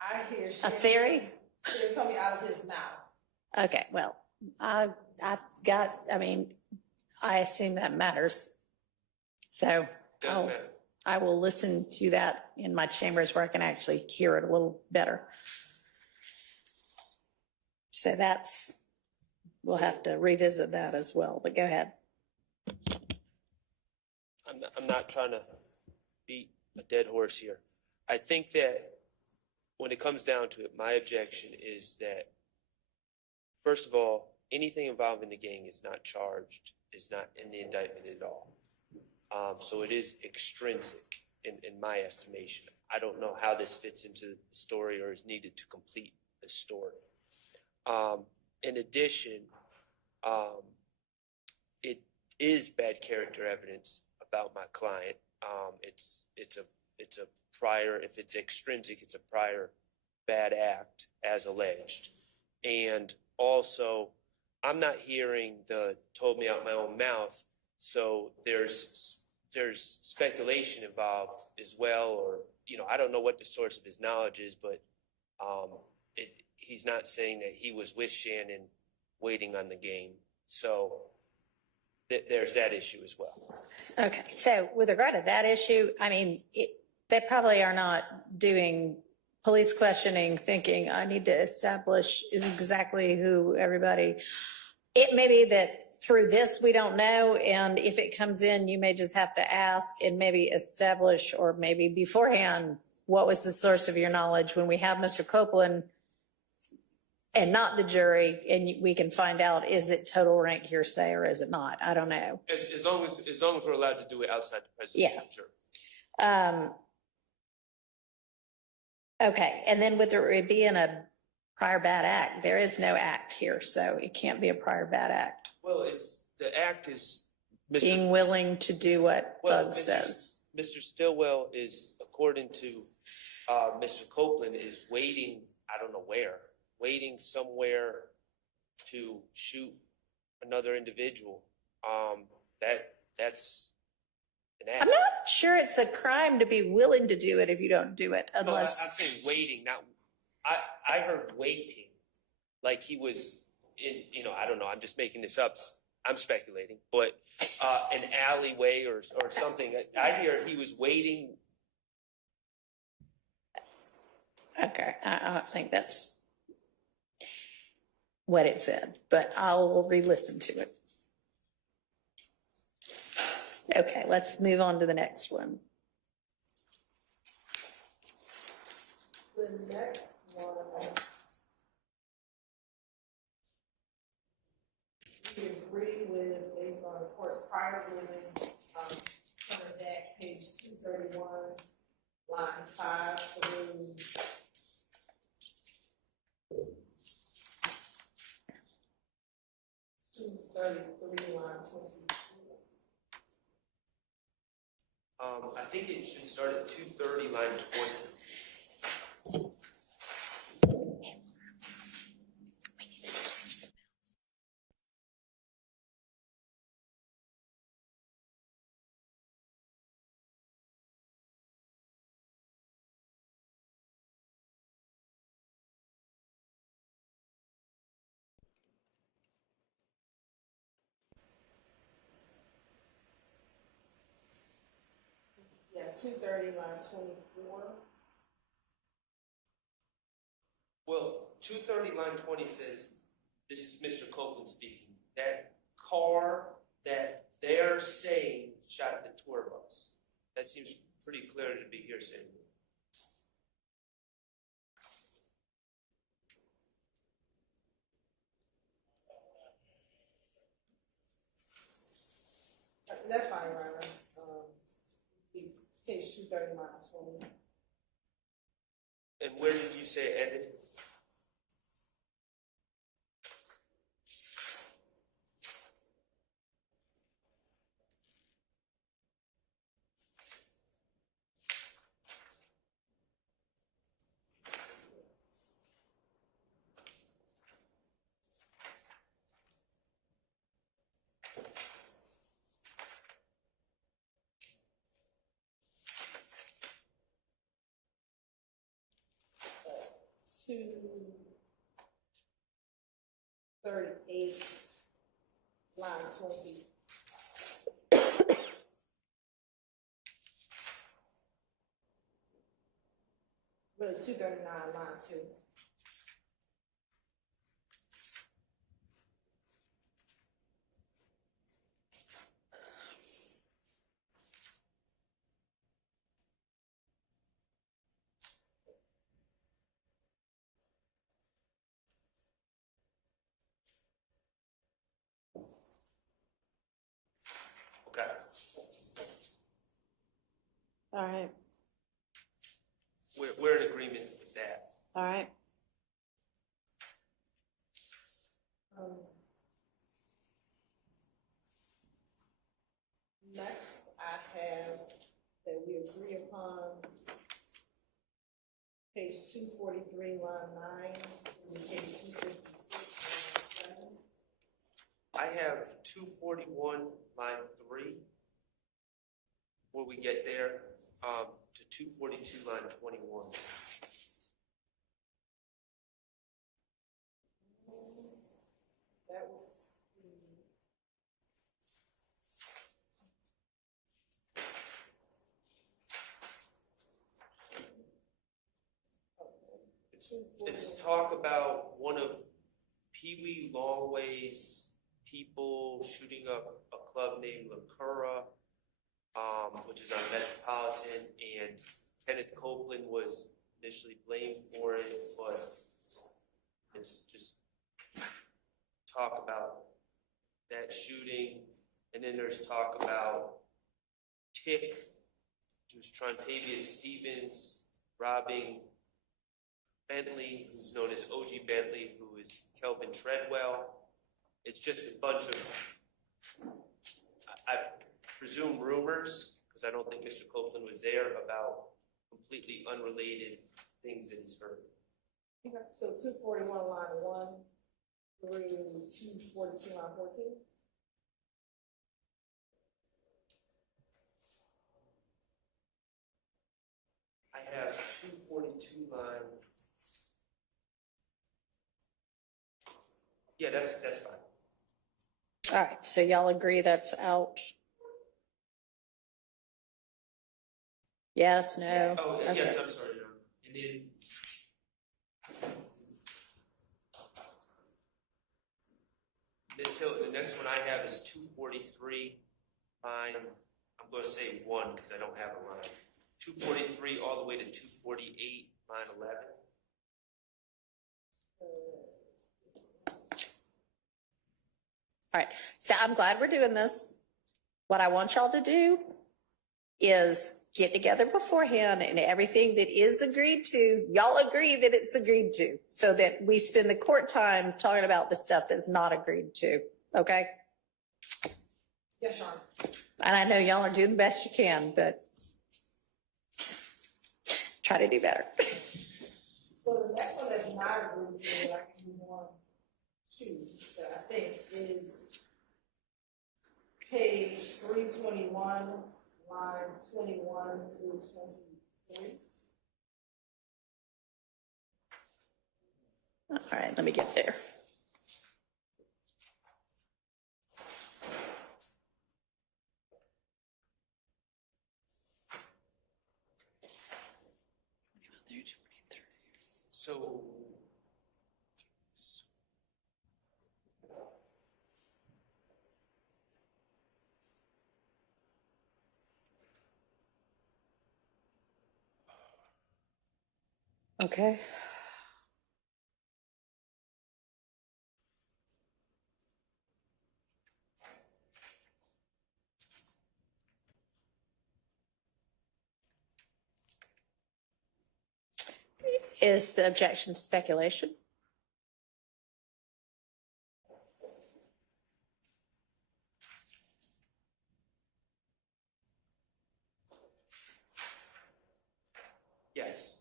I hear A theory? Shannon told me out of his mouth. Okay, well, I assume that matters. So I will listen to that in my chambers where I can actually hear it a little better. So we'll have to revisit that as well, but go ahead. I'm not trying to beat a dead horse here. I think that when it comes down to it, my objection is that, first of all, anything involving the gang is not charged, is not in the indictment at all. So it is extrinsic in my estimation. I don't know how this fits into the story or is needed to complete the story. In addition, it is bad character evidence about my client. It's a prior, if it's extrinsic, it's a prior bad act as alleged. And also, I'm not hearing the told me out my own mouth, so there's speculation involved as well, or, I don't know what the source of his knowledge is, but he's not saying that he was with Shannon waiting on the game. So there's that issue as well. Okay, so with regard to that issue, they probably are not doing police questioning thinking I need to establish exactly who everybody. It may be that through this we don't know, and if it comes in, you may just have to ask and maybe establish, or maybe beforehand, what was the source of your knowledge when we have Mr. Copeland and not the jury, and we can find out, is it total rank hearsay or is it not? I don't know. As long as we're allowed to do it outside the presence of the jury. Okay, and then with it being a prior bad act, there is no act here, so it can't be a prior bad act. Well, the act is being willing to do what Thug says. Mr. Stillwell is, according to Mr. Copeland, is waiting, I don't know where, waiting somewhere to shoot another individual. That's an act. I'm not sure it's a crime to be willing to do it if you don't do it, unless. No, I'm saying waiting, not. I heard waiting, like he was in, I don't know, I'm just making this up. I'm speculating, but an alleyway or something. I hear he was waiting. Okay, I don't think that's what it said, but I'll re-listen to it. Okay, let's move on to the next one. The next one court's prior ruling, front of that, page 231, line 5 through 233, line 20. I think it should start at 230, line 20. Yeah, 230, line 24. Well, 230, line 20 says, this is Mr. Copeland speaking, that car that they're saying shot the tour bus. That seems pretty clear to be hearsay. That's fine, Your Honor. Page 230, line 20. And where did you say it ended? To 38, line 20. Really, 239, line 2. Okay. All right, We're in agreement with that. all right. Next, I have that we agree upon page 243, line 9, and page 256, line 7. I have 241, line 3. Before we get there, to 242, line 21. That would be It's talk about one of Pee Wee Longway's people shooting up a club named La Cura, which is on Metropolitan, and Kenneth Copeland was initially blamed for it, but it's just talk about that shooting, and then there's talk about Tick, who's Trontavious Stevens, robbing Bentley, who's known as OG Bentley, who is Kelvin Treadwell. It's just a bunch of, I presume, rumors, because I don't think Mr. Copeland was there, about completely unrelated things that he's heard. okay. So 241, line 1 through 242, line 14. I have 242, line. Yeah, that's fine. All right, so y'all agree that's out? Yes, no? Oh, Okay. yes, I'm sorry, no. And then Ms. Hill, the next one I have is 243, line, I'm going to say 1 because I don't have a line. 243 all the way to 248, line 11. All right, so I'm glad we're doing this. What I want y'all to do is get together beforehand, and everything that is agreed to, y'all agree that it's agreed to, so that we spend the court time talking about the stuff that's not agreed to, okay? Yes, Your Honor. And I know y'all are doing the best you can, but try to do better. Well, the next one that's not agreed to, that I can move on to, that I think is page 321, line 21 through 23. All right, let me get there. So, Okay. Is the objection speculation? Yes.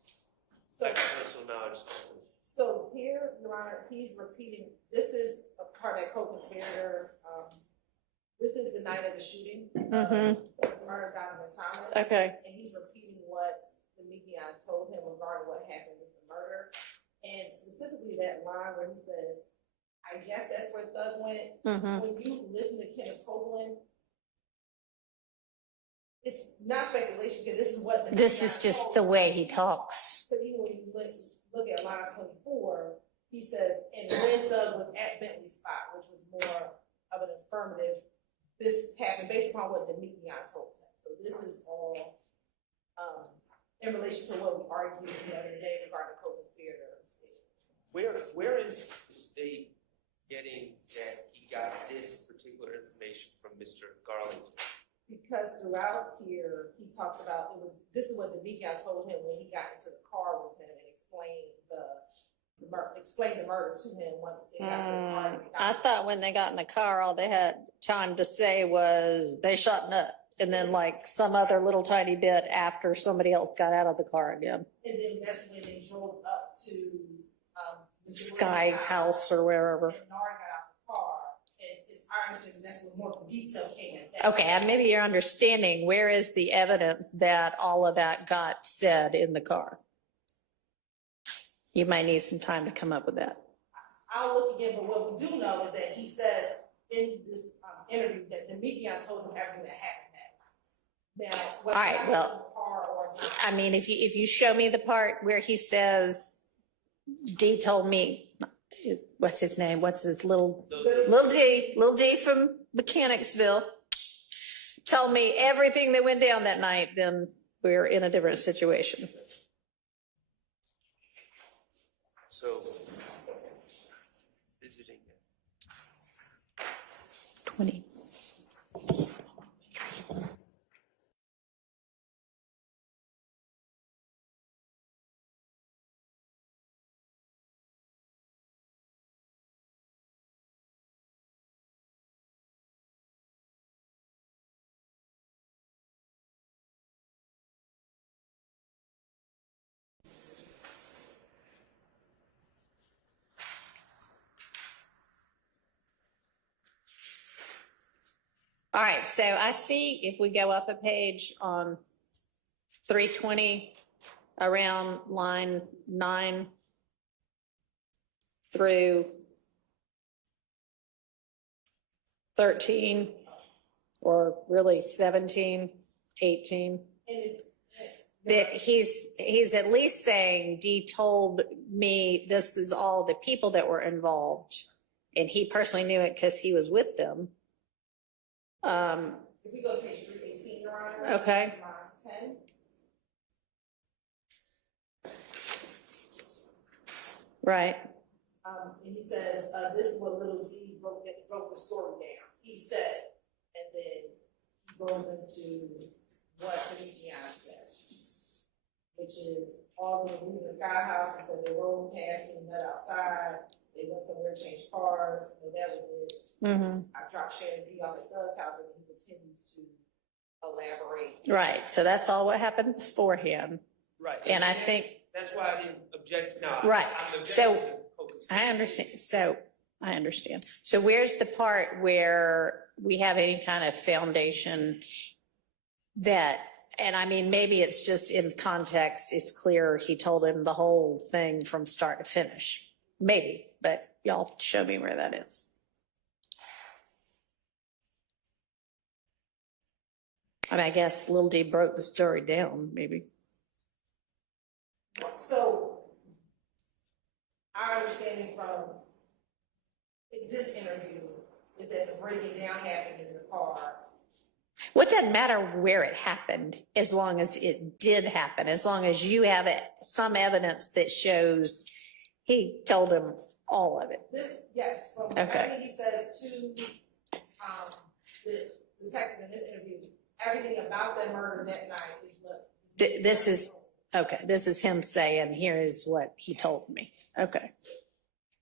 So, Personal knowledge. so here, Your Honor, he's repeating, this is a part of that co-conspirator, this is the night of the shooting, Mm-hmm. murder Donovan Thomas. Okay. And he's repeating what the media told him regarding what happened with the murder. And specifically that line where he says, I guess that's where Thug went. Mm-hmm. When you listen to Kenneth Copeland, it's not speculation, because this is what the This is just the way he talks. But even when you look at line 24, he says, and when Thug was at Bentley spot, which was more of an affirmative, this happened based upon what Demetrion told him. So this is all in relation to what we argued the other day regarding the co-conspirator state. Where is the state getting that he got this particular information from Mr. Garlington? Because throughout here, he talks about this is what Demetrion told him when he got into the car with him and explained the murder to him once they got to the car. I thought when they got in the car, all they had time to say was they shot Nut, and then like some other little tiny bit after somebody else got out of the car again. And then that's when they drove up to Sky House or wherever. And Nard got out the car. And it's our understanding that's when more detail came in. That Okay, and maybe you're understanding, where is the evidence that all of that got said in the car? You might need some time to come up with that. I'll look again, but what we do know is that he says in this interview that Demetrion told him everything that happened that night. Now, All right, well, I mean, if you show me the part where he says, D told me, what's his name? What's his Lil D from Mechanicsville told me everything that went down that night, then we're in a different situation. so visiting. 20. All right, so I see if we go up a page on 320 around line 9 through 13, or really 17, 18. That he's at least saying D told me this is all the people that were involved, and he personally knew it because he was with them. If we go to page 318, Your Honor. Okay. Line 10. Right. And he says, this is what little D broke the story down. He said, and then goes into what Demetrian said, which is all of them leaving the Sky House and said they rolled past and met outside. They went somewhere, changed cars, and that was it. I dropped Shannon B off at Thug's house, and he continues to elaborate. Right. So that's all what happened beforehand. Right. And I think That's why I didn't object. No, right. I'm So objecting to co-conspiracy. I understand. So where's the part where we have any kind of foundation that, and I mean, maybe it's just in context, it's clear he told him the whole thing from start to finish. Maybe, but y'all show me where that is. I mean, I guess Lil D broke the story down, maybe. So, our understanding from this interview is that the breaking down happened in the car. What doesn't matter where it happened, as long as it did happen, as long as you have some evidence that shows he told him all of it. Yes, from everything he says to the detective in this interview, everything about that murder that night is what. This is, okay, this is him saying, here is what he told me. Okay.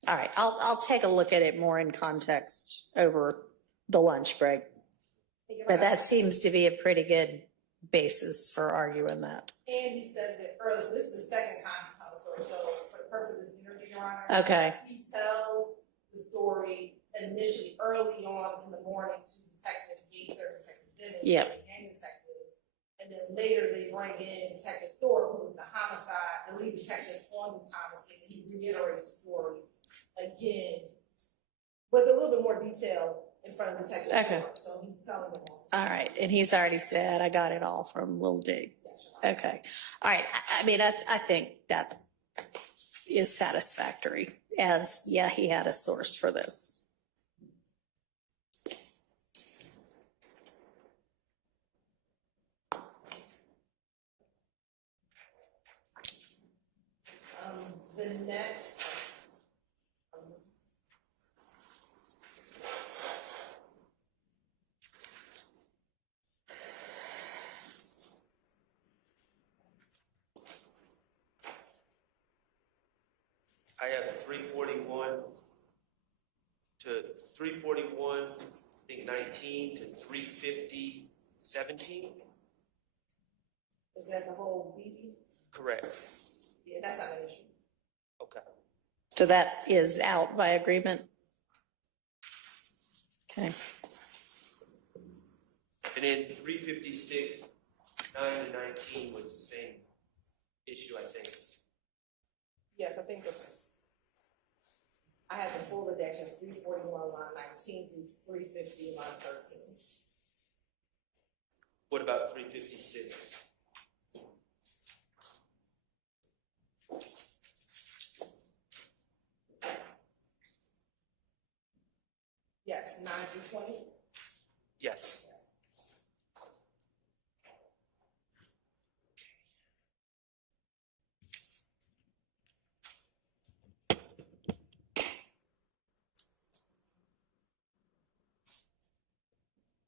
All right, I'll take a look at it more in context over the lunch break. But that seems to be a pretty good basis for arguing that. And he says it early, so this is the second time he's telling the story. So for the purpose of this interview, Your Honor, Okay. he tells the story initially early on in the morning to Detective Gaither, Detective Dennis, Yep. and detectives. And then later they bring in Detective Thorpe, who was the homicide, the lead detective on the Thomas case, and he reiterates the story again with a little bit more detail in front of Detective Thorpe. So he's telling them all. All right, and he's already said, I got it all from Lil D. Okay, all right, I mean, I think that is satisfactory, as, yeah, he had a source for this. The next, I have 341 to 341, I think 19 to 350, 17. is that the whole BB? Correct. Yeah, that's not an issue. Okay. So that is out by agreement? Okay. And then 356, 9 to 19 was the same issue, I think. Yes, I think I have the full redactions, 341 line 19 through 350 line 13. What about 356? Yes, 9 through 20. Yes.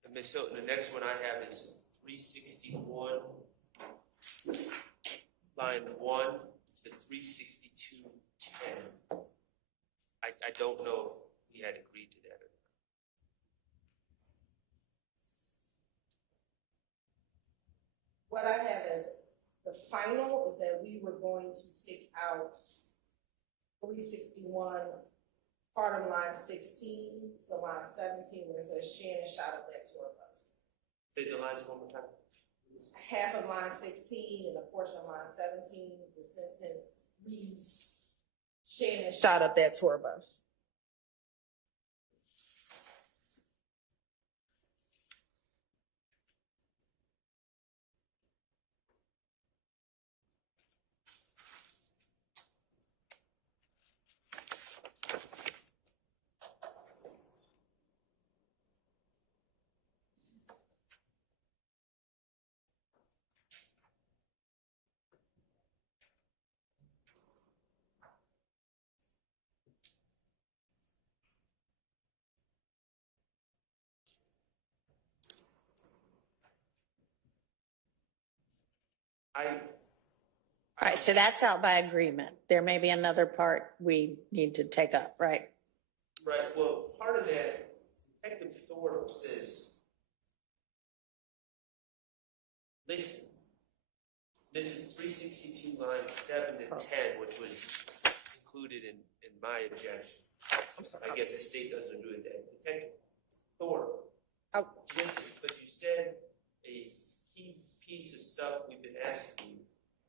And Ms. Hilton, the next one I have is 361, line 1 to 362, 10. I don't know if we had agreed to that or not. What I have as the final is that we were going to take out 361, part of line 16, so line 17, where it says Shannon shot up that tour bus. Say the lines one more time. Half of line 16 and a portion of line 17, the sentence reads Shannon shot up that tour bus. All right, so that's out by agreement. There may be another part we need to take up, right? Right, well, part of that, Detective Thorpe says, listen, this is 362 lines 7 to 10, which was included in my objection. I'm sorry, I guess the state doesn't do it that. Detective Thorpe, listen, but you said a key piece of stuff we've been asking you.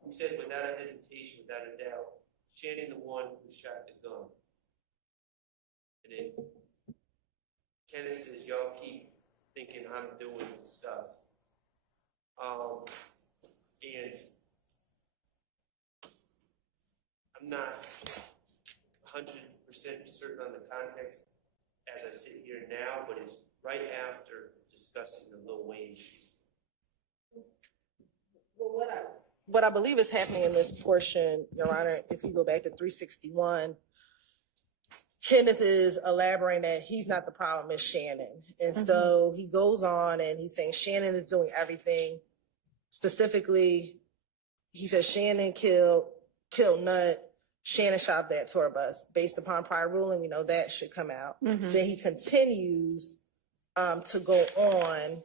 You said without a hesitation, without a doubt, Shannon the one who shot the gun. And then Kenneth says, y'all keep thinking I'm doing stuff. And I'm not 100% certain on the context as I sit here now, but it's right after discussing the Lil Wayne issue. Well, what I believe is happening in this portion, Your Honor, if you go back to 361, Kenneth is elaborating that he's not the problem, it's Shannon. And so he goes on and he's saying Shannon is doing everything. Specifically, he says Shannon killed Nut. Shannon shot that tour bus. Based upon prior ruling, we know that should come out. Then he continues to go on.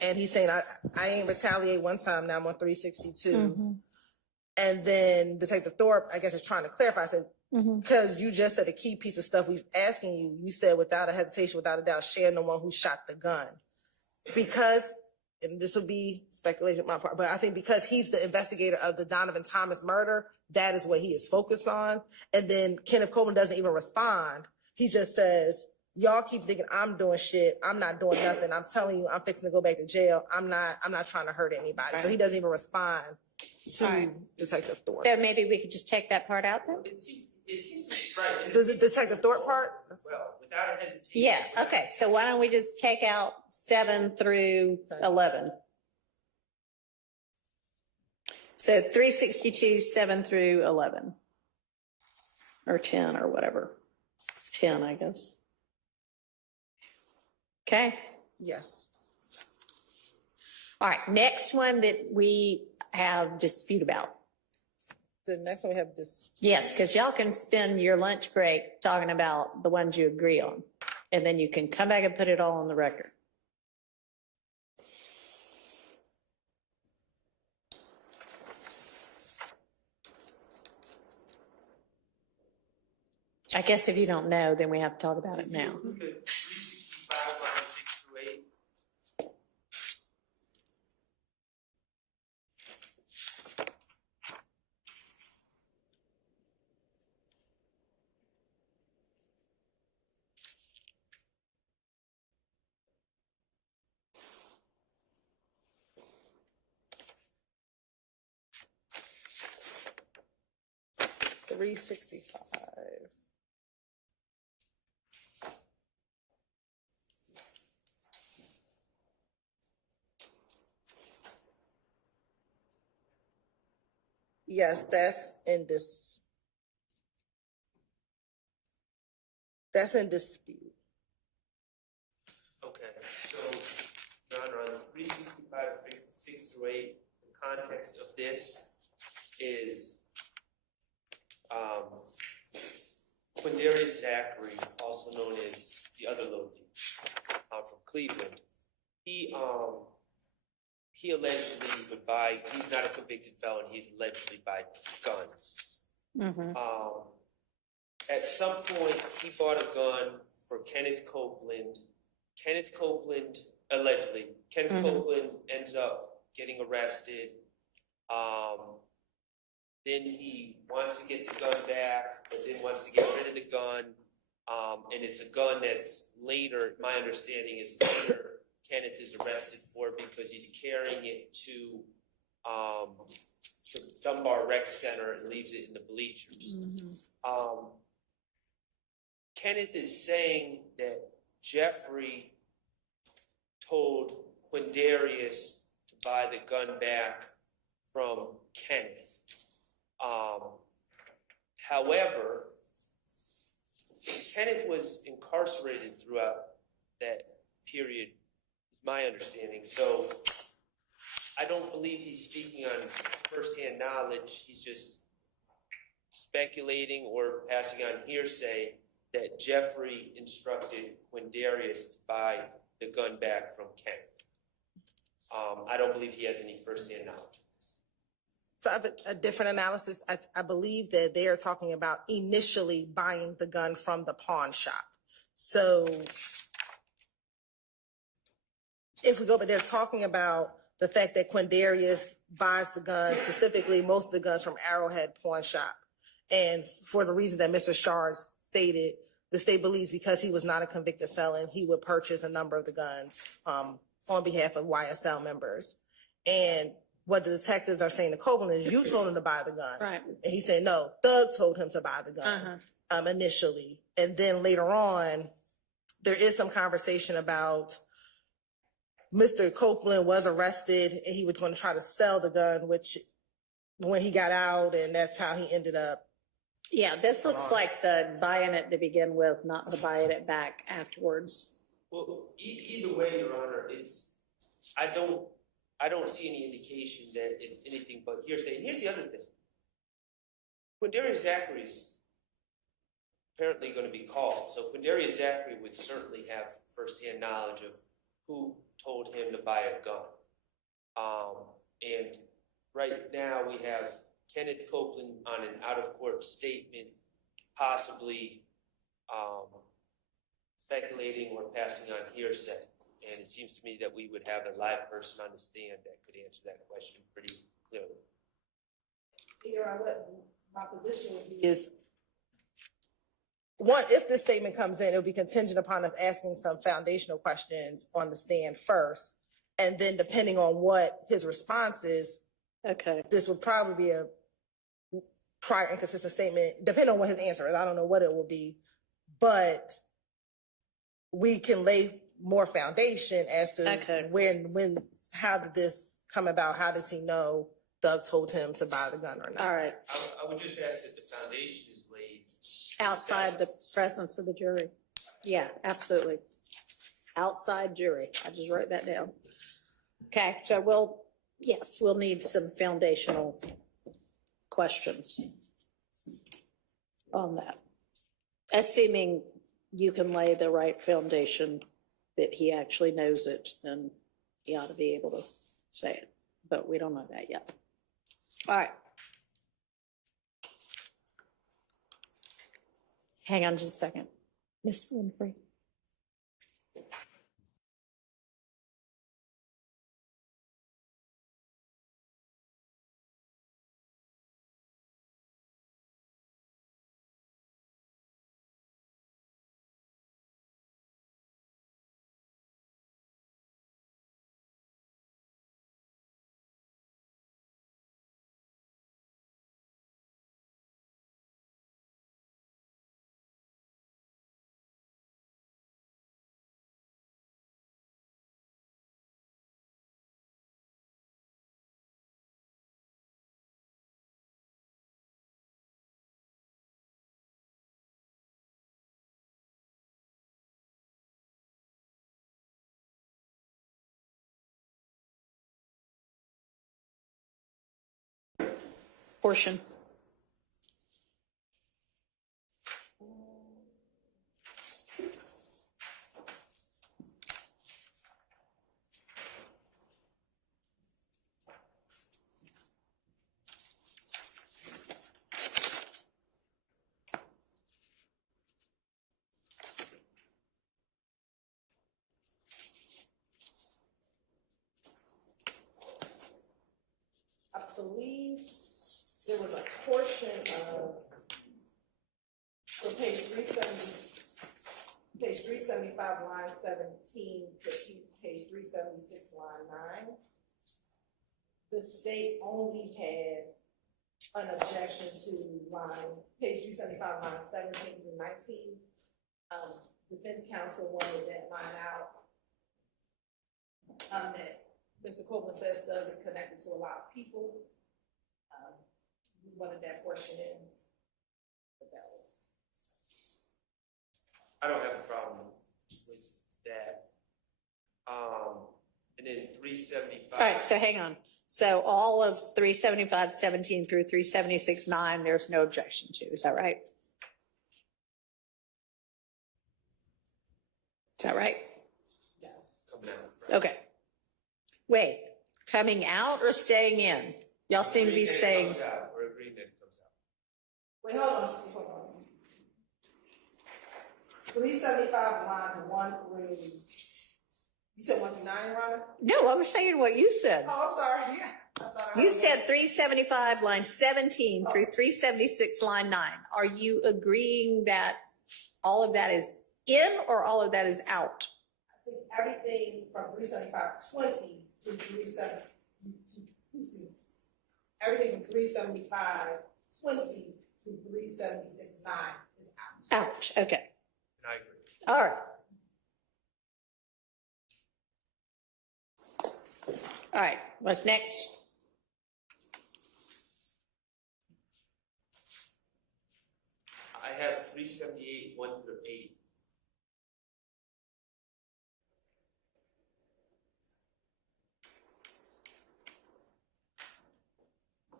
And he's saying, I ain't retaliate one time, now I'm on 362. And then Detective Thorpe, I guess, is trying to clarify, said, because you just said a key piece of stuff we've asking you, you said without a hesitation, without a doubt, Shannon the one who shot the gun. Because, and this will be speculation on my part, but I think because he's the investigator of the Donovan Thomas murder, that is what he is focused on. And then Kenneth Copeland doesn't even respond. He just says, y'all keep thinking I'm doing shit. I'm not doing nothing. I'm telling you, I'm fixing to go back to jail. I'm not trying to hurt anybody. So he doesn't even respond to Detective Thorpe. So maybe we could just take that part out then? It seems right. The Detective Thorpe part? Well, without a hesitation. Yeah, okay. So why don't we just take out 7 through 11? So 362, 7 through 11. Or 10 or whatever. 10, I guess. Okay. Yes. All right. Next one that we have dispute about. The next one we have this. Yes, because y'all can spend your lunch break talking about the ones you agree on. And then you can come back and put it all on the record. I guess if you don't know, then we have to talk about it now. Look at 365, lines 6 through 8. $365. Yes, that's in this. That's in dispute. Okay, so, Your Honor, on 365, 6 through 8, the context of this is Quindarius Zachary, also known as the other little dude, from Cleveland. He allegedly would buy, he's not a convicted felon, he'd allegedly buy guns. At some point, he bought a gun for Kenneth Copeland. Kenneth Copeland, allegedly, Kenneth Copeland ends up getting arrested. Then he wants to get the gun back, but then wants to get rid of the gun. And it's a gun that's later, my understanding is later, Kenneth is arrested for because he's carrying it to the Dunbar Rec Center and leaves it in the bleachers. Kenneth is saying that Jeffrey told Quindarius to buy the gun back from Kenneth. However, Kenneth was incarcerated throughout that period, is my understanding. So I don't believe he's speaking on firsthand knowledge. He's just speculating or passing on hearsay that Jeffrey instructed Quindarius to buy the gun back from Ken. I don't believe he has any firsthand knowledge. So I have a different analysis. I believe that they are talking about initially buying the gun from the pawn shop. So if we go, but they're talking about the fact that Quindarius buys the gun, specifically most of the guns from Arrowhead Pawn Shop. And for the reason that Mr. Shard stated, the state believes because he was not a convicted felon, he would purchase a number of the guns on behalf of YSL members. And what the detectives are saying to Copeland is, you told him to buy the gun. Right. And he said, no, Thug told him to buy the gun initially. And then later on, there is some conversation about Mr. Copeland was arrested and he was going to try to sell the gun, which when he got out, and that's how he ended up. Yeah, this looks like the buying it to begin with, not the buying it back afterwards. Well, either way, Your Honor, I don't see any indication that it's anything but hearsay. And here's the other thing. Quindarius Zachary's apparently going to be called. So Quindarius Zachary would certainly have firsthand knowledge of who told him to buy a gun. And right now we have Kenneth Copeland on an out-of-court statement, possibly speculating or passing on hearsay. And it seems to me that we would have a live person on the stand that could answer that question pretty clearly. Your Honor, what my position would be is, one, if this statement comes in, it'll be contingent upon us asking some foundational questions on the stand first. And then depending on what his response is, this would probably be a prior inconsistent statement, depending on what his answer is. I don't know what it will be, but we can lay more foundation as to when, how did this come about? How does he know Thug told him to buy the gun or not? All right. I would just ask that the foundation is laid Outside the presence of the jury. Yeah, absolutely. Outside jury. I just wrote that down. Okay, so we'll need some foundational questions on that. Assuming you can lay the right foundation that he actually knows it, then he ought to be able to say it. But we don't know that yet. All right. Hang on just a second. Miss Winfrey. Portion. I believe there was a portion of, so page 375, line 17 to page 376, line 9. The state only had an objection to page 375, line 17 to 19. Defense counsel wanted that line out. That Mr. Copeland says Doug is connected to a lot of people. We wanted that portion in. But that was. I don't have a problem with that. and then 375. All right, so hang on. So all of 375.17 through 376.9, there's no objection to, is that right? Is that right? Coming out. Okay. Wait, coming out or staying in? Y'all seem to be saying, Comes out. We're agreeing that it comes out. Wait, hold on. 375 lines 1 through, you said 1 through 9, Your Honor? no, I'm saying what you said. Oh, I'm sorry. Yeah. I thought I You heard said 375 line 17 through 376 line 9. Are you agreeing that all of that is in or all of that is out? I think everything from 375.20 to 370, everything from 375.20 to 376.9 is out. Out, okay. And I agree. All right. All right, what's next? I have 378, 1 through 8.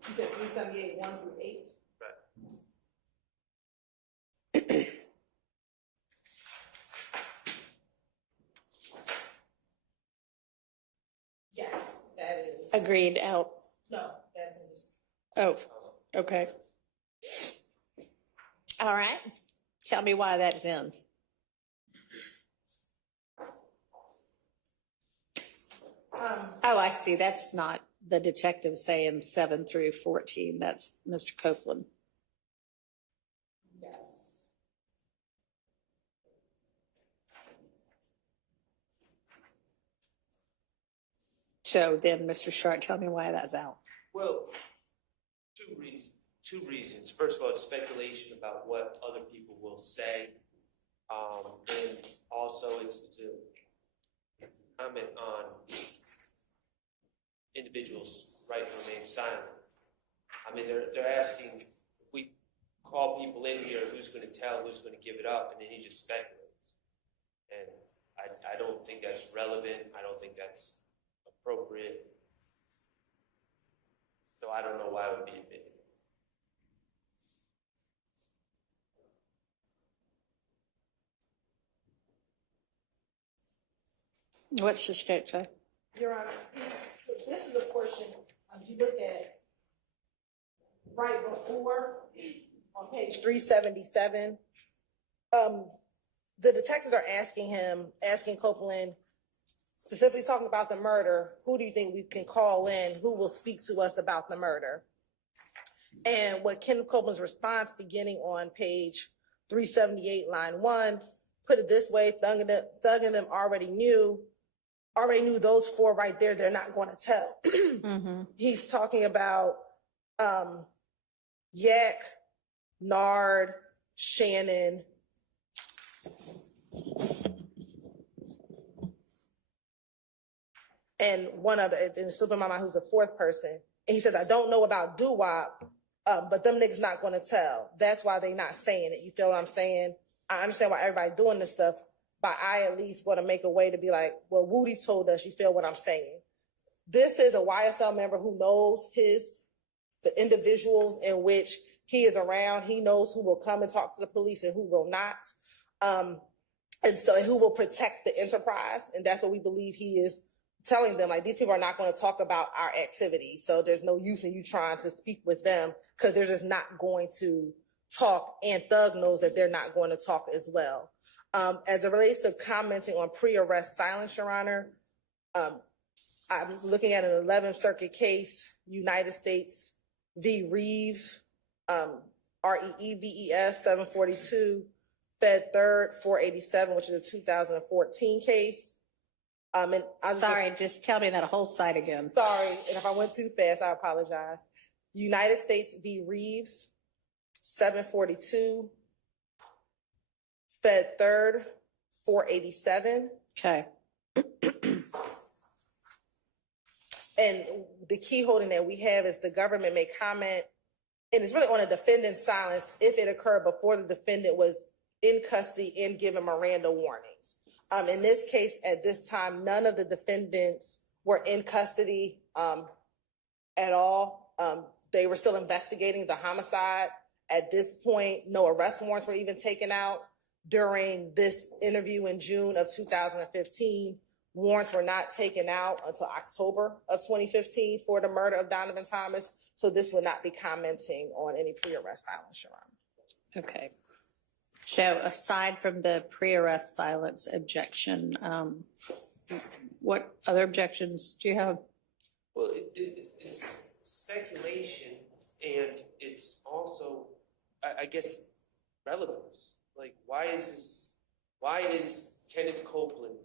You said 378, 1 through 8? Right. Yes, that is. Agreed, out. No, that's in this. Oh, okay. All right, tell me why that's in. Oh, I see, that's not the detective saying 7 through 14, that's Mr. Copeland. Yes. So then, Mr. Sharp, tell me why that's out. Well, two reasons. First of all, it's speculation about what other people will say. And also it's a comment on individuals' right to remain silent. I mean, they're asking, if we call people in here, who's going to tell, who's going to give it up, and then he just speculates. And I don't think that's relevant. I don't think that's appropriate. So I don't know why it would be admitted. What's the state say? Your Honor, so this is a portion, if you look at right before, on page 377, the detectives are asking Copeland, specifically talking about the murder, who do you think we can call in, who will speak to us about the murder? And what Kenneth Copeland's response, beginning on page 378, line 1, put it this way, Thug and them already knew those 4 right there, they're not going to tell. He's talking about Yak, Nard, Shannon, and one other, and it's slipping my mind who's the 4th person. And he says, I don't know about doo-wop, but them niggas not going to tell. That's why they not saying it. You feel what I'm saying? I understand why everybody doing this stuff, but I at least want to make a way to be like, well, Woody told us, you feel what I'm saying? This is a YSL member who knows the individuals in which he is around. He knows who will come and talk to the police and who will not. And who will protect the enterprise. And that's what we believe he is telling them. Like, these people are not going to talk about our activities. So there's no use in you trying to speak with them because they're just not going to talk. And Thug knows that they're not going to talk as well. As it relates to commenting on pre-arrest silence, Your Honor, I'm looking at an 11th Circuit case, United States v. Reeves, REEVES 742, Fed 3rd 487, which is a 2014 case. And Sorry, just tell me that whole site again. Sorry, and if I went too fast, I apologize. United States v. Reeves, 742, Fed 3rd 487. Okay. And the key holding that we have is the government may comment, and it's really on a defendant's silence if it occurred before the defendant was in custody and given Miranda warnings. In this case, at this time, none of the defendants were in custody at all. They were still investigating the homicide. At this point, no arrest warrants were even taken out. During this interview in June of 2015, warrants were not taken out until October of 2015 for the murder of Donovan Thomas. So this would not be commenting on any pre-arrest silence, Your Honor. Okay. So aside from the pre-arrest silence objection, what other objections do you have? Well, it's speculation, and it's also, I guess, relevance. Like, why is Kenneth Copeland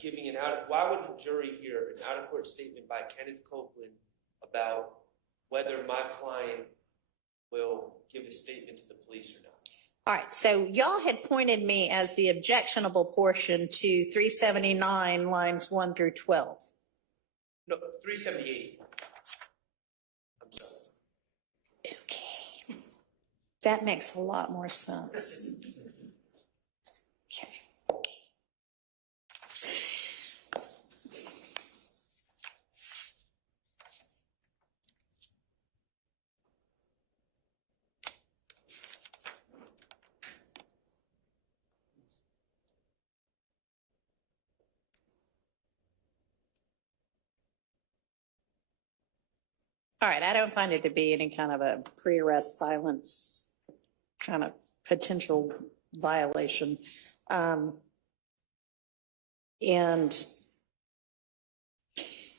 giving why would a jury hear an out-of-court statement by Kenneth Copeland about whether my client will give a statement to the police or not? All right, so y'all had pointed me as the objectionable portion to 379 lines 1 through 12. No, 378. I'm sorry. Okay. That makes a lot more sense. Okay. All right, I don't find it to be any kind of a pre-arrest silence kind of potential violation. And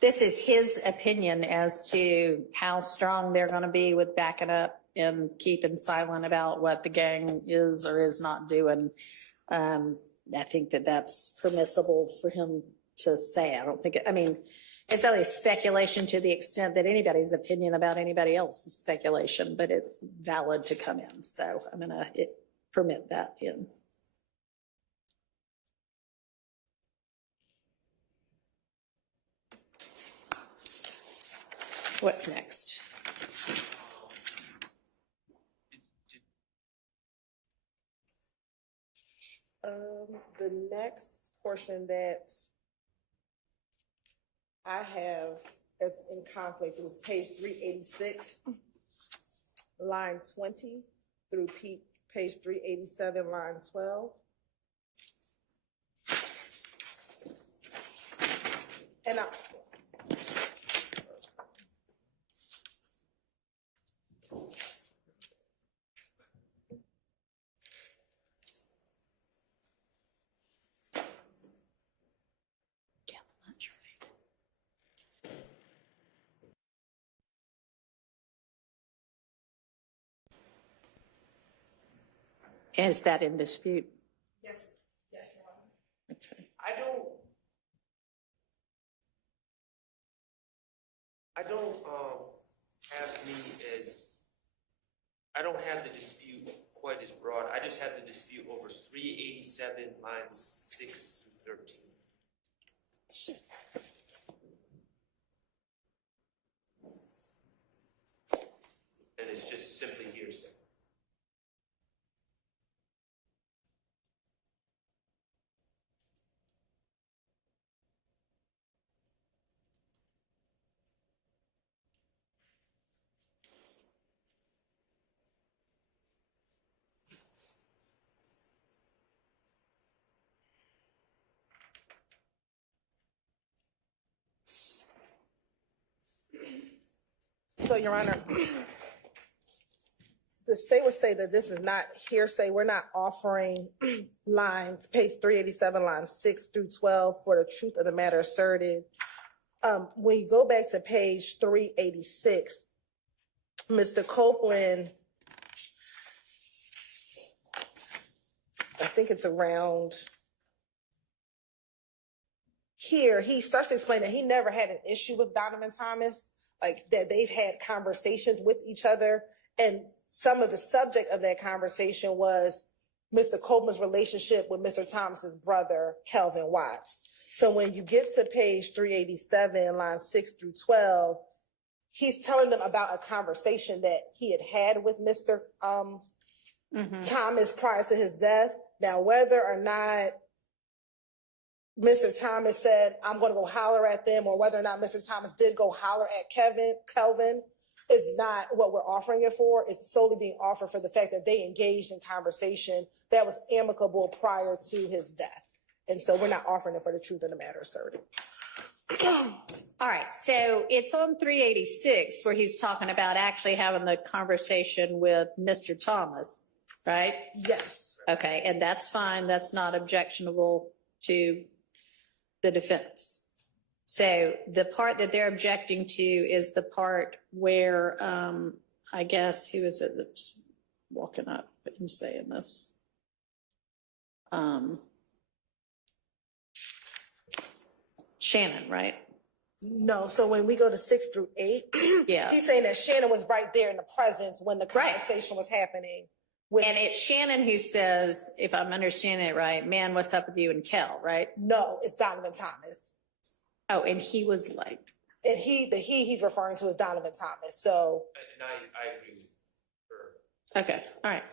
this is his opinion as to how strong they're going to be with backing up and keeping silent about what the gang is or is not doing. I think that that's permissible for him to say. I don't think it's only speculation to the extent that anybody's opinion about anybody else is speculation, but it's valid to come in. So I'm going to permit that in. What's next? The next portion that I have as in conflict was page 386, line 20 through page 387, line 12. And Is that in dispute? Yes, Your Honor. Okay. I don't have the dispute quite as broad. I just have the dispute over 387 lines 6 through 13. And it's just simply hearsay. so, Your Honor, the state would say that this is not hearsay. We're not offering lines, page 387, lines 6 through 12 for the truth of the matter asserted. When you go back to page 386, Mr. Copeland, I think it's around here, he starts to explain that he never had an issue with Donovan Thomas, like that they've had conversations with each other. And some of the subject of that conversation was Mr. Copeland's relationship with Mr. Thomas's brother, Kelvin Watts. So when you get to page 387, lines 6 through 12, he's telling them about a conversation that he had with Mr. Thomas prior to his death. Now, whether or not Mr. Thomas said, I'm going to go holler at them, or whether or not Mr. Thomas did go holler at Kelvin is not what we're offering it for. It's solely being offered for the fact that they engaged in conversation that was amicable prior to his death. And so we're not offering it for the truth of the matter asserted. All right, so it's on 386 where he's talking about actually having the conversation with Mr. Thomas, right? Yes. Okay, and that's fine. That's not objectionable to the defense. So the part that they're objecting to is the part where, I guess, who is it that's walking up and saying this? Shannon, right? No, so when we go to 6 through 8, Yeah. he's saying that Shannon was right there in the presence when the conversation was happening. And it's Shannon who says, if I'm understanding it right, man, what's up with you and Kel, right? No, it's Donovan Thomas. Oh, and he was like. And he's referring to is Donovan Thomas. So. And I agree with her. Okay, all right.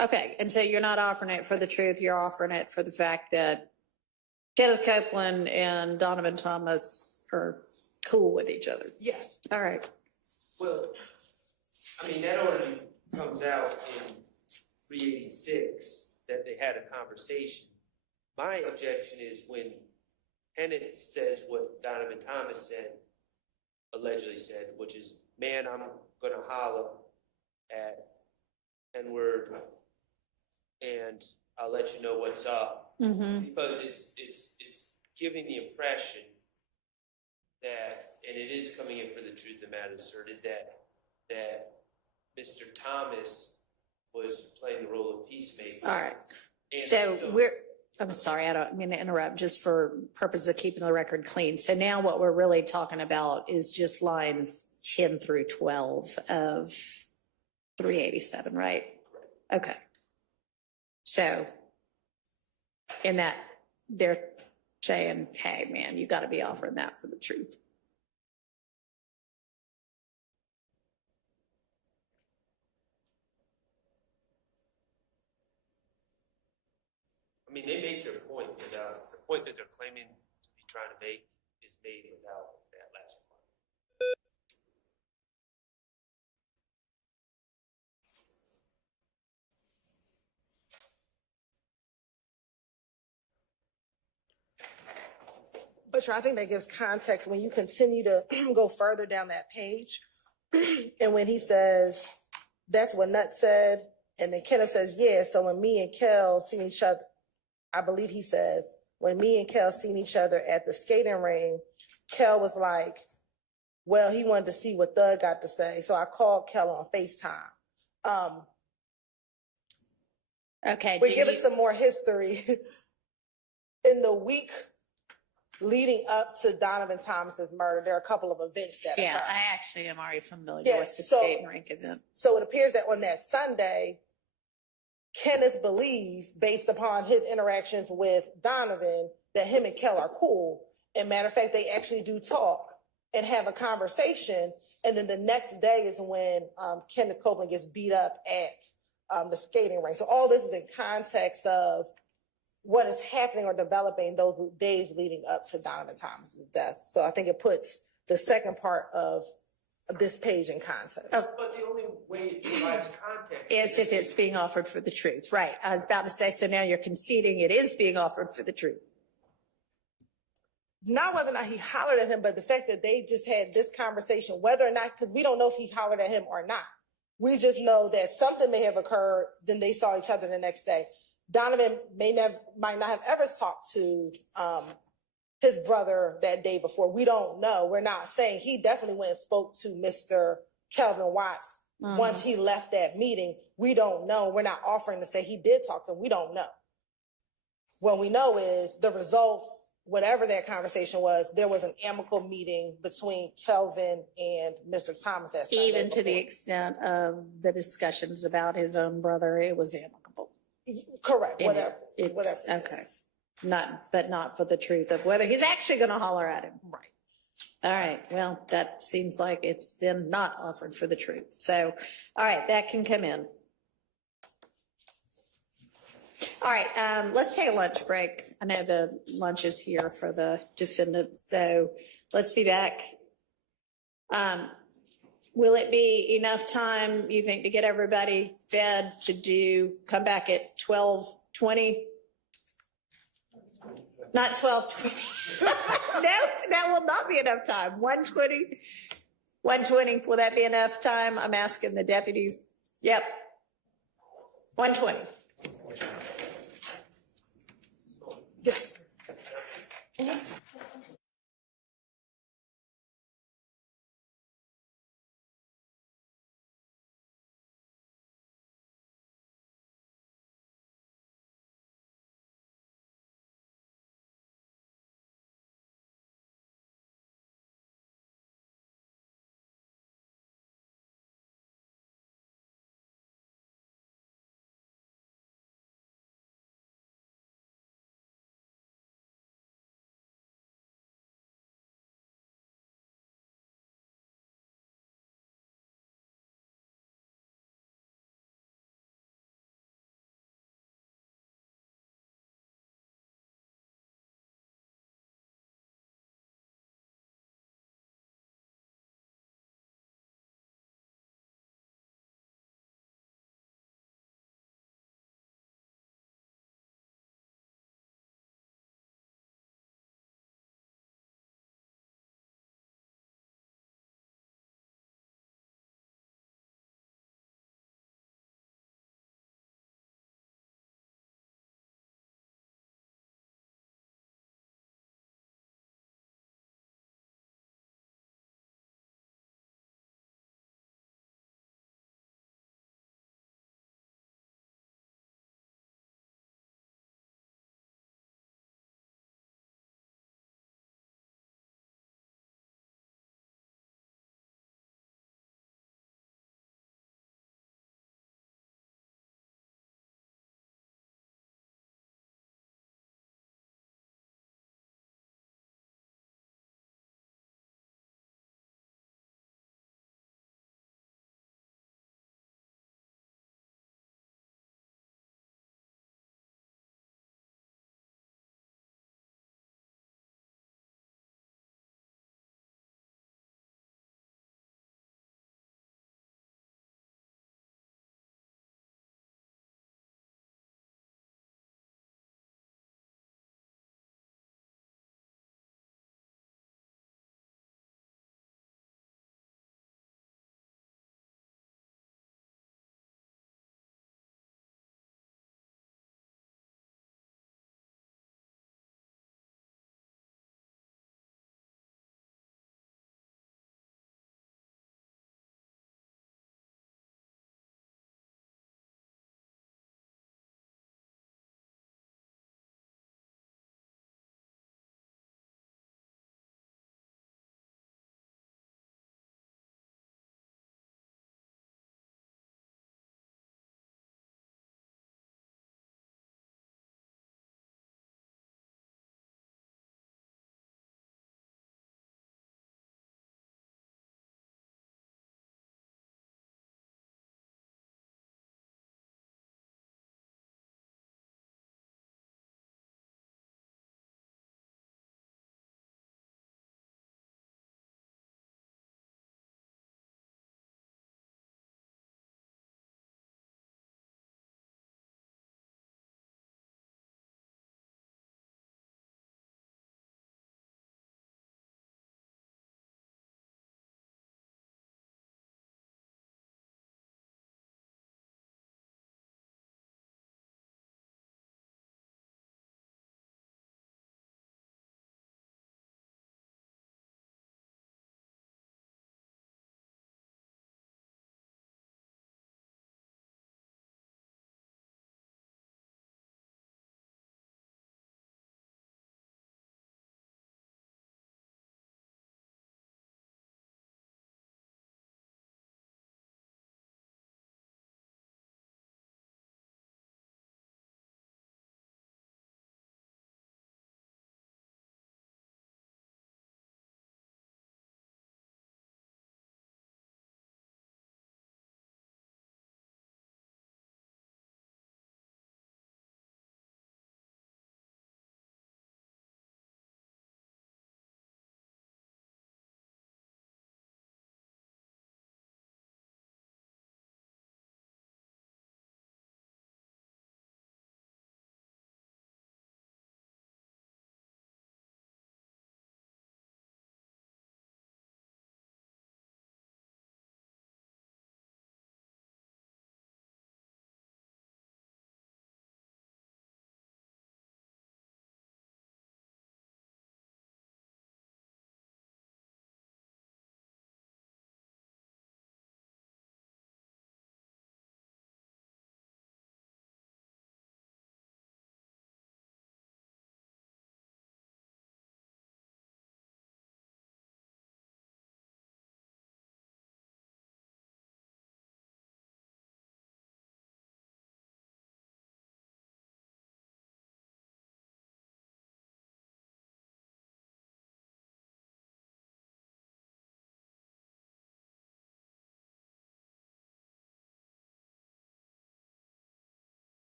Okay, and so you're not offering it for the truth, you're offering it for the fact that Kenneth Copeland and Donovan Thomas are cool with each other. Yes. All right. Well, I mean, that already comes out in 386 that they had a conversation. My objection is when Kenneth says what Donovan Thomas said, allegedly said, which is, man, I'm gonna holler at N-word and I'll let you know what's up. Because it's giving the impression that, and it is coming in for the truth of the matter asserted, that Mr. Thomas was playing the role of peacemaker. All right. And So I'm sorry, I don't mean to interrupt, just for purpose of keeping the record clean. So now what we're really talking about is just lines 10 through 12 of 387, right? Okay. So in that, they're saying, hey, man, you got to be offering that for the truth. I mean, they make their point without, the point that they're claiming to be trying to make is made without that last part. But I think that gives context when you continue to go further down that page. And when he says, that's what Nut said. And then Kenneth says, yeah. So when me and Kel seen each other, I believe he says, when me and Kel seen each other at the skating ring, Kel was like, well, he wanted to see what Thug got to say. So I called Kel on FaceTime. Okay. But give us some more history. In the week leading up to Donovan Thomas's murder, there are a couple of events that occurred. I actually am already familiar with the so, skating rink event. So it appears that on that Sunday, Kenneth believes, based upon his interactions with Donovan, that him and Kel are cool. And matter of fact, they actually do talk and have a conversation. And then the next day is when Kenneth Copeland gets beat up at the skating rink. So all this is in context of what is happening or developing those days leading up to Donovan Thomas's death. So I think it puts the second part of this page in context. But the only way it provides context is if it's being offered for the truth. Right. I was about to say, so now you're conceding it is being offered for the truth. Not whether or not he hollered at him, but the fact that they just had this conversation, whether or not, because we don't know if he hollered at him or not. We just know that something may have occurred, then they saw each other the next day. Donovan might not have ever talked to his brother that day before. We don't know. We're not saying. He definitely went and spoke to Mr. Kelvin Watts once he left that meeting. We don't know. We're not offering to say he did talk to him. We don't know. What we know is the results, whatever that conversation was, there was an amicable meeting between Kelvin and Mr. Thomas that Sunday Even before. to the extent of the discussions about his own brother, it was amicable. Correct. Whatever. Whatever. Okay. But not for the truth of whether he's actually going to holler at him. Right. All right, well, that seems like it's then not offered for the truth. So, all right, that can come in. All right, let's take a lunch break. I know the lunch is here for the defendants, so let's be back. Will it be enough time, you think, to get everybody fed to come back at 12:20? Not 12:20. No, that will not be enough time. 1:20. 1:20. Will that be enough time? I'm asking the deputies. Yep. 1:20.